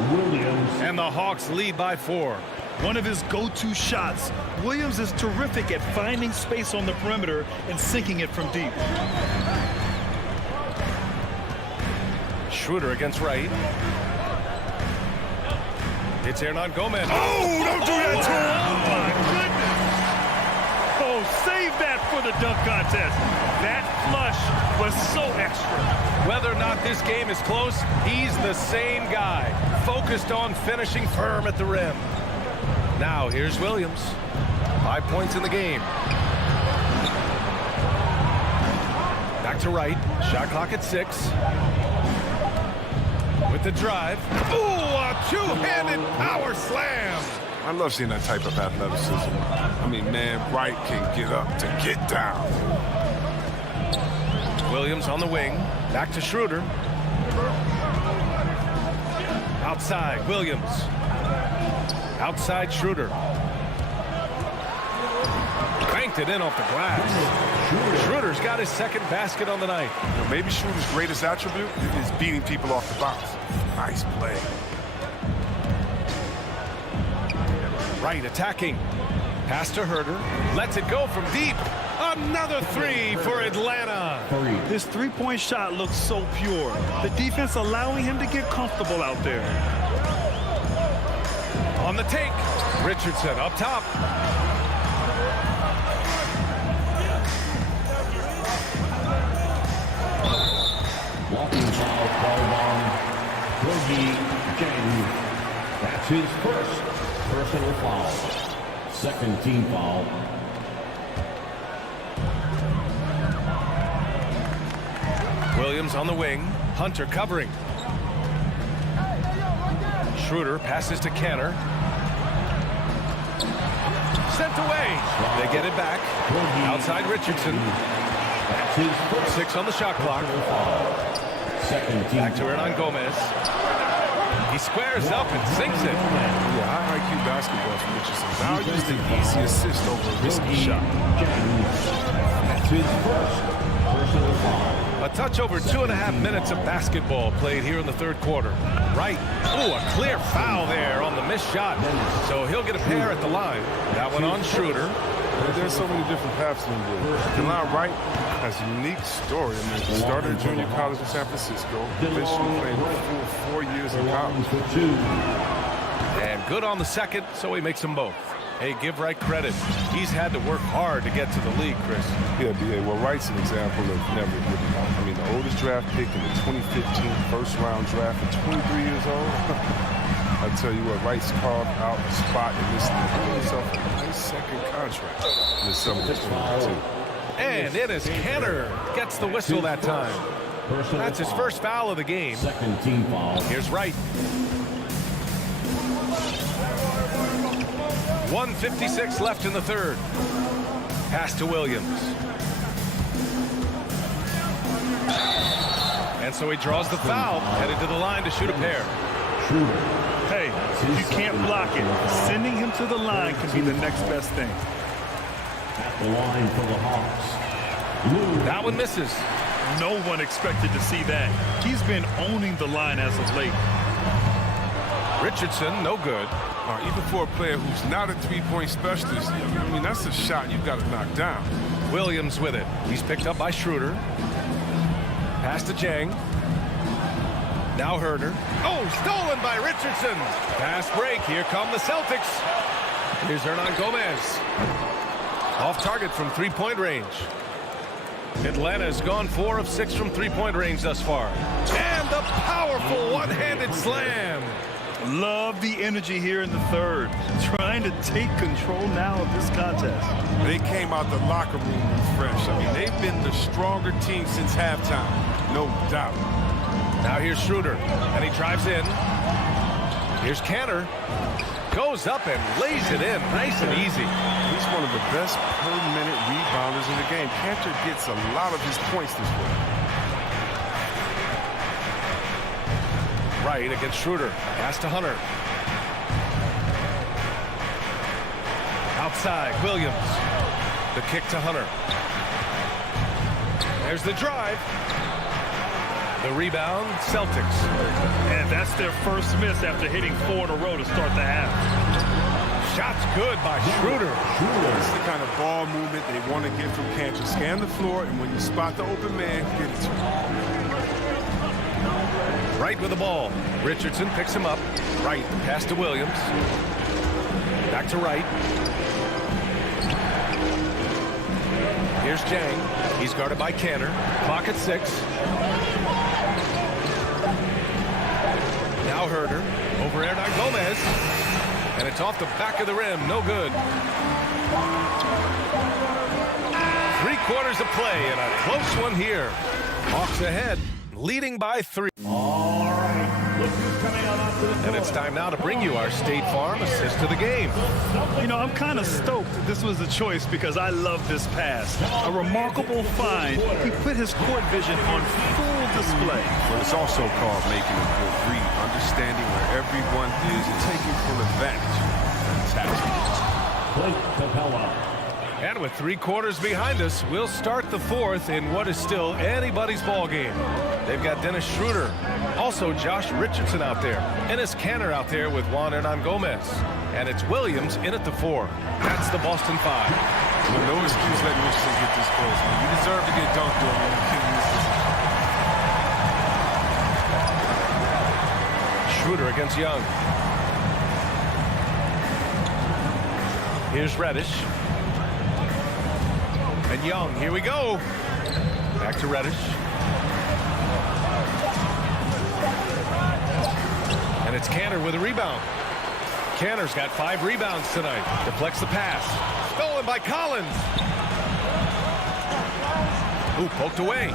And the Hawks lead by 4. One of his go-to shots. Williams is terrific at finding space on the perimeter and sinking it from deep. Schroeder against Wright. It's Hernan Gomez. Oh, don't do that to him! Oh, my goodness! Oh, save that for the dunk contest. That flush was so extra. Whether or not this game is close, he's the same guy. Focused on finishing firm at the rim. Now, here's Williams. 5 points in the game. Back to Wright. Shot clock at 6. With the drive. Ooh, a two-handed power slam. I love seeing that type of athleticism. I mean, man, Wright can get up to get down. Williams on the wing. Back to Schroeder. Outside, Williams. Outside Schroeder. Banked it in off the glass. Schroeder's got his second basket on the night. You know, maybe Schroeder's greatest attribute is beating people off the bounce. Nice play. Wright attacking. Pass to Herder. Lets it go from deep. Another three for Atlanta. This three-point shot looks so pure. The defense allowing him to get comfortable out there. On the take. Richardson up top. Walking foul called on Kogi Jang. That's his first personal foul. Second team foul. Williams on the wing. Hunter covering. Schroeder passes to Canner. Sent away. They get it back. Outside Richardson. 6 on the shot clock. Back to Hernan Gomez. He squares up and sinks it. Yeah, high IQ basketball from Richardson. Values the easy assist over a risky shot. That's his first personal foul. A touch over 2.5 minutes of basketball played here in the third quarter. Right. Oh, a clear foul there on the missed shot. So he'll get a pair at the line. That one on Schroeder. There's so many different paths in the Delon Wright has a unique story. I mean, he started junior college in San Francisco, eventually played a full 4 years in college. And good on the second, so he makes them both. Hey, give Wright credit. He's had to work hard to get to the league, Chris. Yeah, B.A. Well, Wright's an example of never giving up. I mean, the oldest draft pick in the 2015 first-round draft at 23 years old. I tell you what, Wright's carved out a spot in this league. He gave himself a nice second contract in the summer of 22. And it is Canner. Gets the whistle that time. That's his first foul of the game. Second team foul. Here's Wright. 1:56 left in the third. Pass to Williams. And so he draws the foul, headed to the line to shoot a pair. Hey, if you can't block it, sending him to the line can be the next best thing. At the line for the Hawks. That one misses. No one expected to see that. He's been owning the line as of late. Richardson, no good. Even for a player who's not a three-point specialist, I mean, that's a shot you've got to knock down. Williams with it. He's picked up by Schroeder. Pass to Jang. Now Herder. Oh, stolen by Richardson. Fast break. Here come the Celtics. Here's Hernan Gomez. Off target from three-point range. Atlanta's gone 4 of 6 from three-point range thus far. And the powerful one-handed slam. Love the energy here in the third. Trying to take control now of this contest. They came out the locker room refreshed. I mean, they've been the stronger team since halftime. No doubt. Now here's Schroeder, and he drives in. Here's Canner. Goes up and lays it in, nice and easy. He's one of the best per-minute rebounders in the game. Cantor gets a lot of his points this way. Right against Schroeder. Pass to Hunter. Outside, Williams. The kick to Hunter. There's the drive. The rebound, Celtics. And that's their first miss after hitting 4 in a row to start the half. Shot's good by Schroeder. This is the kind of ball movement they want to get from Cantor. Scan the floor, and when you spot the open man, get it to him. Right with the ball. Richardson picks him up. Right, pass to Williams. Back to Wright. Here's Jang. He's guarded by Cantor. Clock at 6. Now Herder. Over Hernan Gomez. And it's off the back of the rim. No good. 3 quarters of play and a close one here. Hawks ahead, leading by 3. All right, look who's coming on onto the court. And it's time now to bring you our State Farm assist to the game. You know, I'm kind of stoked this was a choice because I love this pass. A remarkable find. He put his court vision on full display. But it's also called making a good read, understanding where everyone is and taking full advantage. Blake Capella. And with 3 quarters behind us, we'll start the 4th in what is still anybody's ball game. They've got Dennis Schroeder, also Josh Richardson out there, Enes Kanter out there with Juan Hernan Gomez. And it's Williams in at the 4. That's the Boston 5. Well, no excuse letting Richardson get this close, man. You deserve to get dunked on when you can't miss this. Schroeder against Young. Here's Reddish. And Young, here we go. Back to Reddish. And it's Cantor with a rebound. Cantor's got 5 rebounds tonight. Deflects the pass. Stolen by Collins. Ooh, poked away.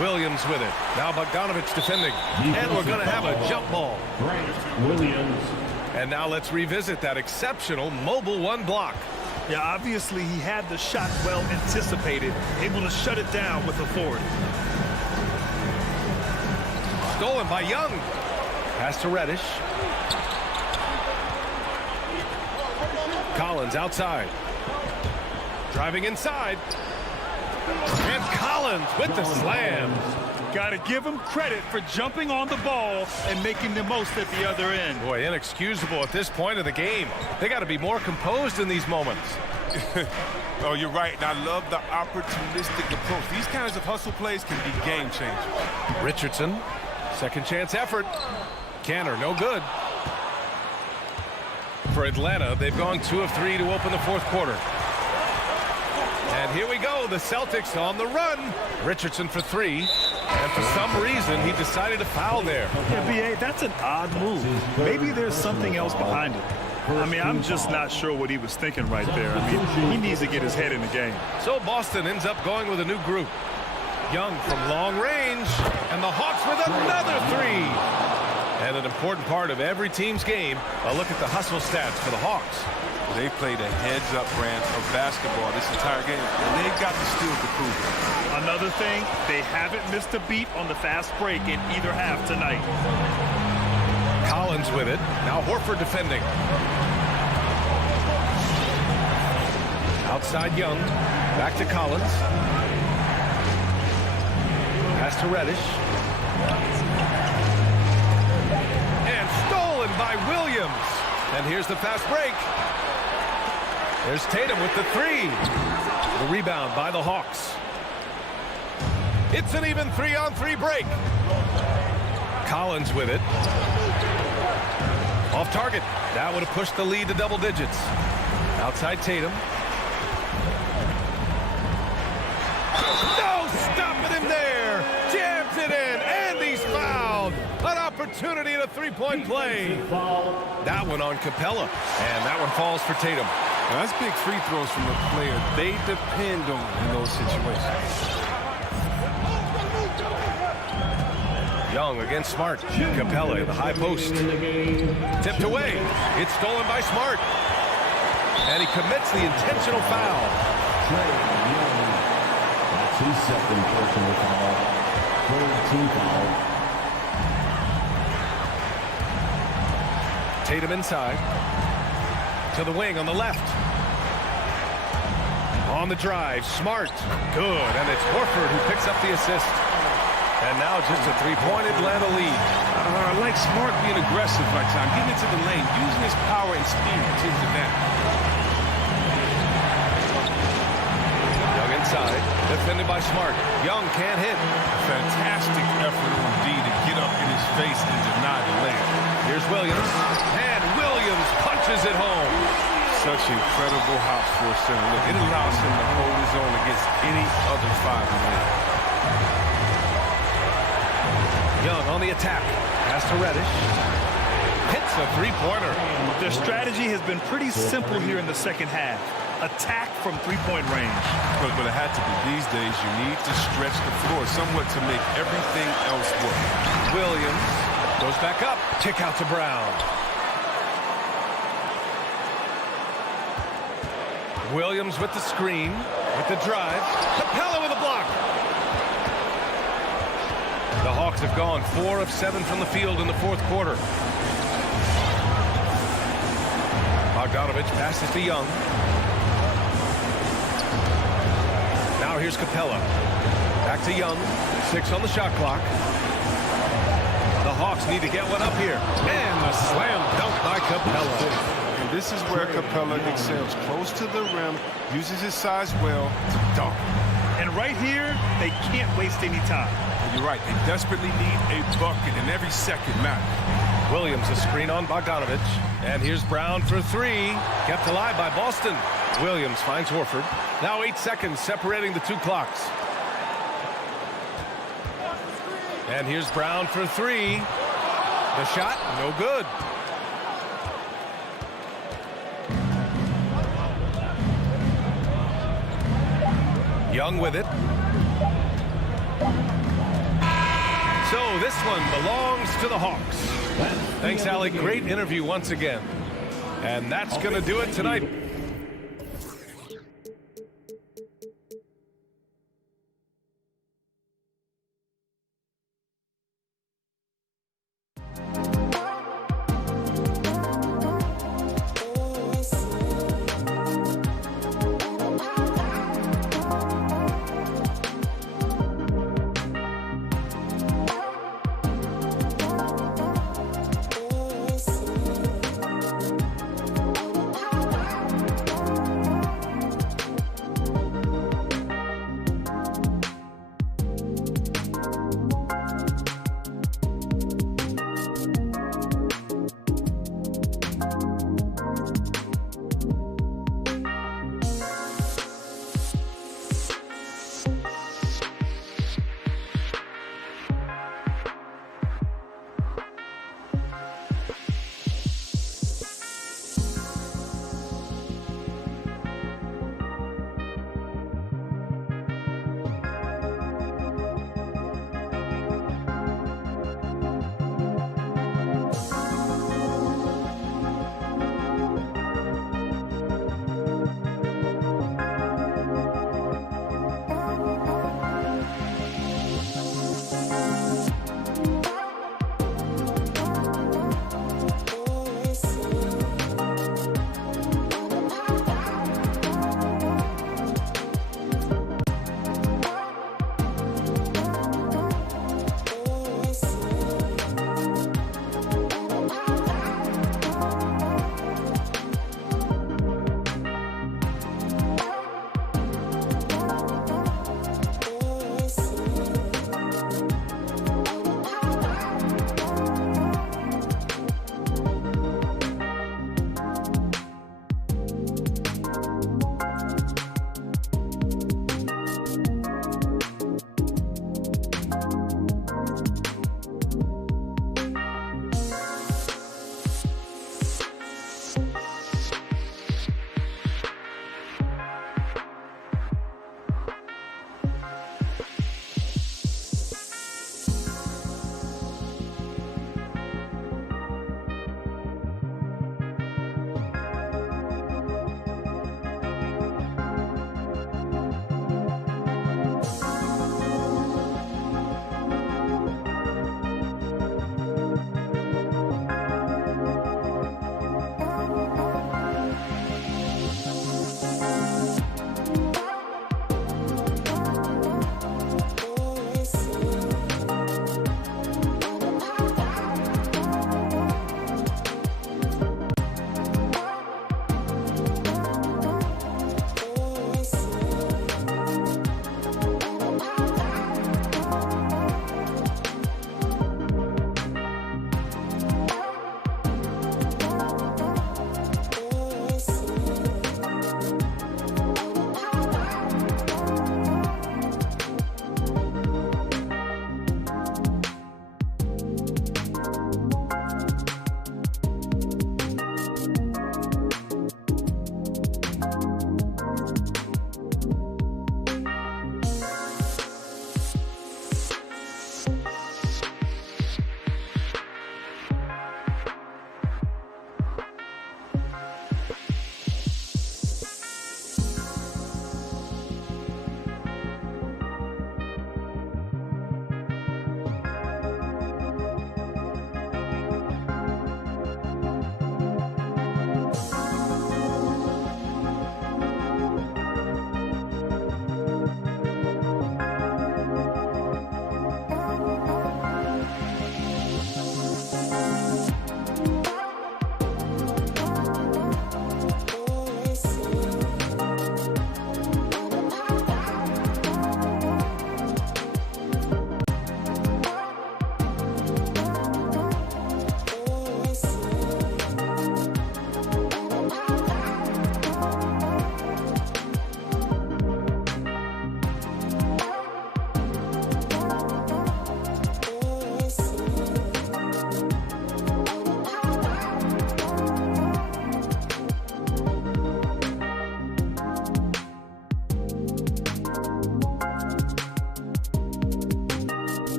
Williams with it. Now Bogdanovich defending. And we're going to have a jump ball. Williams. And now let's revisit that exceptional mobile 1 block. Yeah, obviously he had the shot well anticipated, able to shut it down with authority. Stolen by Young. Pass to Reddish. Collins outside. Driving inside. And Collins with the slam. Got to give him credit for jumping on the ball and making the most at the other end. Boy, inexcusable at this point of the game. They got to be more composed in these moments. Oh, you're right. And I love the opportunistic approach. These kinds of hustle plays can be game changers. Richardson, second chance effort. Cantor, no good. For Atlanta, they've gone 2 of 3 to open the 4th quarter. And here we go, the Celtics on the run. Richardson for 3. And for some reason, he decided to foul there. Yeah, B.A., that's an odd move. Maybe there's something else behind it. I mean, I'm just not sure what he was thinking right there. I mean, he needs to get his head in the game. So Boston ends up going with a new group. Young from long range. And the Hawks with another 3. And an important part of every team's game, a look at the hustle stats for the Hawks. They played a heads-up brand of basketball this entire game, and they've got the skill to prove it. Another thing, they haven't missed a beat on the fast break in either half tonight. Collins with it. Now Horford defending. Outside Young. Back to Collins. Pass to Reddish. And stolen by Williams. And here's the fast break. There's Tatum with the 3. The rebound by the Hawks. It's an even 3-on-3 break. Collins with it. Off target. That would have pushed the lead to double digits. Outside Tatum. No, stopping him there. Jams it in, and he's fouled. An opportunity at a 3-point play. That one on Capella, and that one falls for Tatum. Now, that's big free throws from a player they depend on in those situations. Young against Smart. Capella, the high post. Tipped away. It's stolen by Smart. And he commits the intentional foul. That's his second personal foul. Third team foul. Tatum inside. To the wing on the left. On the drive. Smart. Good. And it's Horford who picks up the assist. And now just a 3-point Atlanta lead. I like Smart being aggressive right time, getting into the lane, using his power and speed to his advantage. Young inside, defended by Smart. Young can't hit. A fantastic effort on D to get up in his face and deny the layup. Here's Williams, and Williams punches it home. Such incredible hops for a center. Look, it allows him to hold his own against any other 5 in the league. Young on the attack. Pass to Reddish. Hits a 3-pointer. Their strategy has been pretty simple here in the second half. Attack from 3-point range. But it had to be. These days, you need to stretch the floor somewhat to make everything else work. Williams goes back up. Kick out to Brown. Williams with the screen. With the drive. Capella with a block. The Hawks have gone 4 of 7 from the field in the 4th quarter. Bogdanovich passes to Young. Now here's Capella. Back to Young. 6 on the shot clock. The Hawks need to get one up here. And the slam dunk by Capella. And this is where Capella excels. Close to the rim, uses his size well to dunk. And right here, they can't waste any time. And you're right, they desperately need a bucket, and every second matters. Williams, a screen on Bogdanovich. And here's Brown for three. Kept alive by Boston. Williams finds Horford. Now 8 seconds separating the two clocks. And here's Brown for three. The shot, no good. Young with it. So this one belongs to the Hawks. Thanks, Allie. Great interview once again. And that's going to do it tonight.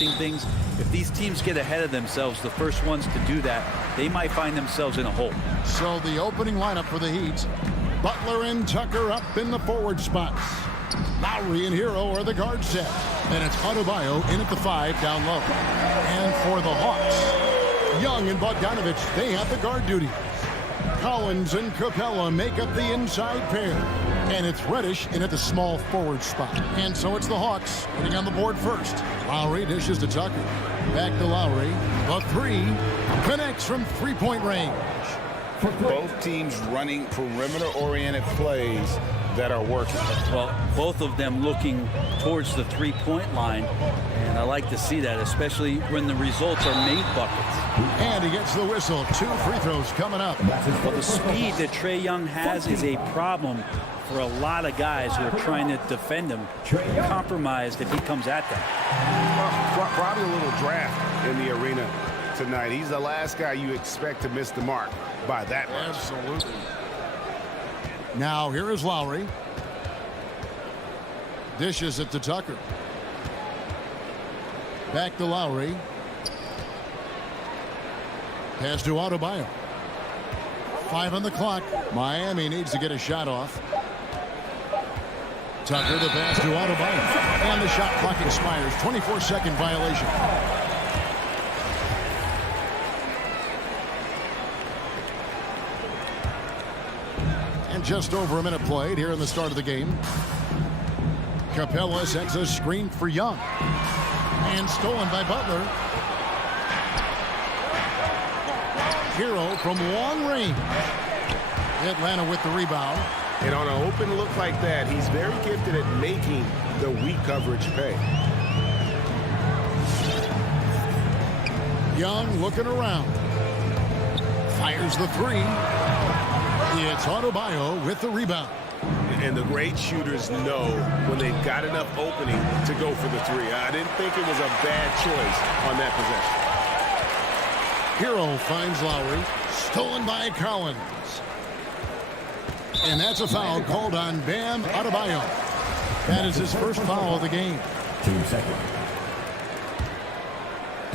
shifting things. If these teams get ahead of themselves, the first ones to do that, they might find themselves in a hole. So the opening lineup for the Heat. Butler and Tucker up in the forward spots. Lowry and Hero are the guard set. Then it's Adebayo in at the 5 down low. And for the Hawks, Young and Bogdanovich, they have the guard duties. Collins and Capella make up the inside pair. And it's Reddish in at the small forward spot. And so it's the Hawks getting on the board first. Lowry dishes to Tucker. Back to Lowry. The 3 connects from three-point range. Both teams running perimeter-oriented plays that are working. Well, both of them looking towards the three-point line, and I like to see that, especially when the results are made buckets. And he gets the whistle. 2 free throws coming up. Well, the speed that Trae Young has is a problem for a lot of guys who are trying to defend him. Compromised if he comes at them. Probably a little draft in the arena tonight. He's the last guy you expect to miss the mark by that much. Absolutely. Now here is Lowry. Dishes it to Tucker. Back to Lowry. Pass to Adebayo. 5 on the clock. Miami needs to get a shot off. Tucker, the pass to Adebayo. And the shot clock expires. 24-second violation. And just over a minute played here in the start of the game. Capella sets a screen for Young. And stolen by Butler. Hero from long range. Atlanta with the rebound. And on an open look like that, he's very gifted at making the weak coverage pay. Young looking around. Fires the 3. It's Adebayo with the rebound. And the great shooters know when they've got enough opening to go for the 3. I didn't think it was a bad choice on that possession. Hero finds Lowry. Stolen by Collins. And that's a foul called on Bam Adebayo. That is his first foul of the game. 2 seconds.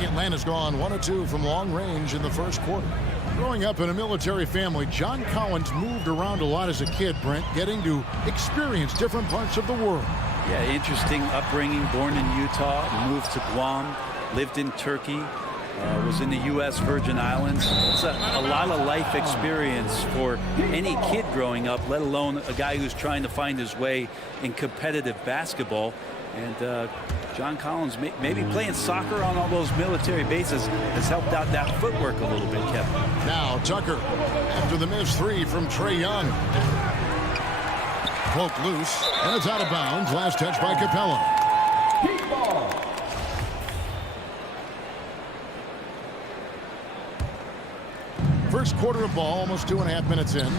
Atlanta's gone 1 of 2 from long range in the first quarter. Growing up in a military family, John Collins moved around a lot as a kid, Brent, getting to experience different parts of the world. Yeah, interesting upbringing. Born in Utah, moved to Guam, lived in Turkey, was in the U.S. Virgin Islands. It's a lot of life experience for any kid growing up, let alone a guy who's trying to find his way in competitive basketball. And John Collins, maybe playing soccer on all those military bases has helped out that footwork a little bit, Kevin. Now Tucker, after the missed 3 from Trae Young. Poke loose, and it's out of bounds. Last touch by Capella. First quarter of ball, almost 2.5 minutes in.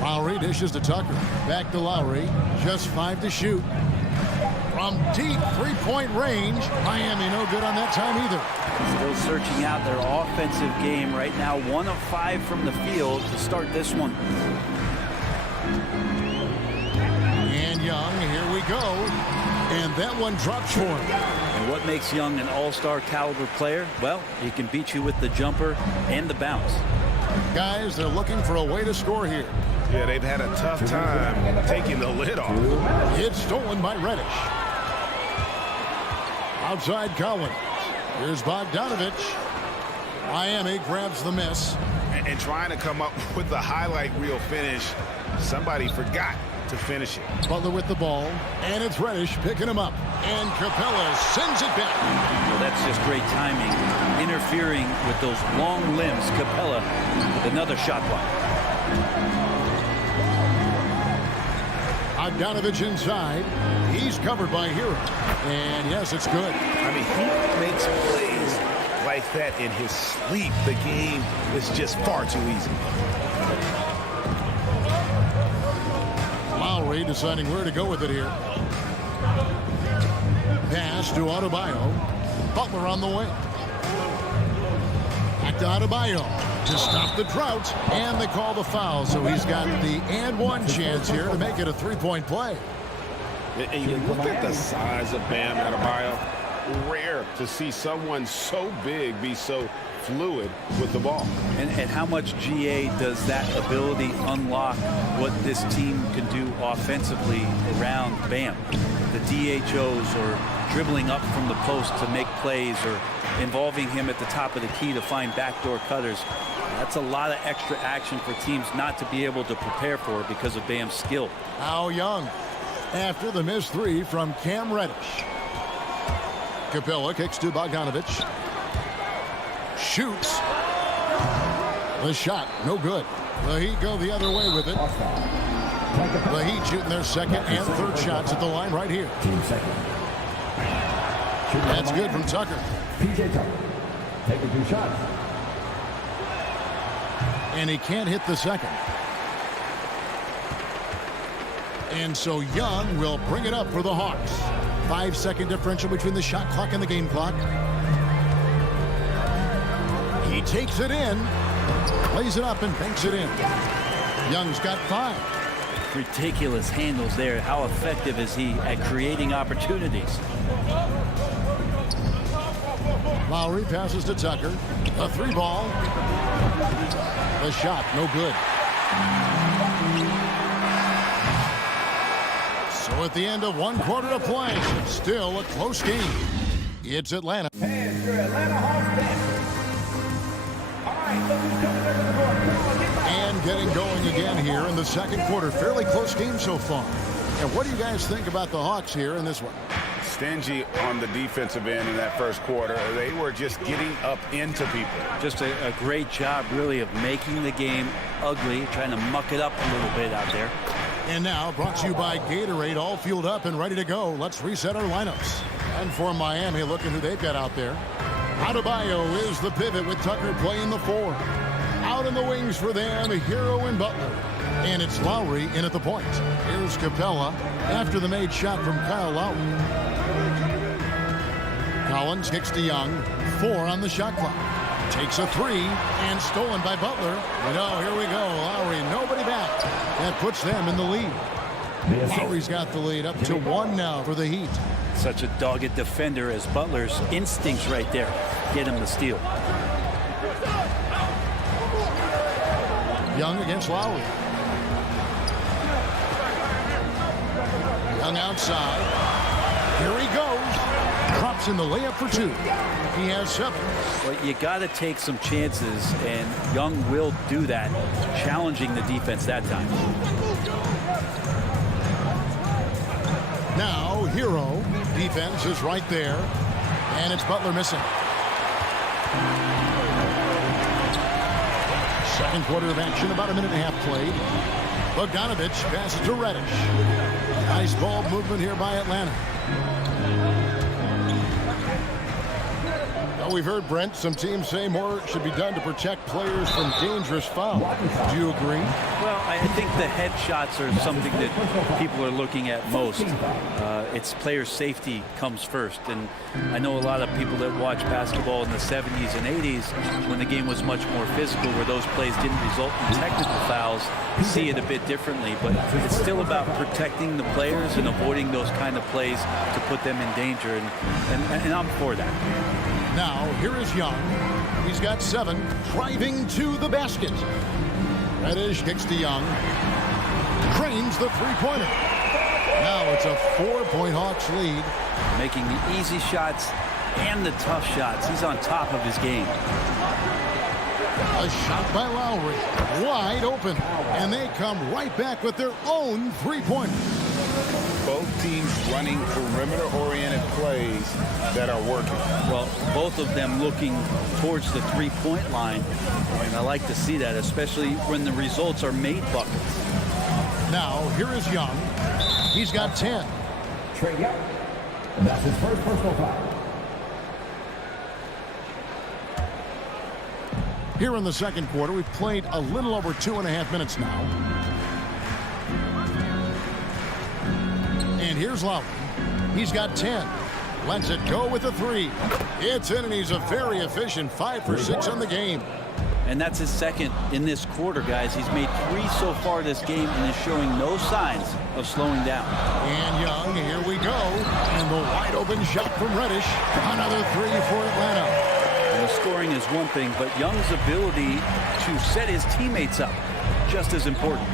Lowry dishes to Tucker. Back to Lowry. Just 5 to shoot. From deep three-point range. Miami no good on that time either. Still searching out their offensive game right now. 1 of 5 from the field to start this one. And Young, here we go. And that one drops for him. And what makes Young an all-star caliber player? Well, he can beat you with the jumper and the bounce. Guys, they're looking for a way to score here. Yeah, they've had a tough time taking the lid off. It's stolen by Reddish. Outside Collins. Here's Bogdanovich. Miami grabs the miss. And trying to come up with the highlight reel finish, somebody forgot to finish it. Butler with the ball, and it's Reddish picking him up. And Capella sends it back. Well, that's just great timing. Interfering with those long limbs. Capella with another shot block. Bogdanovich inside. He's covered by Hero. And yes, it's good. I mean, he makes plays like that in his sleep. The game is just far too easy. Lowry deciding where to go with it here. Pass to Adebayo. Butler on the wing. Back to Adebayo to stop the drought, and they call the foul, so he's got the and one chance here to make it a three-point play. And you look at the size of Bam Adebayo. Rare to see someone so big be so fluid with the ball. And how much GA does that ability unlock what this team can do offensively around Bam? The DHOs or dribbling up from the post to make plays or involving him at the top of the key to find backdoor cutters. That's a lot of extra action for teams not to be able to prepare for because of Bam's skill. How Young after the missed three from Cam Reddish. Capella kicks to Bogdanovich. Shoots. The shot, no good. The Heat go the other way with it. The Heat shooting their second and third shots at the line right here. That's good from Tucker. PJ Tucker taking 2 shots. And he can't hit the second. And so Young will bring it up for the Hawks. 5-second differential between the shot clock and the game clock. He takes it in, plays it up and banks it in. Young's got 5. Ridiculous handles there. How effective is he at creating opportunities? Lowry passes to Tucker. A 3-ball. The shot, no good. So at the end of 1 quarter of play, still a close game. It's Atlanta. And your Atlanta Hawks bench. All right, look who's coming over the court. Come on, get back. And getting going again here in the second quarter. Fairly close game so far. And what do you guys think about the Hawks here in this one? Stingy on the defensive end in that first quarter. They were just getting up into people. Just a great job, really, of making the game ugly, trying to muck it up a little bit out there. And now, brought to you by Gatorade, all fueled up and ready to go. Let's reset our lineups. And for Miami, look at who they've got out there. Adebayo is the pivot with Tucker playing the 4. Out in the wings for them, Hero and Butler. And it's Lowry in at the point. Here's Capella after the made shot from Kyle Lowry. Collins kicks to Young. 4 on the shot clock. Takes a 3 and stolen by Butler. And oh, here we go. Lowry, nobody back. That puts them in the lead. Lowry's got the lead up to 1 now for the Heat. Such a dogged defender as Butler's instincts right there get him the steal. Young against Lowry. Young outside. Here he goes. Drops in the layup for 2. He has 7. But you got to take some chances, and Young will do that, challenging the defense that time. Now, Hero. Defense is right there. And it's Butler missing. Second quarter of action, about a minute and a half played. Bogdanovich passes to Reddish. Nice ball movement here by Atlanta. Well, we've heard, Brent, some teams say more should be done to protect players from dangerous fouls. Do you agree? Well, I think the head shots are something that people are looking at most. It's player safety comes first. And I know a lot of people that watch basketball in the 70s and 80s when the game was much more physical, where those plays didn't result in technical fouls, see it a bit differently. But it's still about protecting the players and avoiding those kind of plays to put them in danger. And I'm for that. Now, here is Young. He's got 7, driving to the basket. Reddish kicks to Young. Cranes the three-pointer. Now it's a 4-point Hawks lead. Making the easy shots and the tough shots. He's on top of his game. A shot by Lowry. Wide open. And they come right back with their own three-pointer. Both teams running perimeter-oriented plays that are working. Well, both of them looking towards the three-point line. And I like to see that, especially when the results are made buckets. Now, here is Young. He's got 10. Trey Young. And that's his first personal foul. Here in the second quarter, we've played a little over 2.5 minutes now. And here's Lowry. He's got 10. Lets it go with a 3. It's in, and he's a very efficient 5 for 6 on the game. And that's his second in this quarter, guys. He's made 3 so far this game and is showing no signs of slowing down. And Young, here we go. And the wide open shot from Reddish. Another 3 for Atlanta. And the scoring is one thing, but Young's ability to set his teammates up, just as important.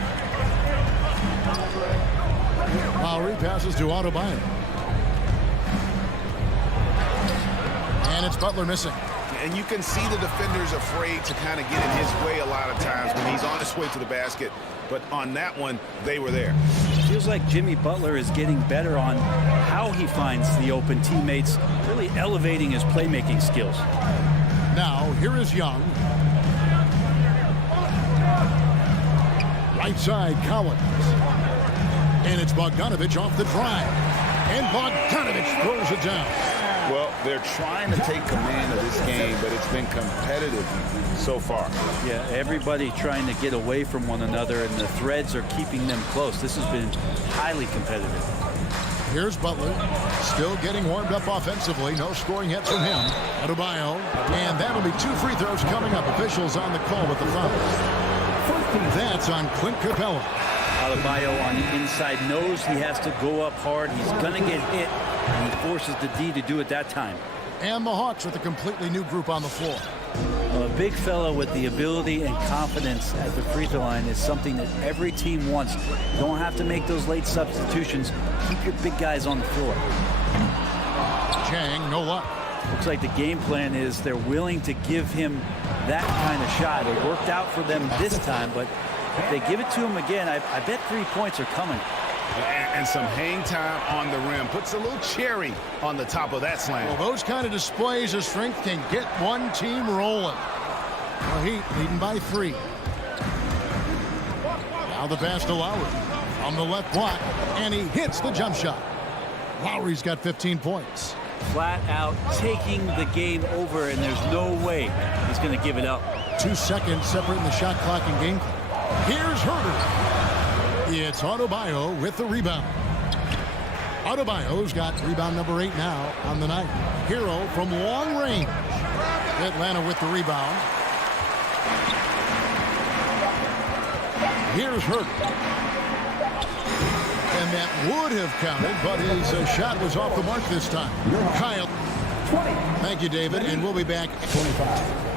Lowry passes to Adebayo. And it's Butler missing. And you can see the defenders afraid to kind of get in his way a lot of times when he's on his way to the basket. But on that one, they were there. Feels like Jimmy Butler is getting better on how he finds the open teammates, really elevating his playmaking skills. Now, here is Young. Right side, Collins. And it's Bogdanovich off the drive. And Bogdanovich throws it down. Well, they're trying to take command of this game, but it's been competitive so far. Yeah, everybody trying to get away from one another, and the threads are keeping them close. This has been highly competitive. Here's Butler, still getting warmed up offensively. No scoring hits from him. Adebayo, and that'll be 2 free throws coming up. Officials on the call with the foul. That's on Clint Capella. Adebayo on the inside knows he has to go up hard. He's going to get hit, and he forces the D to do it that time. And the Hawks with a completely new group on the floor. A big fella with the ability and confidence at the free throw line is something that every team wants. You don't have to make those late substitutions. Keep your big guys on the floor. Chang, no luck. Looks like the game plan is they're willing to give him that kind of shot. It worked out for them this time, but if they give it to him again, I bet 3 points are coming. And some hang time on the rim. Puts a little cherry on the top of that slam. Well, those kind of displays of strength can get one team rolling. Well, Heat leading by 3. Now the pass to Lowry on the left block, and he hits the jump shot. Lowry's got 15 points. Flat out taking the game over, and there's no way he's going to give it up. 2 seconds separating the shot clock and game clock. Here's Herter. It's Adebayo with the rebound. Adebayo's got rebound number 8 now on the night. Hero from long range. Atlanta with the rebound. Here's Herter. And that would have counted, but his shot was off the mark this time. Kyle. Thank you, David, and we'll be back at 25.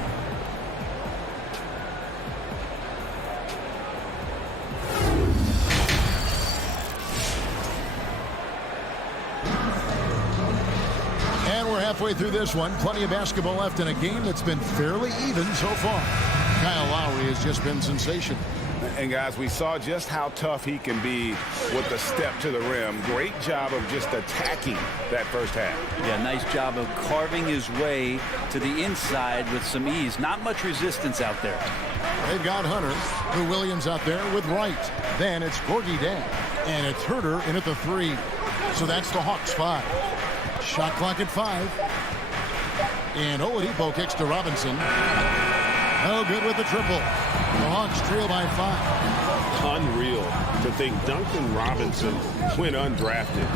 Halfway through this one, plenty of basketball left in a game that's been fairly even so far. Kyle Lowry has just been sensational. And guys, we saw just how tough he can be with the step to the rim. Great job of just attacking that first half. Yeah, nice job of carving his way to the inside with some ease. Not much resistance out there. They've got Hunter, Lou Williams out there with Wright. Then it's Gorgie Dan, and it's Herter in at the 3. So that's the Hawks 5. Shot clock at 5. And Oladipo kicks to Robinson. No good with the triple. The Hawks trail by 5. Unreal to think Duncan Robinson went undrafted.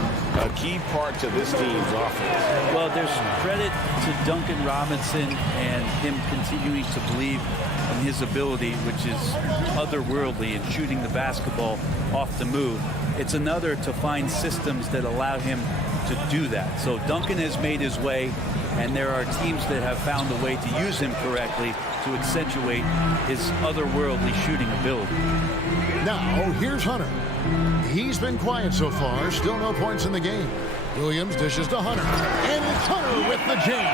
A key part to this team's offense. Well, there's credit to Duncan Robinson and him continuing to believe in his ability, which is otherworldly in shooting the basketball off the move. It's another to find systems that allow him to do that. So Duncan has made his way, and there are teams that have found a way to use him correctly to accentuate his otherworldly shooting ability. Now, here's Hunter. He's been quiet so far. Still no points in the game. Williams dishes to Hunter. And it's Hunter with the jam.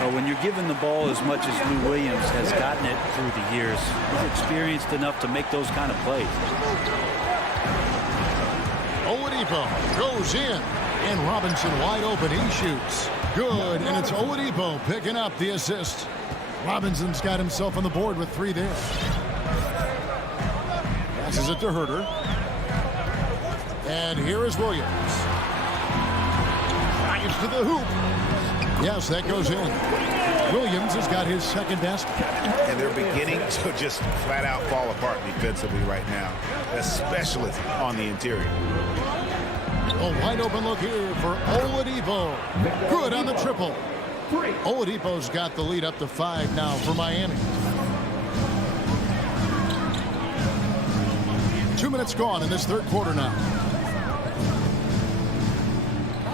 Well, when you're given the ball as much as Lou Williams has gotten it through the years, he's experienced enough to make those kind of plays. Oladipo goes in. And Robinson wide open. He shoots. Good. And it's Oladipo picking up the assist. Robinson's got himself on the board with 3 there. Passes it to Herter. And here is Williams. Drives to the hoop. Yes, that goes in. Williams has got his second basket. And they're beginning to just flat out fall apart defensively right now, especially on the interior. A wide open look here for Oladipo. Good on the triple. Oladipo's got the lead up to 5 now for Miami. 2 minutes gone in this third quarter now.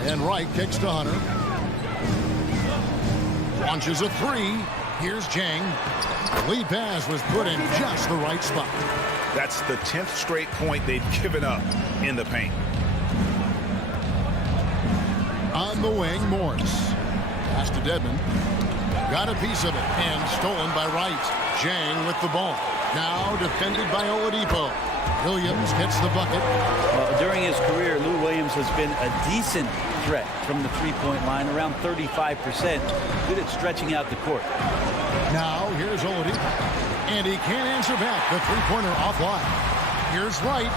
And Wright kicks to Hunter. Launches a three. Here's Jang. Lead pass was put in just the right spot. That's the 10th straight point they've given up in the paint. On the wing, Morris. Pass to Dedmon. Got a piece of it and stolen by Wright. Jang with the ball. Now defended by Oladipo. Williams gets the bucket. During his career, Lou Williams has been a decent threat from the three-point line, around 35%. Good at stretching out the court. Now here's Oladipo. And he can't answer back. The three-pointer offline. Here's Wright.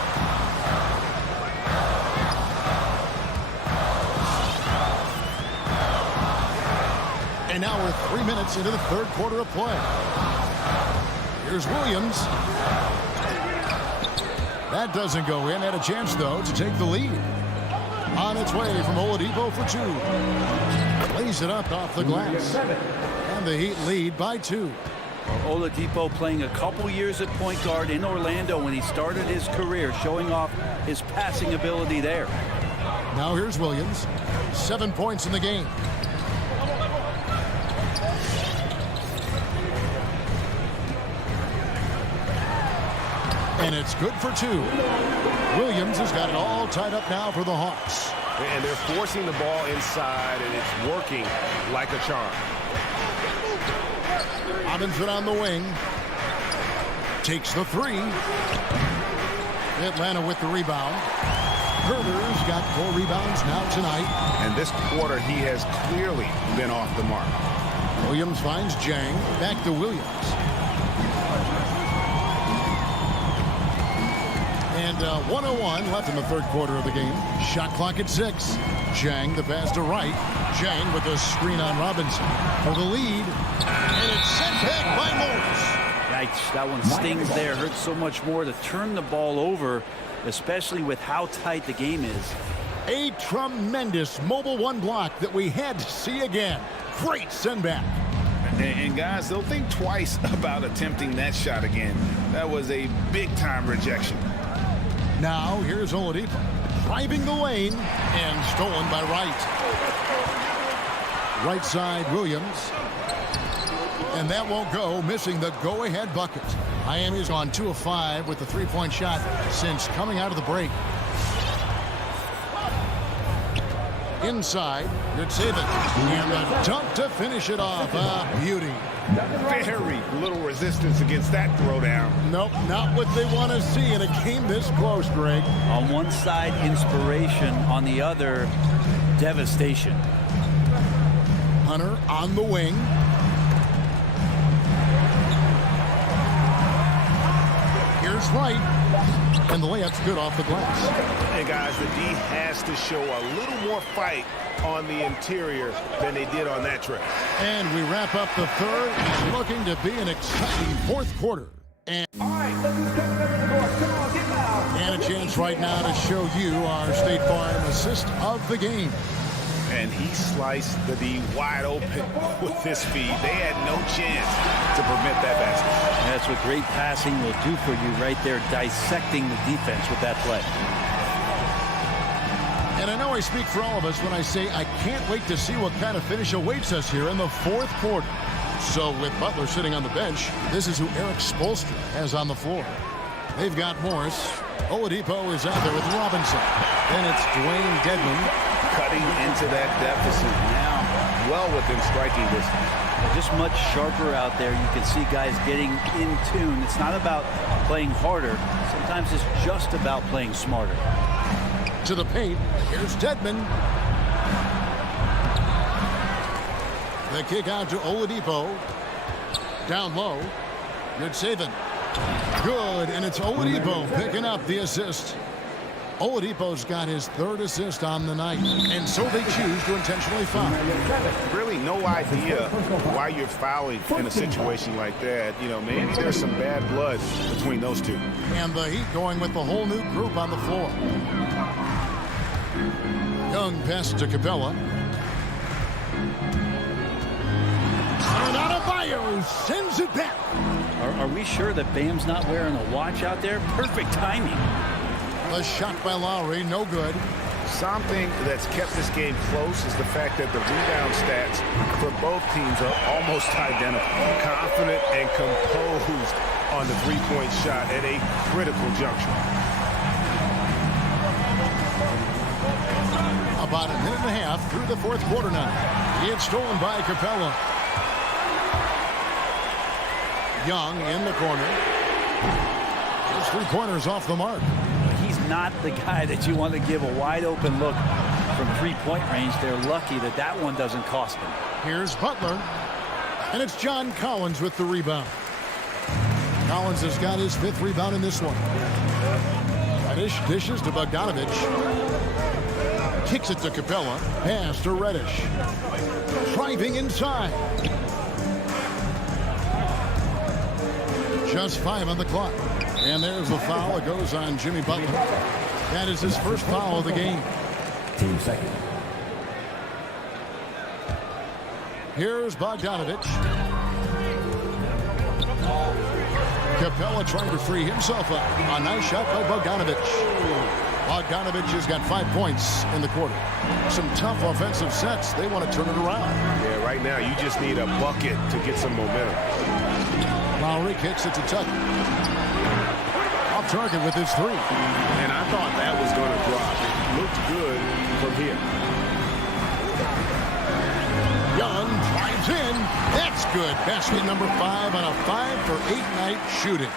And now we're 3 minutes into the third quarter of play. Here's Williams. That doesn't go in. Had a chance, though, to take the lead. On its way from Oladipo for two. Lays it up off the glass. And the Heat lead by 2. Oladipo playing a couple years at point guard in Orlando when he started his career, showing off his passing ability there. Now here's Williams. 7 points in the game. And it's good for 2. Williams has got it all tied up now for the Hawks. And they're forcing the ball inside, and it's working like a charm. Robinson on the wing. Takes the three. Atlanta with the rebound. Herder's got 4 rebounds now tonight. And this quarter, he has clearly been off the mark. Williams finds Jang. Back to Williams. And 1:01 left in the third quarter of the game. Shot clock at 6. Jang, the pass to Wright. Jang with the screen on Robinson for the lead. And it's sent back by Morris. Yikes, that one stings there. Hurts so much more to turn the ball over, especially with how tight the game is. A tremendous mobile one block that we had to see again. Great send back. And guys, they'll think twice about attempting that shot again. That was a big-time rejection. Now here's Oladipo driving the lane and stolen by Wright. Right side Williams. And that won't go, missing the go-ahead bucket. Miami's gone 2 of 5 with the three-point shot since coming out of the break. Inside, good save it. And a dunk to finish it off. Beauty. Very little resistance against that throwdown. Nope, not what they want to see in a game this close, Greg. On one side, inspiration. On the other, devastation. Hunter on the wing. Here's Wright. And the layup's good off the glass. And guys, the D has to show a little more fight on the interior than they did on that trip. And we wrap up the third. It's looking to be an exciting fourth quarter. And a chance right now to show you our State Farm assist of the game. And he sliced the D wide open with his feed. They had no chance to prevent that basket. That's what great passing will do for you right there, dissecting the defense with that play. And I know I speak for all of us when I say I can't wait to see what kind of finish awaits us here in the fourth quarter. So with Butler sitting on the bench, this is who Eric Spoelstra has on the floor. They've got Morris. Oladipo is out there with Robinson. Then it's Dwayne Dedmon. Cutting into that deficit now, well within striking distance. Just much sharper out there. You can see guys getting in tune. It's not about playing harder. Sometimes it's just about playing smarter. To the paint. Here's Dedmon. The kick out to Oladipo. Down low. Good saving. Good, and it's Oladipo picking up the assist. Oladipo's got his 3rd assist on the night, and so they choose to intentionally foul. Really no idea why you're fouling in a situation like that. You know, maybe there's some bad blood between those two. And the Heat going with the whole new group on the floor. Young pass to Capella. And Adebayo sends it back. Are we sure that Bam's not wearing a watch out there? Perfect timing. The shot by Lowry, no good. Something that's kept this game close is the fact that the rebound stats for both teams are almost identical. Confident and composed on the three-point shot at a critical juncture. About a minute and a half through the fourth quarter now. It's stolen by Capella. Young in the corner. Those three-pointers off the mark. He's not the guy that you want to give a wide-open look from three-point range. They're lucky that that one doesn't cost them. Here's Butler. And it's John Collins with the rebound. Collins has got his 5th rebound in this one. Reddish dishes to Bogdanovich. Kicks it to Capella. Pass to Reddish. Driving inside. Just 5 on the clock. And there's the foul. It goes on Jimmy Butler. That is his first foul of the game. Team second. Here's Bogdanovich. Capella trying to free himself up. A nice shot by Bogdanovich. Bogdanovich has got 5 points in the quarter. Some tough offensive sets. They want to turn it around. Yeah, right now you just need a bucket to get some momentum. Lowry kicks it to Tucker. Off target with his 3. And I thought that was going to drop. It looked good from here. Young drives in. That's good. Basket number 5 on a 5-for-8 night shooting.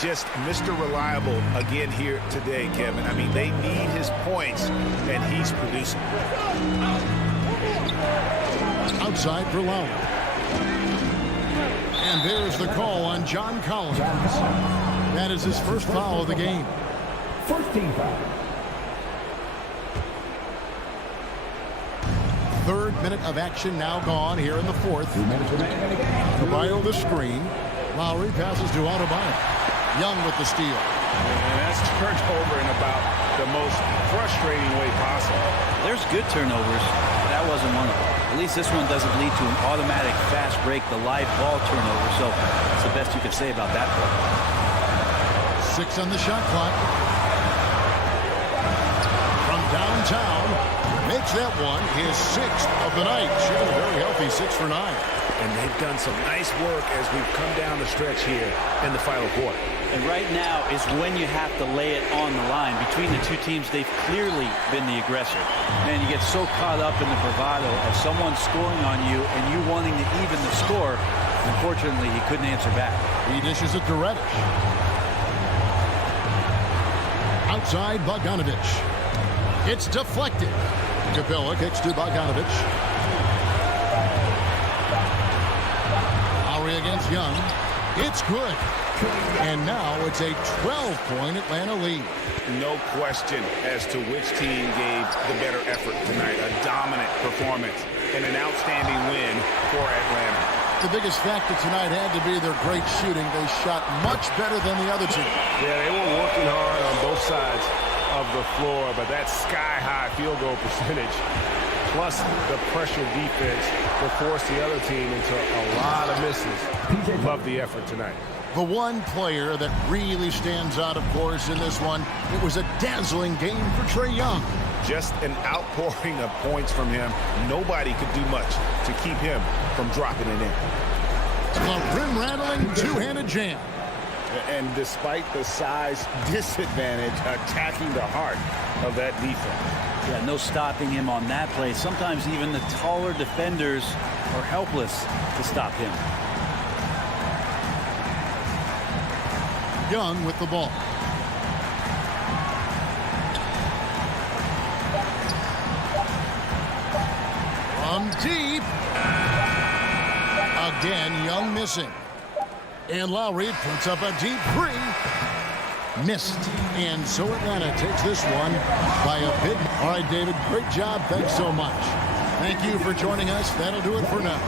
Just Mr. Reliable again here today, Kevin. I mean, they need his points, and he's producing. Outside for Lowry. And there's the call on John Collins. That is his first foul of the game. First team foul. 3rd minute of action now gone here in the 4th. 2 minutes remaining. Adebayo the screen. Lowry passes to Adebayo. Young with the steal. And that's turned over in about the most frustrating way possible. There's good turnovers. That wasn't one of them. At least this one doesn't lead to an automatic fast break, the live ball turnover. So it's the best you can say about that play. 6 on the shot clock. From downtown, makes that one his 6th of the night. Shooting a very healthy 6 for 9. And they've done some nice work as we've come down the stretch here in the final quarter. And right now is when you have to lay it on the line. Between the two teams, they've clearly been the aggressor. Man, you get so caught up in the bravado of someone scoring on you and you wanting to even the score. Unfortunately, he couldn't answer back. He dishes it to Reddish. Outside Bogdanovich. It's deflected. Capella kicks to Bogdanovich. Lowry against Young. It's good. And now it's a 12-point Atlanta lead. No question as to which team gave the better effort tonight. A dominant performance and an outstanding win for Atlanta. The biggest factor tonight had to be their great shooting. They shot much better than the other team. Yeah, they were working hard on both sides of the floor, but that sky-high field goal percentage plus the pressure defense will force the other team into a lot of misses. Love the effort tonight. The one player that really stands out, of course, in this one, it was a dazzling game for Trae Young. Just an outpouring of points from him. Nobody could do much to keep him from dropping it in. A rim-rattling two-handed jam. And despite the size disadvantage, attacking the heart of that defense. Yeah, no stopping him on that play. Sometimes even the taller defenders are helpless to stop him. Young with the ball. From deep. Again, Young missing. And Lowry puts up a deep 3. Missed. And so Atlanta takes this one by a bit. All right, David, great job. Thanks so much. Thank you for joining us. That'll do it for now.